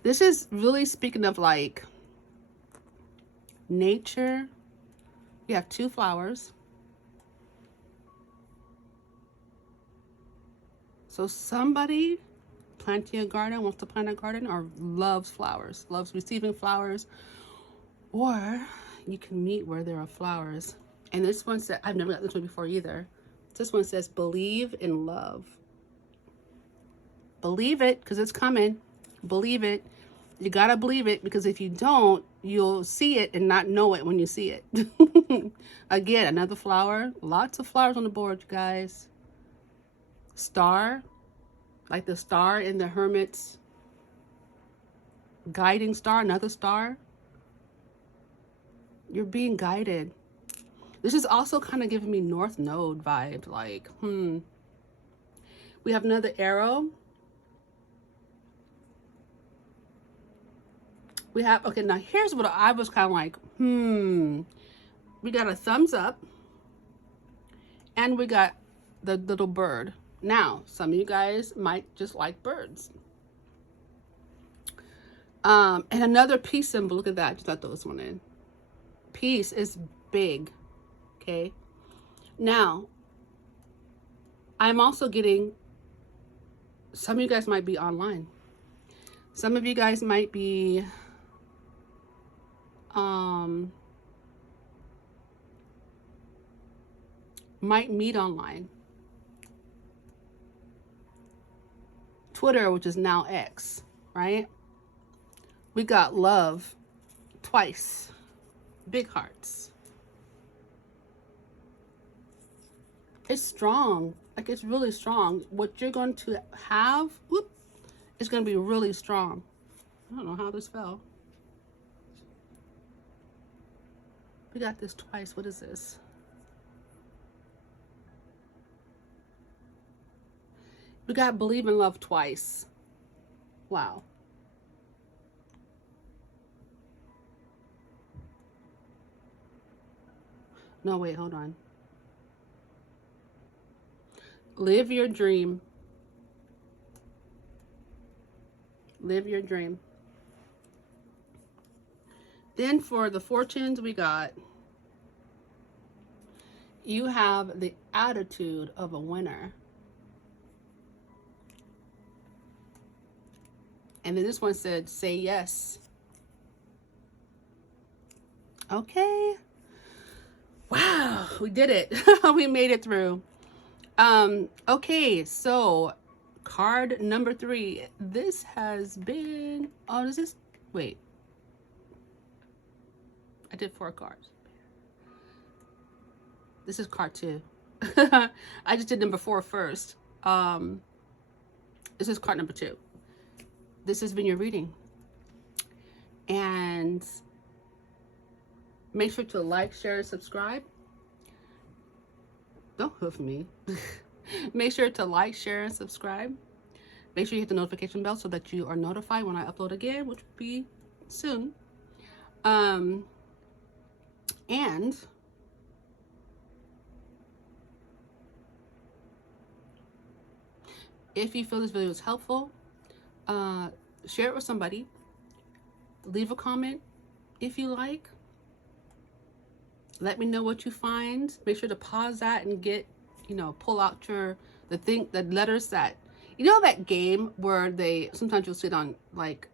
this is really speaking of like nature. We have 2 flowers. So somebody planting a garden, wants to plant a garden, or loves flowers, loves receiving flowers, or you can meet where there are flowers. And this one said, I've never got this one before either. This one says, believe in love. Believe it, because it's coming. Believe it. You gotta believe it, because if you don't, you'll see it and not know it when you see it. Again, another flower. Lots of flowers on the board, you guys. Star, like the star in the Hermit's guiding star, another star. You're being guided. This is also kind of giving me North Node vibes, like, We have another arrow. We have, okay, now here's what I was kind of like, We got a thumbs up. And we got the little bird. Now, some of you guys might just like birds. And another peace symbol. Look at that. Just throw this one in. Peace is big. Okay. Now, I'm also getting, some of you guys might be online. Some of you guys might be might meet online. Twitter, which is now X, right? We got love twice. Big hearts. It's strong. Like, it's really strong. What you're going to have, is going to be really strong. I don't know how this fell. We got this twice. What is this? We got believe in love twice. Wow. No, wait, hold on. Live your dream. Live your dream. Then for the fortunes, we got you have the attitude of a winner. And then this one said, say yes. Okay. Wow, we did it. We made it through. Okay, so card number 3. This has been, oh, this is, wait. I did 4 cards. This is card 2. I just did number 4 first. This is card number 2. This has been your reading. And make sure to like, share, and subscribe. Don't hoof me. Make sure to like, share, and subscribe. Make sure you hit the notification bell so that you are notified when I upload again, which will be soon. And if you feel this video is helpful, share it with somebody. Leave a comment if you like. Let me know what you find. Make sure to pause that and get, pull out the letters that, that game where sometimes you'll sit on like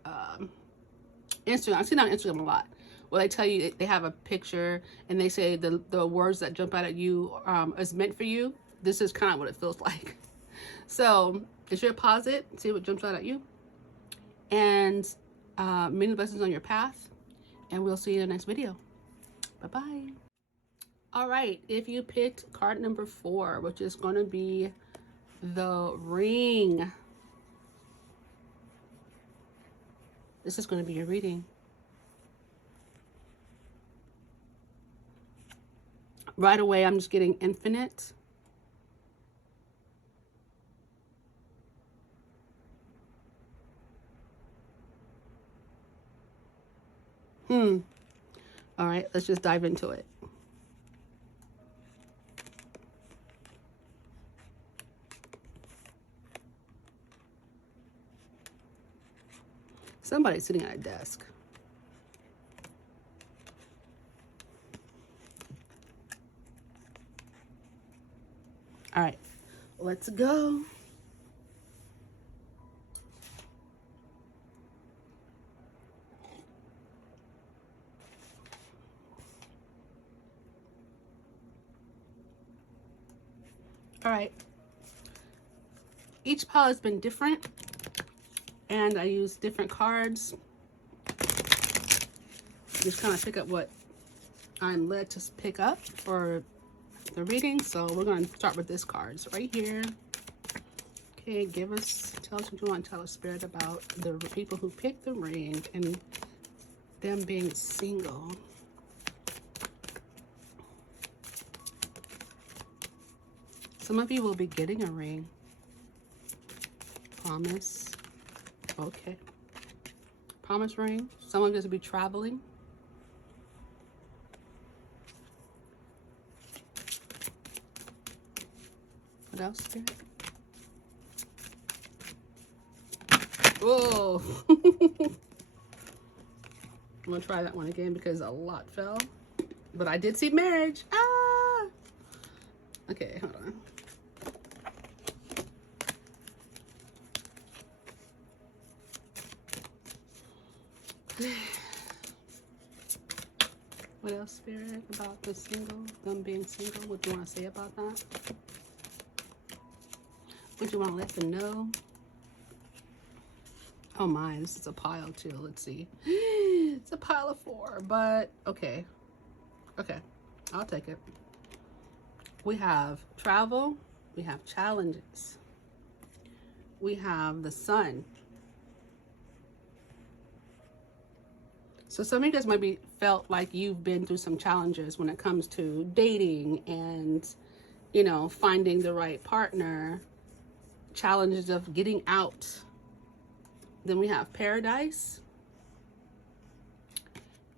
Instagram. I've seen it on Instagram a lot, where they tell you they have a picture and they say the words that jump out at you is meant for you. This is kind of what it feels like. So be sure to pause it, see what jumps out at you, and many blessings on your path, and we'll see you in the next video. Bye-bye. All right, if you picked card number 4, which is going to be the ring, this is going to be your reading. Right away, I'm just getting infinite. All right, let's just dive into it. Somebody's sitting at a desk. All right, let's go. All right, each pile has been different, and I use different cards. Just kind of pick up what I'm led to pick up for the reading. So we're going to start with this cards right here. Okay, tell us what you want to tell us, Spirit, about the people who picked the ring and them being single. Some of you will be getting a ring. Promise. Okay. Promise ring. Someone going to be traveling. What else, Spirit? Whoa. I'm going to try that one again because a lot fell. But I did see marriage. Ah! Okay, hold on. What else, Spirit, about the them being single? What do you want to say about that? What do you want to let them know? Oh my, this is a pile too. Let's see. It's a pile of 4, but okay. Okay, I'll take it. We have travel. We have challenges. We have the sun. So some of you guys might be felt like you've been through some challenges when it comes to dating and, you know, finding the right partner, challenges of getting out. Then we have paradise.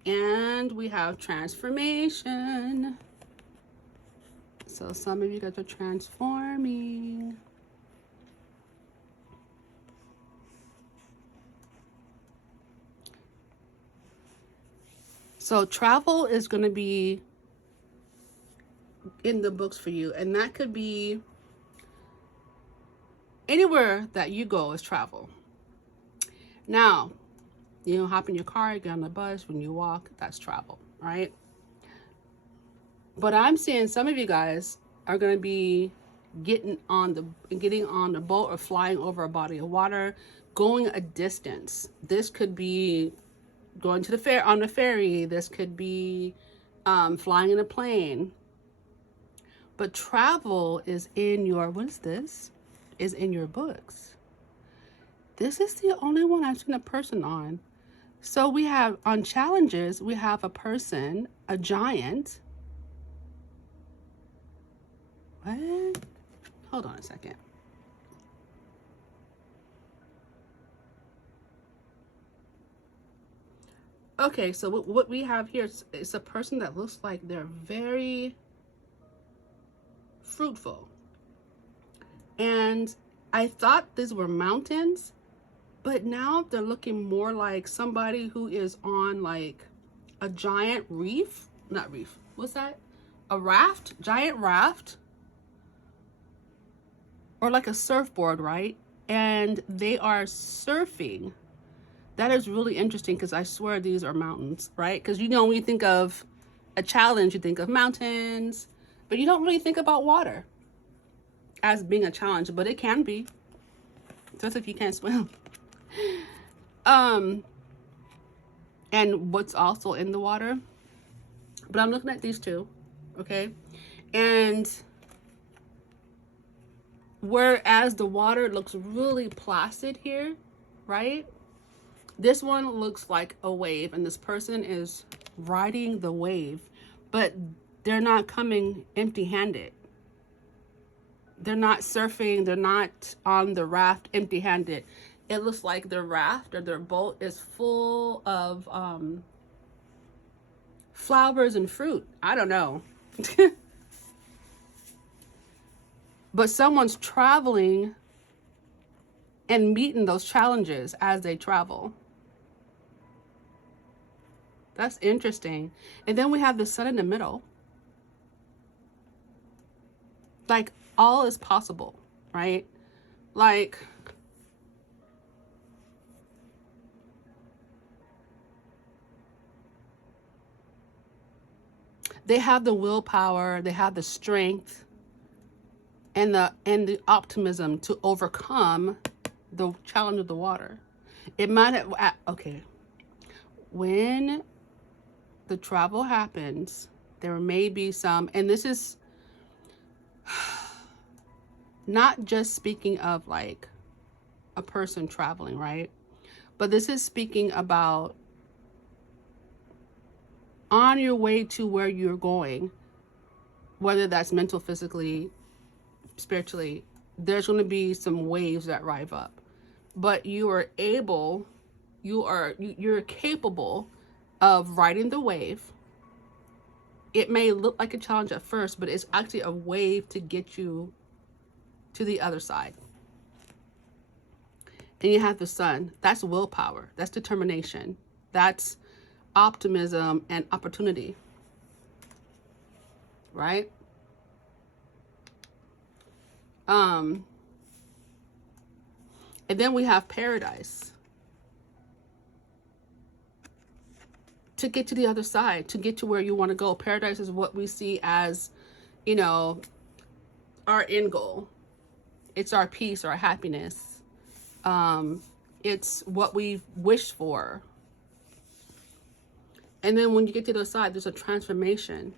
And we have transformation. So some of you guys are transforming. So travel is going to be in the books for you. And that could be anywhere that you go is travel. Now, you know, hop in your car, get on the bus, when you walk, that's travel, right? But I'm seeing some of you guys are going to be getting on the boat or flying over a body of water, going a distance. This could be going to the on the ferry. This could be flying in a plane. But travel is in your, what is this? Is in your books. This is the only one I've seen a person on. So we have, on challenges, we have a person, a giant. What? Hold on a second. Okay, so what we have here is a person that looks like they're very fruitful. And I thought these were mountains, but now they're looking more like somebody who is on like a giant reef. Not reef. What's that? A raft? Giant raft? Or like a surfboard, right? And they are surfing. That is really interesting because I swear these are mountains, right? Because you know, when you think of a challenge, you think of mountains, but you don't really think about water as being a challenge, but it can be. Just if you can't swim. And what's also in the water. But I'm looking at these two, okay? And whereas the water looks really placid here, right? This one looks like a wave, and this person is riding the wave, but they're not coming empty-handed. They're not surfing, they're not on the raft empty-handed. It looks like their raft or their boat is full of flowers and fruit. I don't know. But someone's traveling and meeting those challenges as they travel. That's interesting. And then we have the sun in the middle. Like, all is possible, right? Like, they have the willpower, they have the strength and the optimism to overcome the challenge of the water. It might have, okay, when the travel happens, there may be some, and this is not just speaking of like a person traveling, right? But this is speaking about on your way to where you're going, whether that's mental, physically, spiritually, there's going to be some waves that rise up. But you're capable of riding the wave. It may look like a challenge at first, but it's actually a wave to get you to the other side. And you have the sun. That's willpower. That's determination. That's optimism and opportunity. Right? And then we have paradise. To get to the other side, to get to where you want to go. Paradise is what we see as, you know, our end goal. It's our peace, our happiness. It's what we wish for. And then when you get to the other side, there's a transformation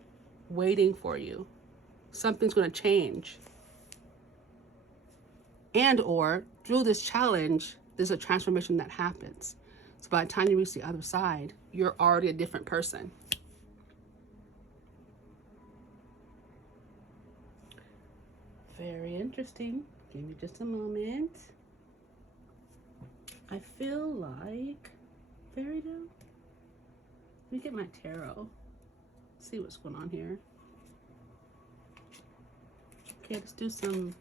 waiting for you. Something's going to change. And or through this challenge, there's a transformation that happens. So by the time you reach the other side, you're already a different person. Very interesting. Give me just a moment. I feel like fairy tale. Let me get my tarot. See what's going on here. Okay, let's do some.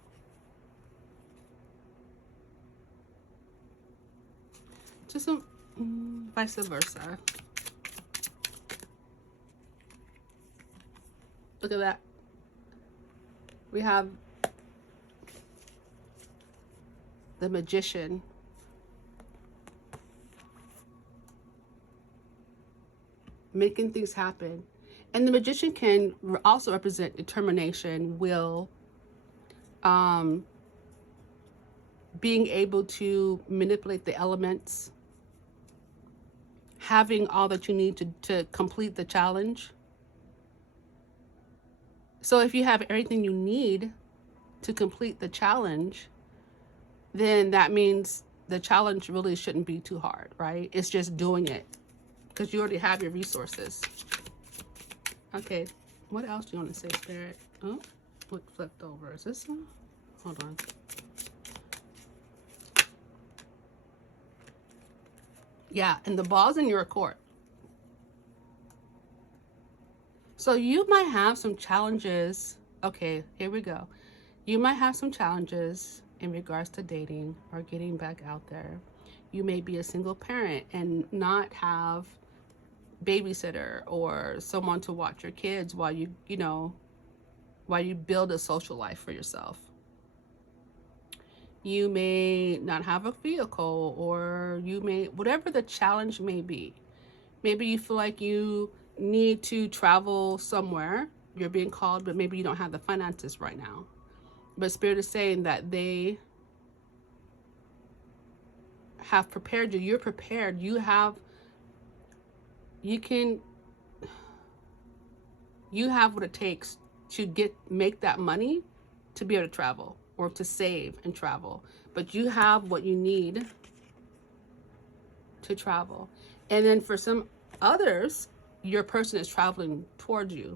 Just some vice versa. Look at that. We have the Magician. Making things happen. And the Magician can also represent determination, will, being able to manipulate the elements, having all that you need to complete the challenge. So if you have everything you need to complete the challenge, then that means the challenge really shouldn't be too hard, right? It's just doing it because you already have your resources. Okay, what else do you want to say, Spirit? Oh, what flipped over? Is this one? Hold on. Yeah, and the ball's in your court. So you might have some challenges. Okay, here we go. You might have some challenges in regards to dating or getting back out there. You may be a single parent and not have babysitter or someone to watch your kids while you build a social life for yourself. You may not have a vehicle, or you may, whatever the challenge may be. Maybe you feel like you need to travel somewhere. You're being called, but maybe you don't have the finances right now. But Spirit is saying that they have prepared you. You're prepared. You have what it takes to make that money to be able to travel or to save and travel. But you have what you need to travel. And then for some others, your person is traveling towards you,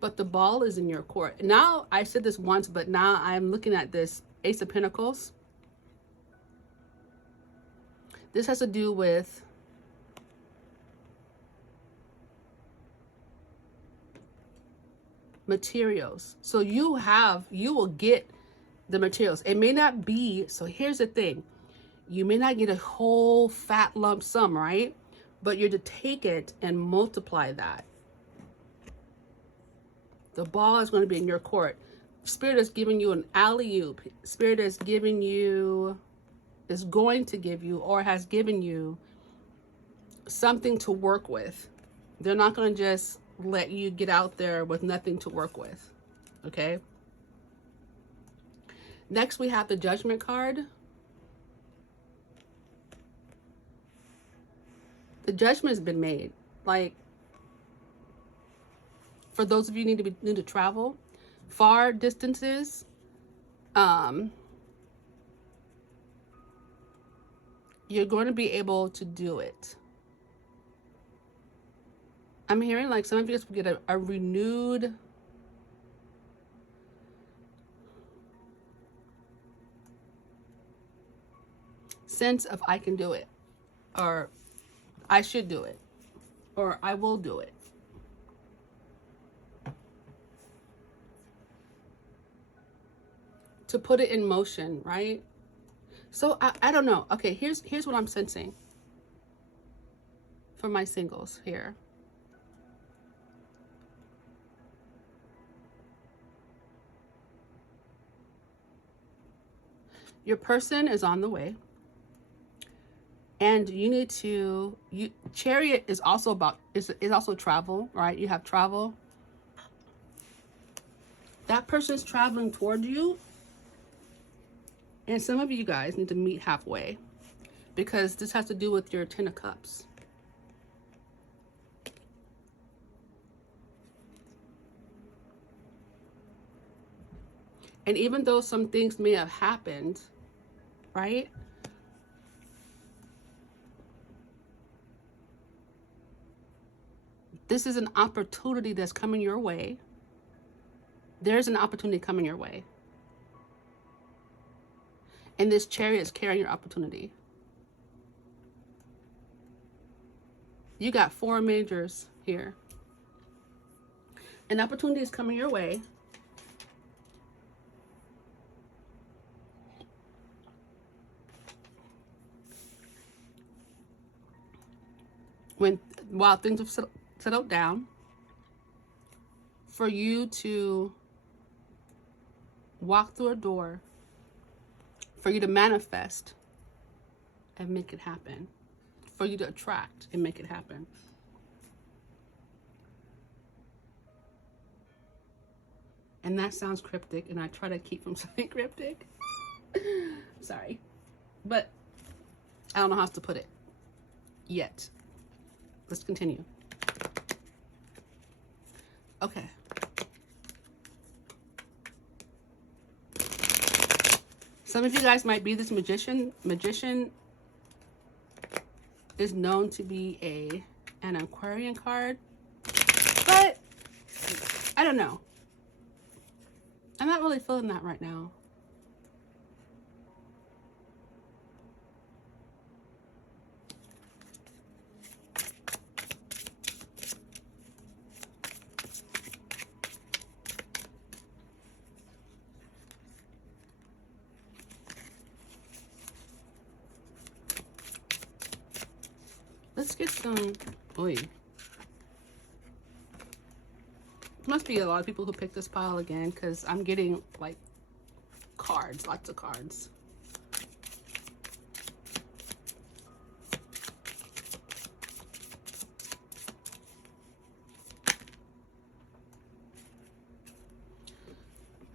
but the ball is in your court. Now, I said this once, but now I'm looking at this Ace of Pentacles. This has to do with materials. So you will get the materials. It may not be, so here's the thing. You may not get a whole fat lump sum, right? But you're to take it and multiply that. The ball is going to be in your court. Spirit is giving you an alley-oop. Spirit is going to give you, or has given you, something to work with. They're not going to just let you get out there with nothing to work with. Okay? Next, we have the Judgment card. The judgment has been made. Like, for those of you who need to travel far distances, you're going to be able to do it. I'm hearing like some of you guys will get a renewed sense of I can do it, or I should do it, or I will do it. To put it in motion, right? So I don't know. Okay, here's what I'm sensing for my singles here. Your person is on the way. And you need to, Chariot is also is also travel, right? You have travel. That person is traveling toward you. And some of you guys need to meet halfway, because this has to do with your 10 of Cups. And even though some things may have happened, right? This is an opportunity that's coming your way. There's an opportunity coming your way. And this Chariot is carrying your opportunity. You got 4 majors here. An opportunity is coming your way. While things have settled down, for you to walk through a door, for you to manifest and make it happen, for you to attract and make it happen. And that sounds cryptic, and I try to keep from sounding cryptic. Sorry. But I don't know how else to put it yet. Let's continue. Okay. Some of you guys might be this magician. Magician is known to be an Aquarian card, but I don't know. I'm not really feeling that right now. Let's get some, oy. Must be a lot of people who picked this pile again, because I'm getting like cards, lots of cards.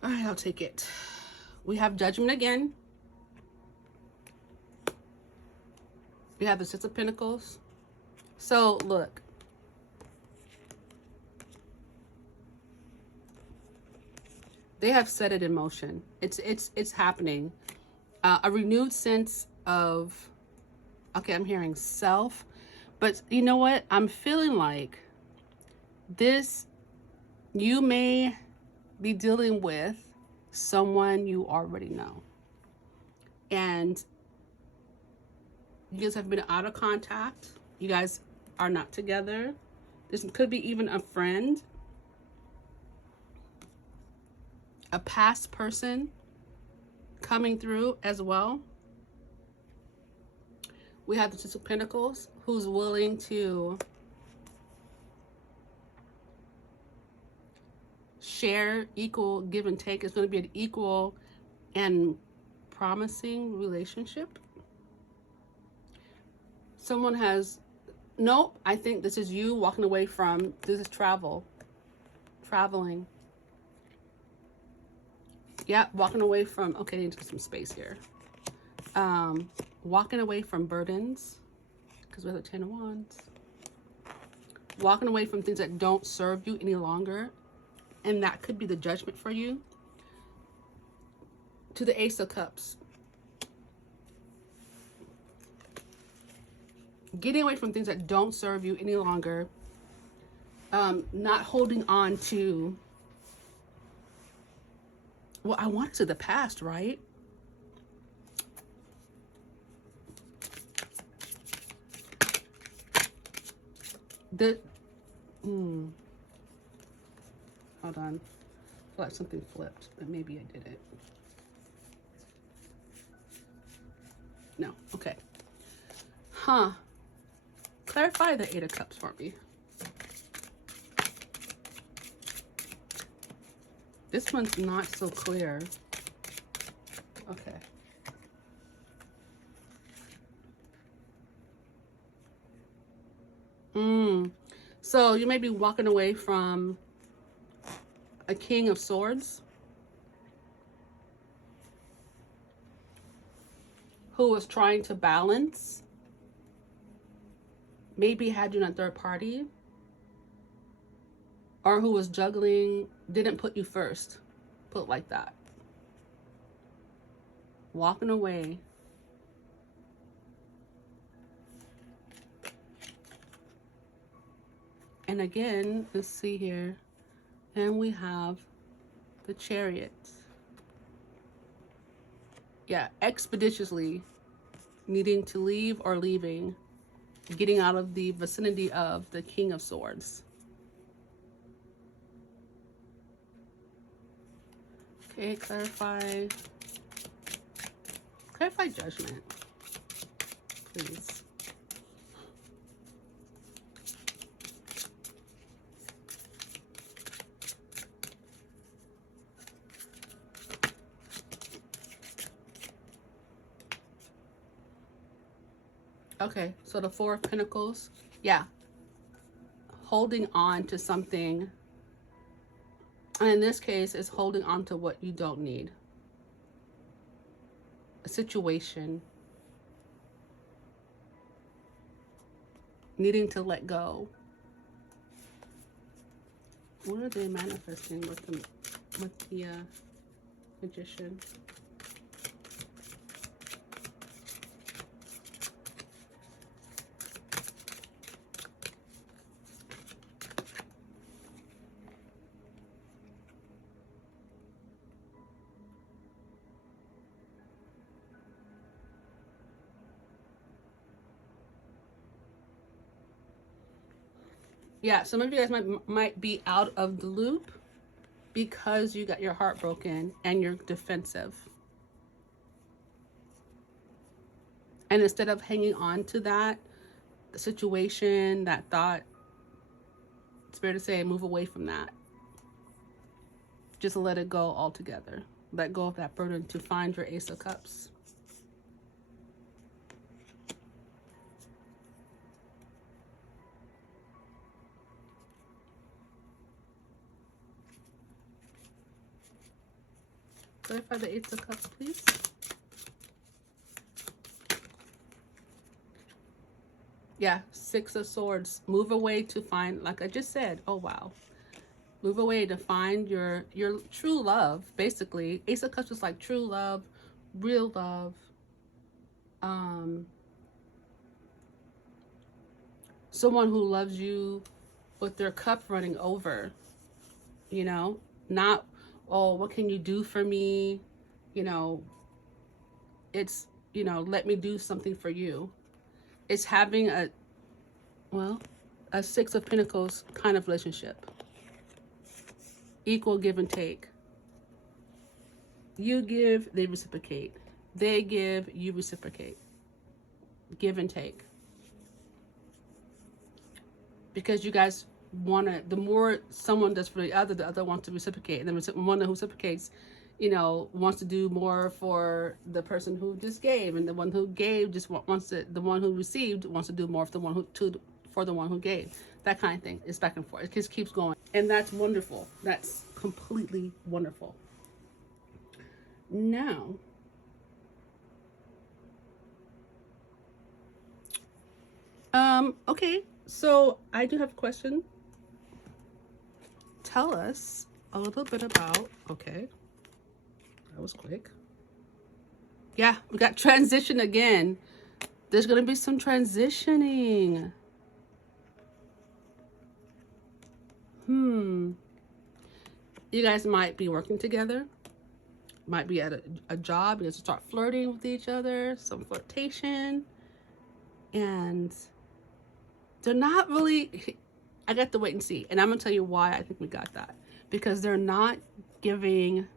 All right, I'll take it. We have Judgment again. We have the Six of Pentacles. So look, they have set it in motion. It's happening. A renewed sense of, okay, I'm hearing self, but you know what? I'm feeling like this, you may be dealing with someone you already know. And you guys have been out of contact. You guys are not together. This could be even a friend, a past person coming through as well. We have the Six of Pentacles, who's willing to share, equal give and take. It's going to be an equal and promising relationship. Someone has, nope, I think this is you walking away from, this is traveling. Yeah, walking away from, okay, I need to get some space here. Walking away from burdens, because we have the 10 of Wands. Walking away from things that don't serve you any longer, and that could be the Judgment for you. To the Ace of Cups. Getting away from things that don't serve you any longer. Not holding on to, well, I want to say the past, right? Hold on. I feel like something flipped, but maybe I did it. No, okay. Clarify the 8 of Cups for me. This one's not so clear. Okay. So you may be walking away from a King of Swords who was trying to balance, maybe had you in a third party, or who was juggling, didn't put you first, put it like that. Walking away. And again, let's see here. And we have the Chariot. Yeah, expeditiously, needing to leave or leaving, getting out of the vicinity of the King of Swords. Okay, clarify judgment, please. Okay, so the Four of Pentacles, yeah, holding on to something, and in this case, it's holding on to what you don't need. A situation, needing to let go. What are they manifesting with the Magician? Yeah, some of you guys might be out of the loop because you got your heart broken and you're defensive. And instead of hanging on to that situation, that thought, it's fair to say, move away from that. Just let it go altogether. Let go of that burden to find your Ace of Cups. Clarify the Ace of Cups, please. Yeah, Six of Swords. Move away to find, like I just said, oh wow. Move away to find your true love, basically. Ace of Cups is like true love, real love. Someone who loves you with their cup running over, you know, not, oh, what can you do for me? You know, it's, you know, let me do something for you. It's having a Six of Pentacles kind of relationship. Equal give and take. You give, they reciprocate. They give, you reciprocate. Give and take. Because you guys want to, the more someone does for the other wants to reciprocate. And then one who reciprocates, you know, wants to do more for the person who just gave. And the one who gave just wants to, the one who received wants to do more for the one who gave. That kind of thing. It's back and forth. It just keeps going. And that's wonderful. That's completely wonderful. Now, okay, so I do have a question. Tell us a little bit about, okay, that was quick. Yeah, we got transition again. There's going to be some transitioning. You guys might be working together. Might be at a job. You guys start flirting with each other. Some flirtation. And they're not really, I got to wait and see. And I'm going to tell you why I think we got that. Because they're not giving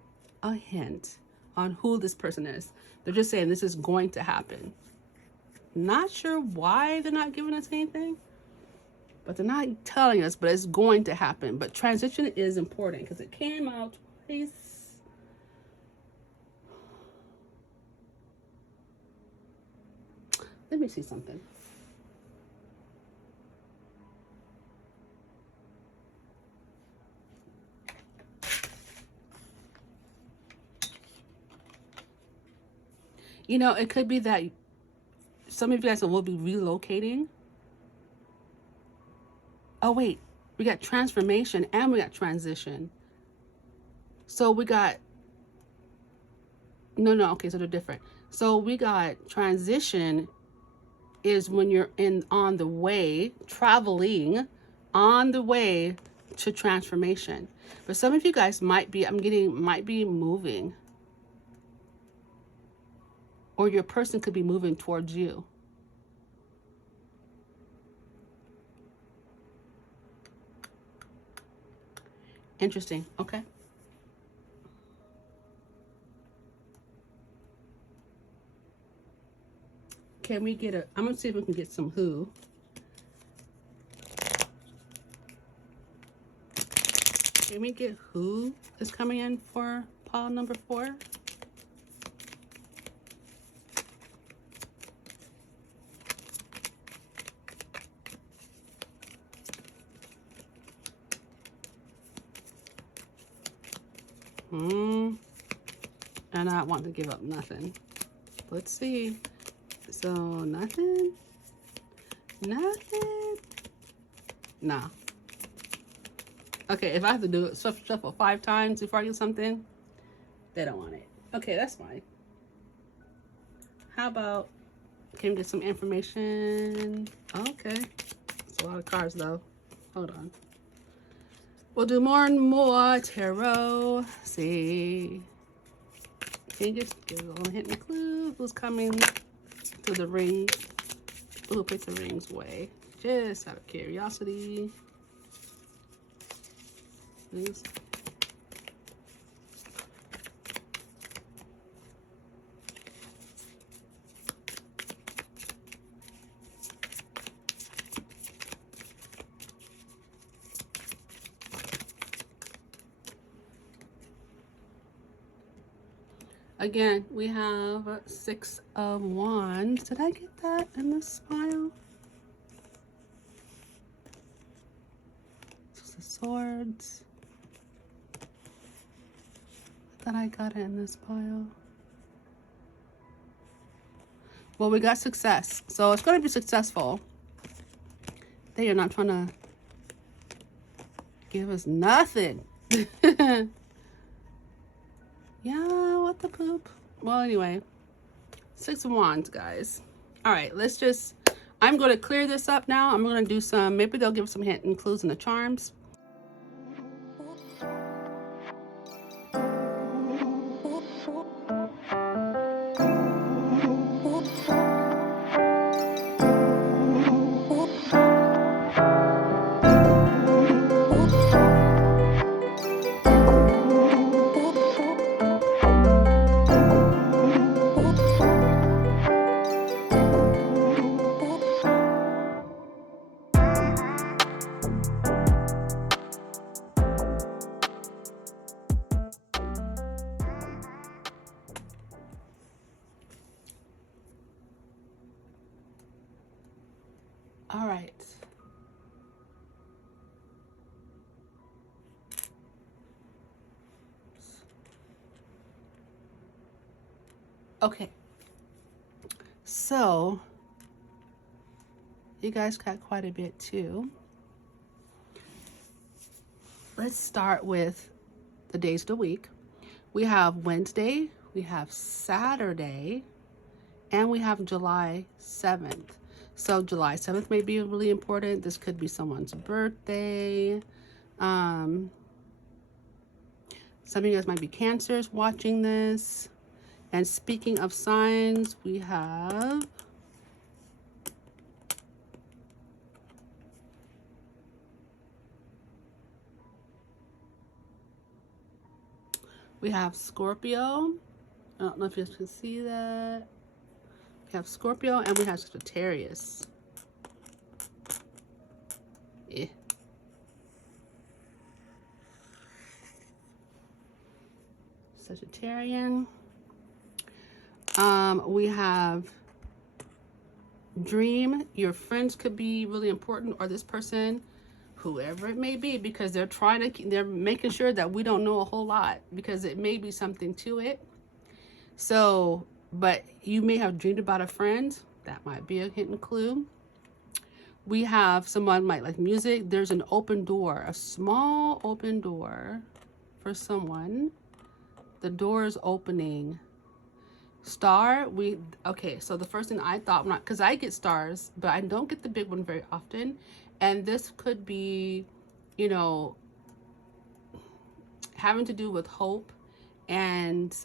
a hint on who this person is. They're just saying this is going to happen. Not sure why they're not giving us anything. But they're not telling us, but it's going to happen. But transition is important because it came out twice. Let me see something. You know, it could be that some of you guys will be relocating. Oh, wait, we got transformation and we got transition. So we got, no, okay, so they're different. So we got transition is when you're on the way, traveling on the way to transformation. But some of you guys might be, might be moving, or your person could be moving towards you. Interesting. Okay. Can we get I'm gonna see if we can get some who. Can we get who is coming in for pile number 4? And I want to give up nothing. Let's see. So nothing. Nah. Okay, if I have to do it shuffle 5 times before I get something, they don't want it. Okay, that's fine. How about, can we get some information? Okay. It's a lot of cards though. Hold on. We'll do more and more tarot. See. Can you just give a little hint and clue? Who's coming to the ring? Who puts the rings away? Just out of curiosity. Please. Again, we have 6 of Wands. Did I get that in this pile? 6 of Swords. I thought I got it in this pile. Well, we got success. So it's going to be successful. They are not trying to give us nothing. Yeah, what the poop? Well, anyway, 6 of Wands, guys. All right, let's just, I'm going to clear this up now. I'm going to do some, maybe they'll give some hint and clues in the charms. All right. Okay. So, you guys got quite a bit too. Let's start with the days of the week. We have Wednesday, we have Saturday, and we have July 7th. So July 7th may be really important. This could be someone's birthday. Some of you guys might be Cancers watching this. And speaking of signs, we have Scorpio. I don't know if you guys can see that. We have Scorpio and we have Sagittarius. Yeah. Sagittarian. We have Dream. Your friends could be really important, or this person, whoever it may be, because they're making sure that we don't know a whole lot, because it may be something to it. So, but you may have dreamed about a friend. That might be a hint and clue. We have someone might like music. There's an open door, a small open door for someone. The door is opening. Star, okay, so the first thing I thought, because I get stars, but I don't get the big one very often. And this could be, you know, having to do with hope and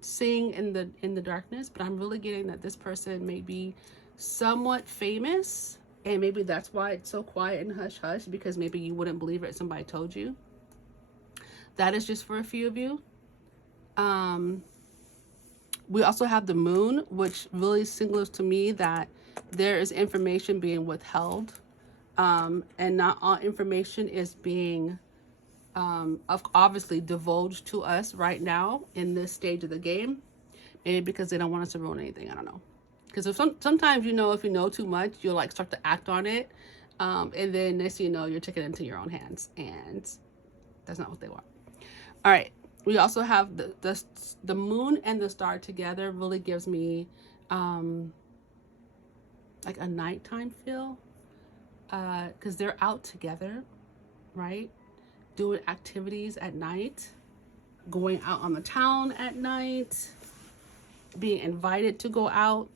seeing in the darkness. But I'm really getting that this person may be somewhat famous, and maybe that's why it's so quiet and hush hush, because maybe you wouldn't believe it if somebody told you. That is just for a few of you. We also have the moon, which really signals to me that there is information being withheld, and not all information is being obviously divulged to us right now in this stage of the game. Maybe because they don't want us to ruin anything. I don't know. Because if sometimes, you know, if you know too much, you'll like start to act on it, and then next thing you know, you're taking it into your own hands, and that's not what they want. All right. We also have the moon and the star together really gives me like a nighttime feel, because they're out together, right? Doing activities at night, going out on the town at night, being invited to go out.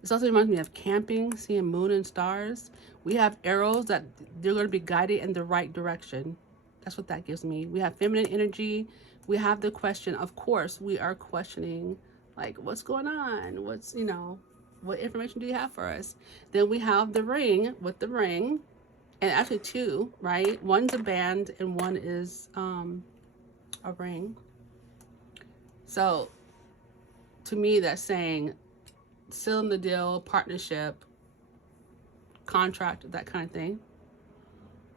This also reminds me of camping, seeing moon and stars. We have arrows that they're going to be guided in the right direction. That's what that gives me. We have feminine energy. We have the question. Of course, we are questioning, like, what's going on? What's, you know, what information do you have for us? Then we have the ring with the ring. And actually two, right? One's a band and one is a ring. So to me, that's saying sealing the deal, partnership, contract, that kind of thing.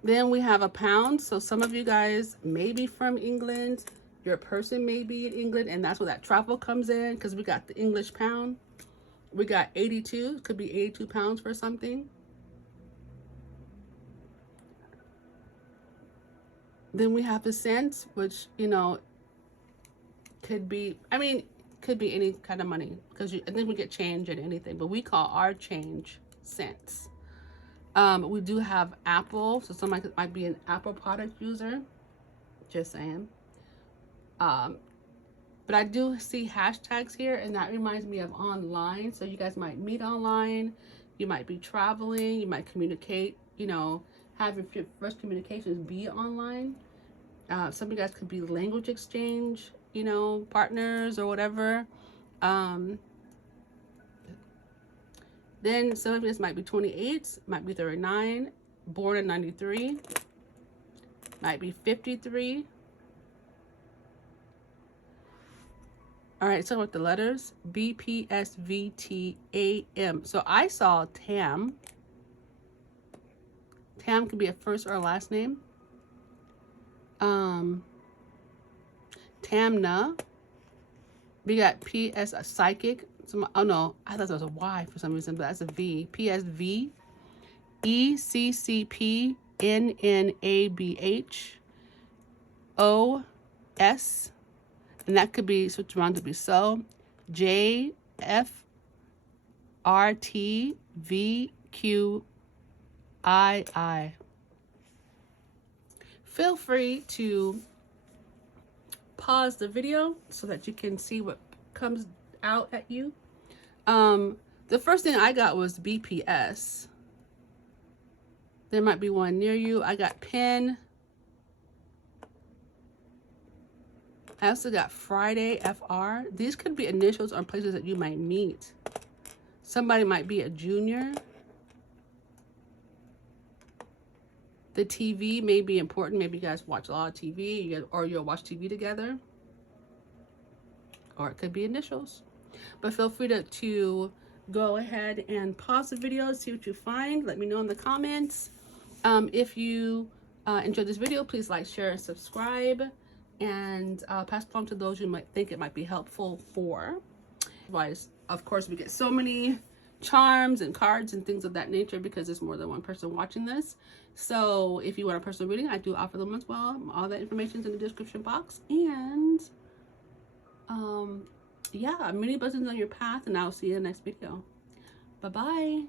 Then we have a pound. So some of you guys may be from England. Your person may be in England, and that's where that travel comes in, because we got the English pound. We got 82. Could be 82 pounds for something. Then we have the cents, which, you know, could be, I mean, could be any kind of money, because I think we get change and anything, but we call our change cents. We do have Apple, so somebody might be an Apple product user, just saying. But I do see hashtags here, and that reminds me of online. So you guys might meet online, you might be traveling, you might communicate, you know, have your first communications be online. Some of you guys could be language exchange, you know, partners or whatever. Then some of this might be 28, might be 39, born in 93, might be 53. All right, so with the letters, B, P, S, V, T, A, M. So I saw Tam. Tam could be a first or a last name. Tamna. We got P as a psychic. Oh no, I thought it was a Y for some reason, but that's a V. P as V. E, C, C, P, N, N, A, B, H. O, S. And that could be switched around to be so. J, F, R, T, V, Q, I. Feel free to pause the video so that you can see what comes out at you. The first thing I got was BPS. There might be one near you. I got pen. I also got Friday, FR. These could be initials or places that you might meet. Somebody might be a junior. The TV may be important. Maybe you guys watch a lot of TV, or you'll watch TV together. Or it could be initials. But feel free to go ahead and pause the video, see what you find. Let me know in the comments. If you enjoyed this video, please like, share, and subscribe. And pass it along to those you might think it might be helpful for. Otherwise, of course, we get so many charms and cards and things of that nature because there's more than one person watching this. So if you want a personal reading, I do offer them as well. All that information is in the description box. And yeah, many blessings on your path, and I'll see you in the next video. Bye-bye.